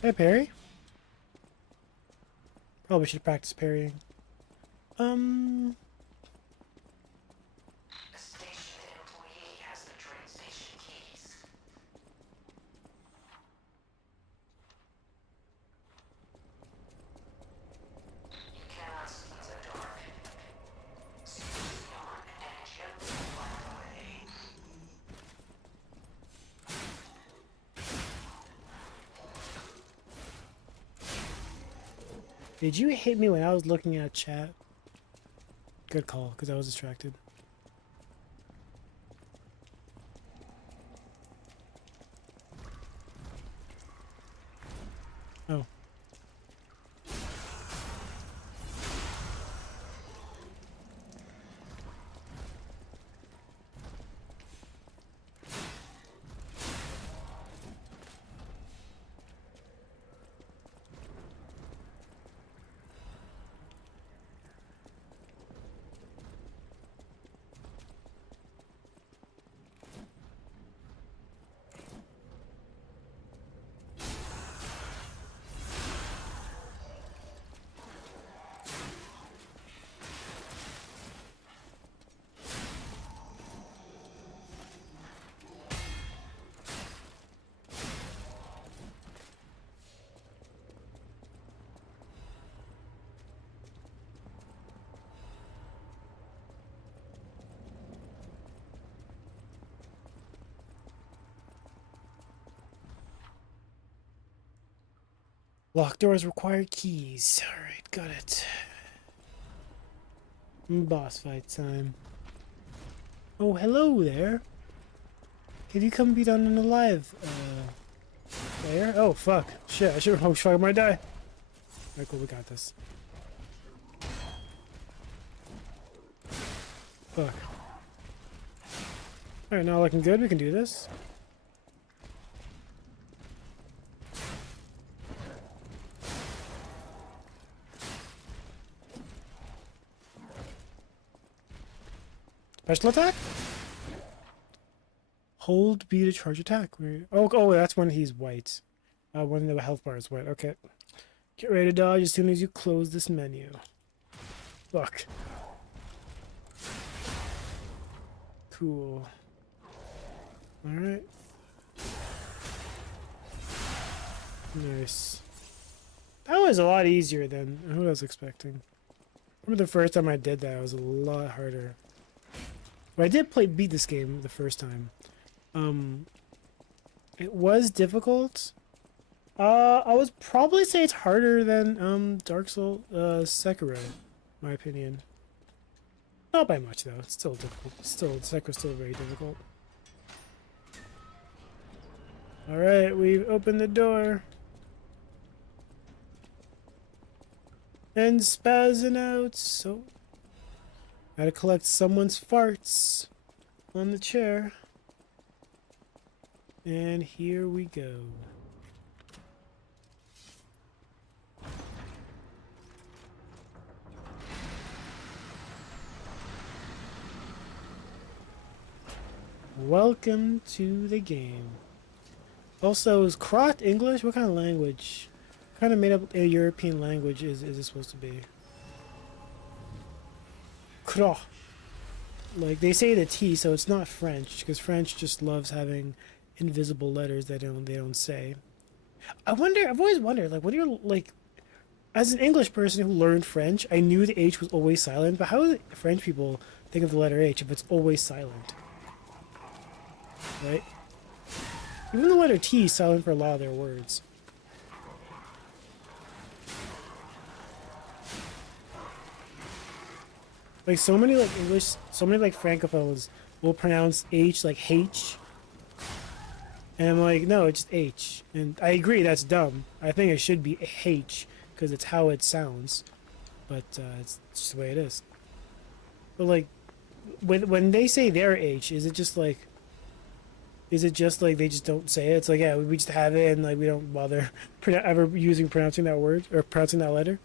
Hey, parry. Probably should practice parrying. A station employee has the train station keys. You cannot see in the dark. Switch on and gently wipe away. Did you hit me when I was looking at chat? Good call, because I was distracted. Oh. Locked doors require keys. Alright, got it. Boss fight time. Oh, hello there. Can you come beat on an alive player? Oh, fuck. Shit, I should. Oh, fuck, I might die. Alright, cool, we got this. Fuck. Alright, now looking good. We can do this. Special attack? Hold B to charge attack. Oh, that's when he's white. When the health bar is white. Okay. Get ready to dodge as soon as you close this menu. Fuck. Cool. Alright. Nice. That was a lot easier than who I was expecting. I remember the first time I did that, it was a lot harder. But I did beat this game the first time. It was difficult. I would probably say it's harder than Dark Souls Sekiro, in my opinion. Not by much though. It's still difficult. Sekiro's still very difficult. All right, we've opened the door. And spazzing out. So. Gotta collect someone's farts on the chair. And here we go. Welcome to the game. Also, is Krot English? What kind of language? What kind of made up a European language is it supposed to be? Krot. Like, they say the T, so it's not French, because French just loves having invisible letters that they don't say. I've always wondered, like, what do you, like, as an English person who learned French, I knew the H was always silent, but how do French people think of the letter H if it's always silent? Right? Even the letter T is silent for a lot of their words. Like, so many, like, Francophones will pronounce H like H. And I'm like, no, it's just H. And I agree, that's dumb. I think it should be H, because it's how it sounds. But it's just the way it is. But, like, when they say their H, is it just like they just don't say it? It's like, yeah, we just have it, and, like, we don't bother ever pronouncing that word, or pronouncing that letter?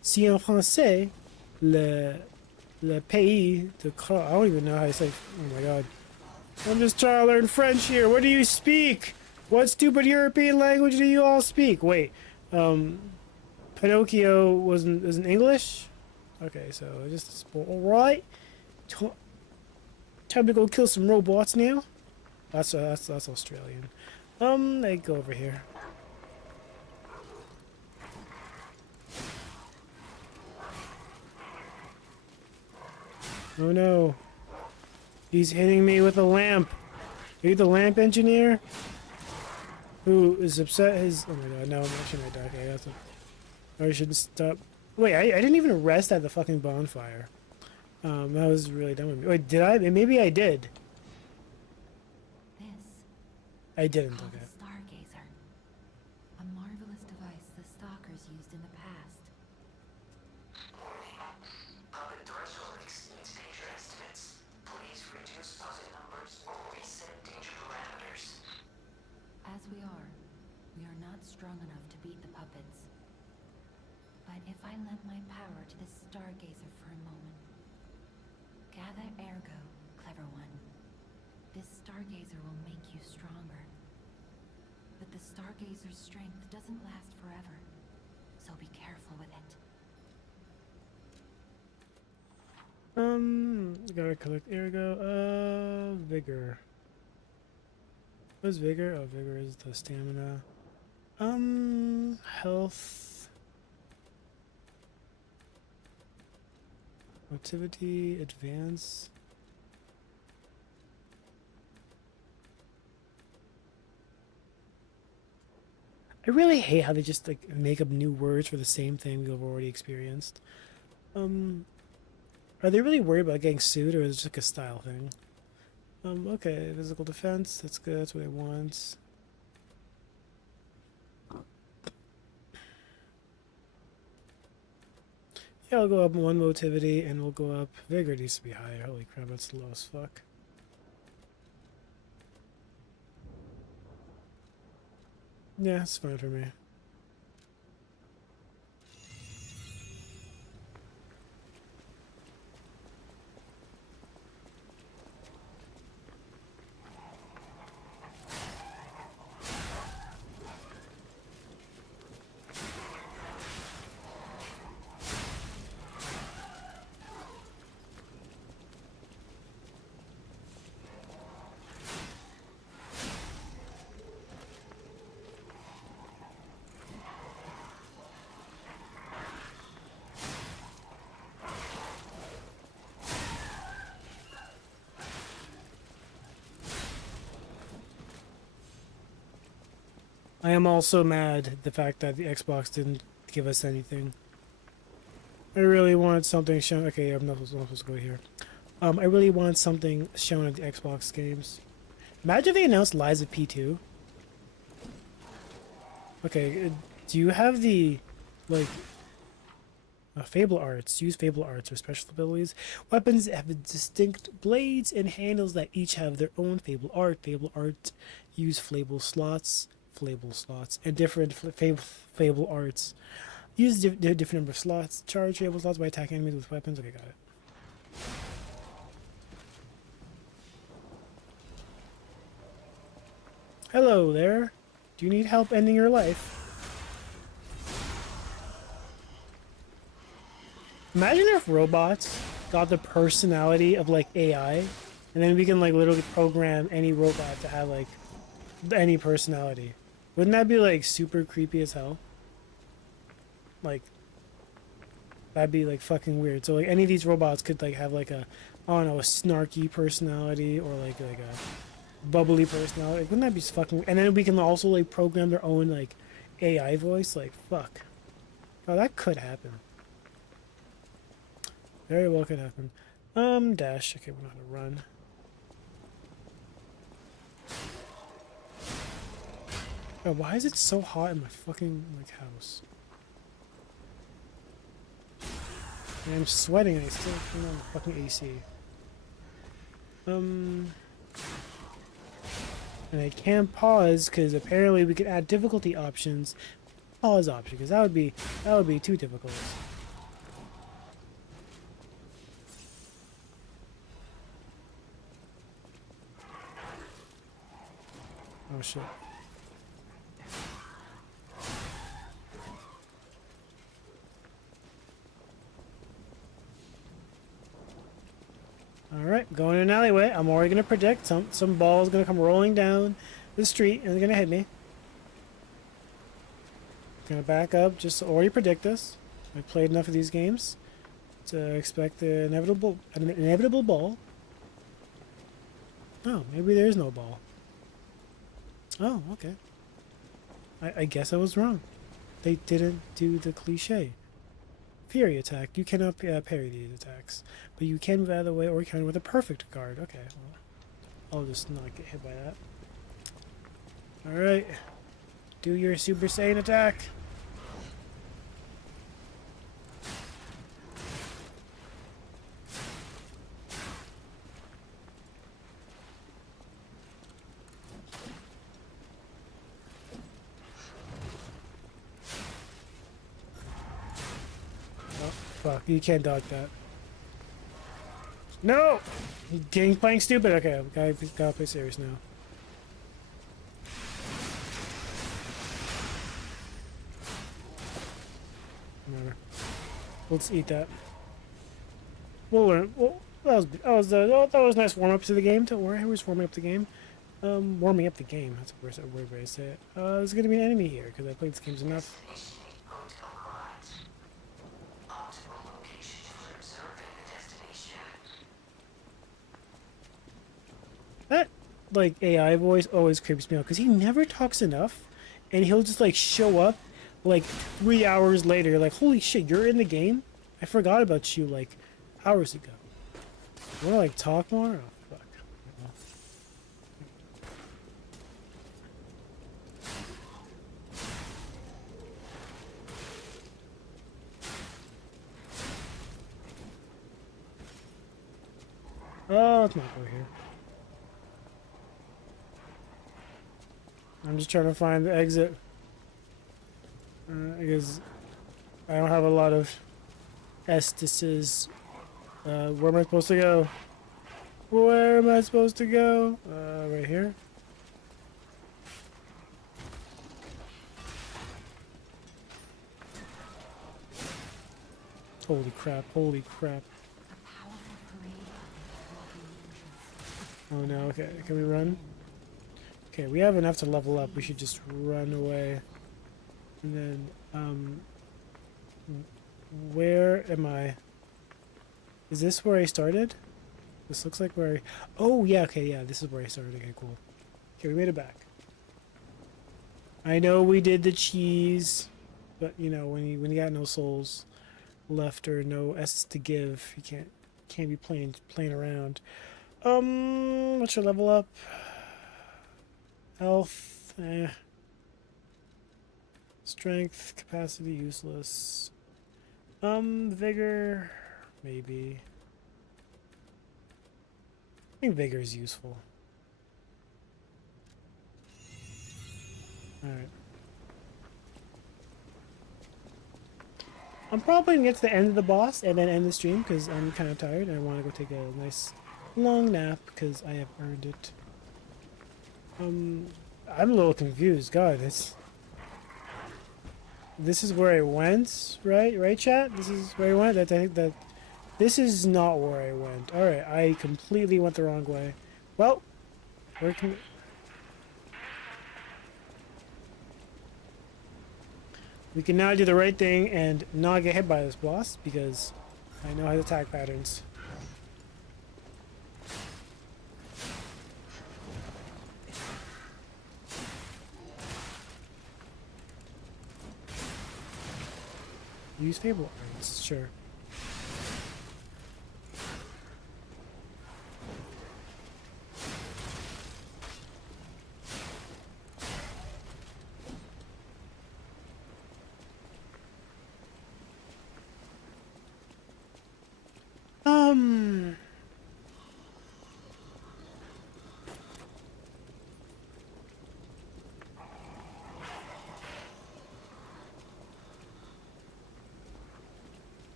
Si en français, le Le pays de Croix. I don't even know how to say. Oh my god. I'm just trying to learn French here. What do you speak? What stupid European language do you all speak? Wait. Pinocchio wasn't English? Okay, so just alright. Time to go kill some robots now. That's Australian. They go over here. Oh no. He's hitting me with a lamp. Are you the lamp engineer? Who is upset his... Oh my god, no, I'm actually gonna die. Okay, that's a... I shouldn't stop. Wait, I didn't even rest at the fucking bonfire. That was really dumb of me. Wait, did I? Maybe I did. I didn't, okay. Stargazer. A marvelous device the Stalkers used in the past. Puppet threshold exceeds danger estimates. Please reduce puppet numbers or reset danger parameters. As we are not strong enough to beat the puppets. But if I lend my power to the Stargazer for a moment. Gather ergo, clever one. This Stargazer will make you stronger. But the Stargazer's strength doesn't last forever, so be careful with it. Gotta collect ergo. Vigor. What's vigor? Oh, vigor is the stamina. Health. Motivity, advance. I really hate how they just like make up new words for the same thing we've already experienced. Are they really worried about getting sued, or is it just like a style thing? Okay, physical defense, that's good, that's what I want. Yeah, I'll go up one motivity, and we'll go up... Vigor needs to be higher, holy crap, that's low as fuck. Yeah, it's fine for me. I am also mad at the fact that the Xbox didn't give us anything. I really wanted something shown. Okay, I'm not supposed to go here. I really want something shown at the Xbox games. Imagine if they announced Lies of P2. Okay, do you have the, like, Fable Arts? Use Fable Arts or special abilities. Weapons have distinct blades and handles that each have their own Fable Art. Fable Art use Fable slots, and different Fable Arts. Use different number of slots. Charge Fable slots by attacking enemies with weapons. Okay, got it. Hello there. Do you need help ending your life? Imagine if robots got the personality of like AI, and then we can like literally program any robot to have like any personality. Wouldn't that be like super creepy as hell? Like, that'd be like fucking weird. So like any of these robots could like have like a, I don't know, a snarky personality or like a bubbly personality. Like, wouldn't that be fucking? And then we can also like program their own like AI voice. Like, fuck. Oh, that could happen. Very well could happen. Dash. Okay, we're not gonna run. Oh, why is it so hot in my fucking like house? And I'm sweating and I still turn on the fucking AC. And I can't pause because apparently we could add difficulty options. Pause option, because that would be too difficult. Oh shit. Alright, going in an alleyway. I'm already gonna predict some ball's gonna come rolling down the street and it's gonna hit me. Gonna back up, just already predict this. I've played enough of these games to expect the inevitable ball. Oh, maybe there is no ball. Oh, okay. I guess I was wrong. They didn't do the cliche. Fury attack. You cannot parry these attacks. But you can move out of the way or counter with a perfect guard. Okay, well, I'll just not get hit by that. Alright. Do your Super Saiyan attack. Fuck, you can't dodge that. No! Getting playing stupid. Okay, gotta play serious now. Whatever. Let's eat that. We'll learn. Well, that was a nice warm up to the game. Who was warming up the game? Warming up the game. That's a weird way to say it. There's gonna be an enemy here because I played this game enough. That like AI voice always creeps me out because he never talks enough, and he'll just like show up like 3 hours later. Like, holy shit, you're in the game? I forgot about you like hours ago. You wanna like talk more? Oh, fuck. Oh, let's not go here. I'm just trying to find the exit. Because I don't have a lot of Estises. Where am I supposed to go? Where am I supposed to go? Right here. Holy crap, holy crap. Oh no, okay, can we run? Okay, we have enough to level up, we should just run away. And then, where am I? Is this where I started? This looks like where I... Oh, yeah, okay, yeah, this is where I started. Okay, cool. Okay, we made it back. I know we did the cheese, but, you know, when you got no souls left or no S's to give, you can't be playing around. What's your level up? Health, Strength, capacity, useless. Vigor, maybe. I think vigor is useful. Alright. I'm probably gonna get to the end of the boss and then end the stream because I'm kind of tired and I want to go take a nice long nap because I have earned it. I'm a little confused. God, this is where I went, right? Right, chat? This is where I went? I think that this is not where I went. Alright, I completely went the wrong way. Well, where can... We can now do the right thing and not get hit by this boss because I know his attack patterns. Use Fable Arms, sure.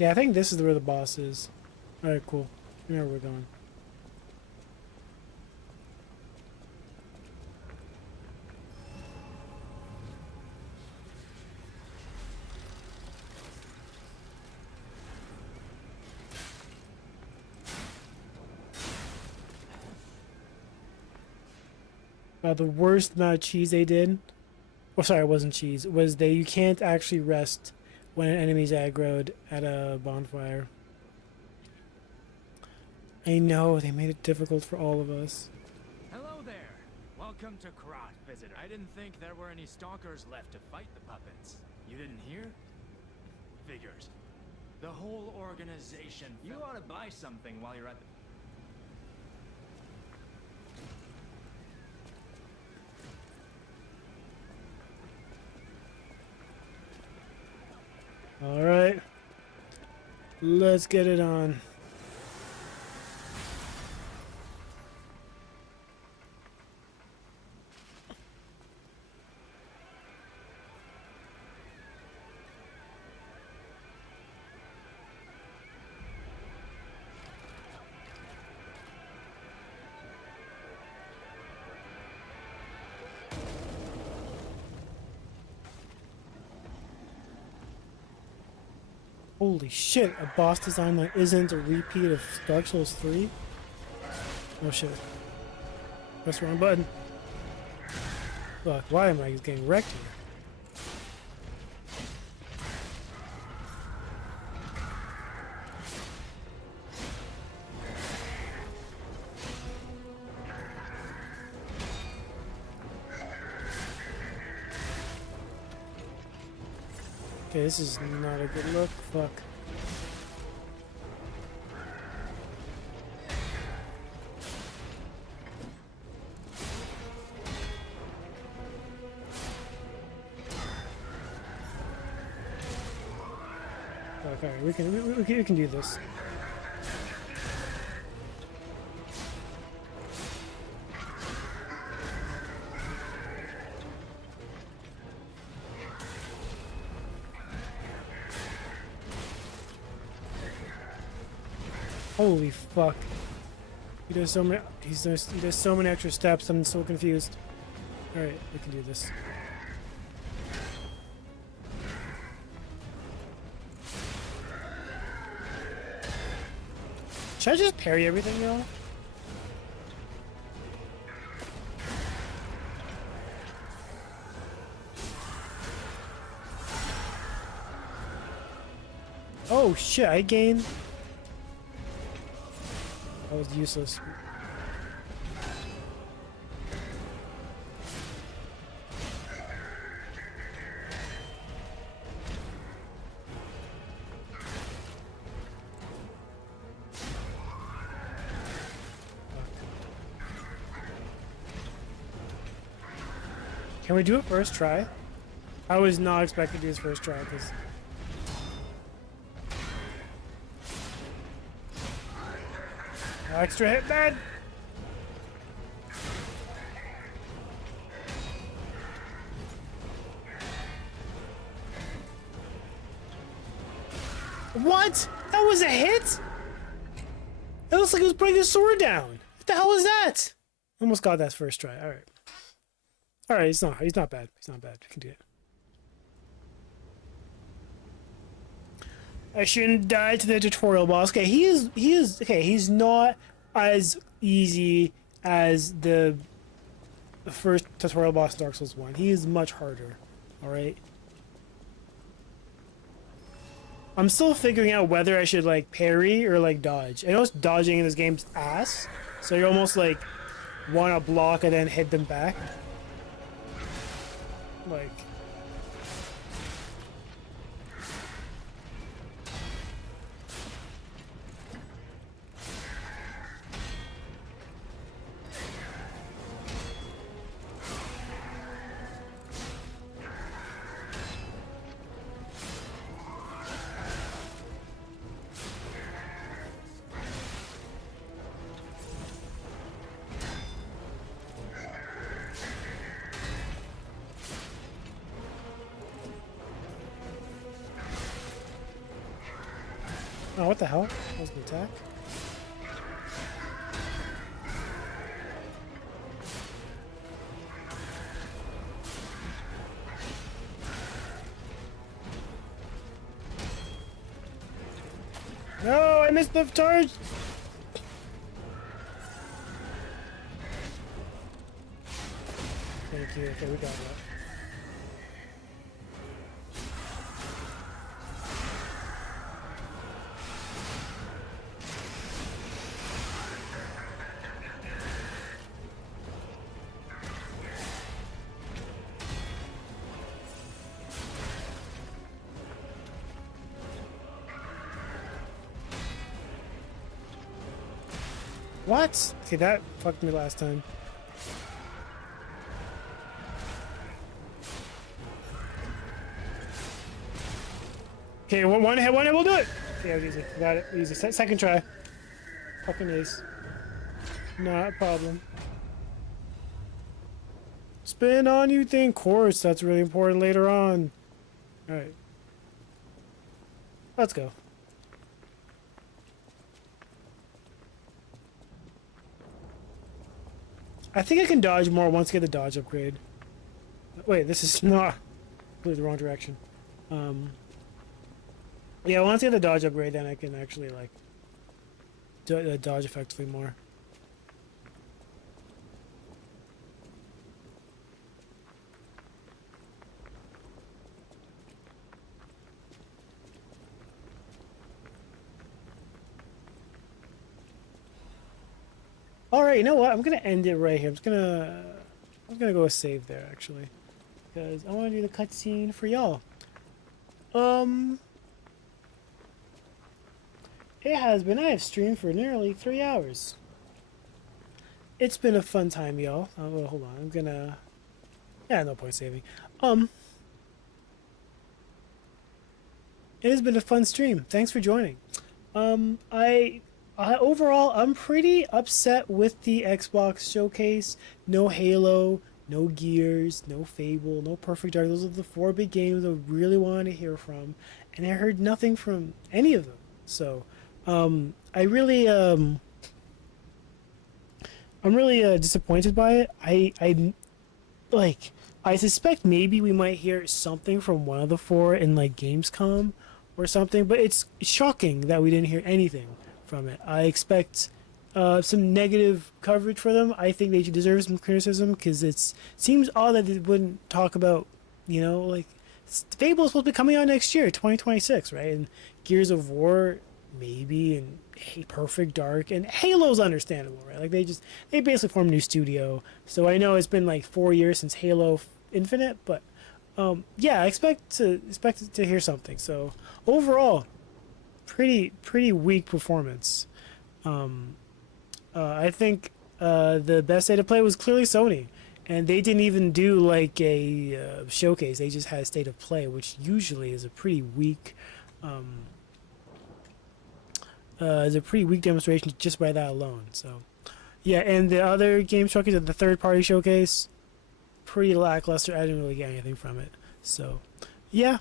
Yeah, I think this is where the boss is. Alright, cool. I know where we're going. The worst amount of cheese they did, oh sorry, it wasn't cheese, was that you can't actually rest when an enemy's aggroed at a bonfire. I know, they made it difficult for all of us. Hello there. Welcome to Krat, visitor. I didn't think there were any stalkers left to fight the puppets. You didn't hear? Figures. The whole organization. You ought to buy something while you're at the... Alright. Let's get it on. Holy shit, a boss design that isn't a repeat of Dark Souls 3? Oh shit. Press the wrong button. Fuck, why am I getting wrecked here? Okay, this is not a good look. Fuck. Okay, we can do this. Holy fuck. He does so many he does so many extra steps, I'm so confused. Alright, we can do this. Should I just parry everything, y'all? Oh shit, I gained... That was useless. Can we do it first try? I was not expecting to do this first try because... Extra hit, man! What? That was a hit? It looks like it was putting his sword down. What the hell was that? Almost got that first try. Alright. Alright, he's not bad. He's not bad. We can do it. I shouldn't die to the tutorial boss. Okay, he is okay, he's not as easy as the first tutorial boss in Dark Souls 1. He is much harder. Alright. I'm still figuring out whether I should like parry or like dodge. I know dodging in this game's ass, so you almost like wanna block and then hit them back. Like oh, what the hell? That was the attack. No, I missed the charge! here. Okay, we got that. What? Okay, that fucked me last time. Okay, one hit, we'll do it! Yeah, it was easy. Got it. Easy. Second try. Fucking ace. Not a problem. Spin on, you think? Course, that's really important later on. Alright. Let's go. I think I can dodge more once I get the dodge upgrade. Wait, this is not completely the wrong direction. Yeah, once I get the dodge upgrade, then I can actually like dodge effectively more. All right, you know what? I'm gonna end it right here. I'm gonna go save there actually, because I want to do the cutscene for y'all. It has been. I have streamed for nearly 3 hours. It's been a fun time, y'all. Oh, hold on. I'm gonna. Yeah, no point saving. It has been a fun stream. Thanks for joining. Overall, I'm pretty upset with the Xbox showcase. No Halo, no Gears, no Fable, no Perfect Dark. Those are the 4 big games I really wanted to hear from, and I heard nothing from any of them. So, I'm really disappointed by it. I suspect maybe we might hear something from one of the 4 in like Gamescom or something, but it's shocking that we didn't hear anything from it. I expect some negative coverage for them. I think they deserve some criticism because it seems odd that they wouldn't talk about, you know, like Fable is supposed to be coming out next year, 2026, right? And Gears of War maybe, and Perfect Dark, and Halo's understandable, right? Like they basically formed a new studio. So I know it's been like 4 years since Halo Infinite, but yeah, I expect to hear something. So overall, pretty weak performance. I think the best State of Play was clearly Sony, and they didn't even do like a showcase. They just had State of Play, which usually is a pretty weak demonstration just by that alone. So yeah, and the other game showcase, the third-party showcase, pretty lackluster. I didn't really get anything from it. So yeah.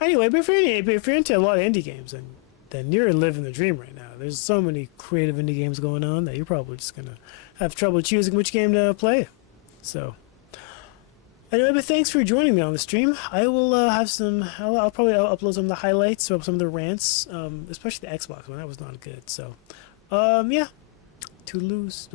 Anyway, but if you're into a lot of indie games, then you're living the dream right now. There's so many creative indie games going on that you're probably just gonna have trouble choosing which game to play. So anyway, but thanks for joining me on the stream. I will have some. I'll probably upload some of the highlights of some of the rants, especially the Xbox one. That was not good. So yeah, toodaloos.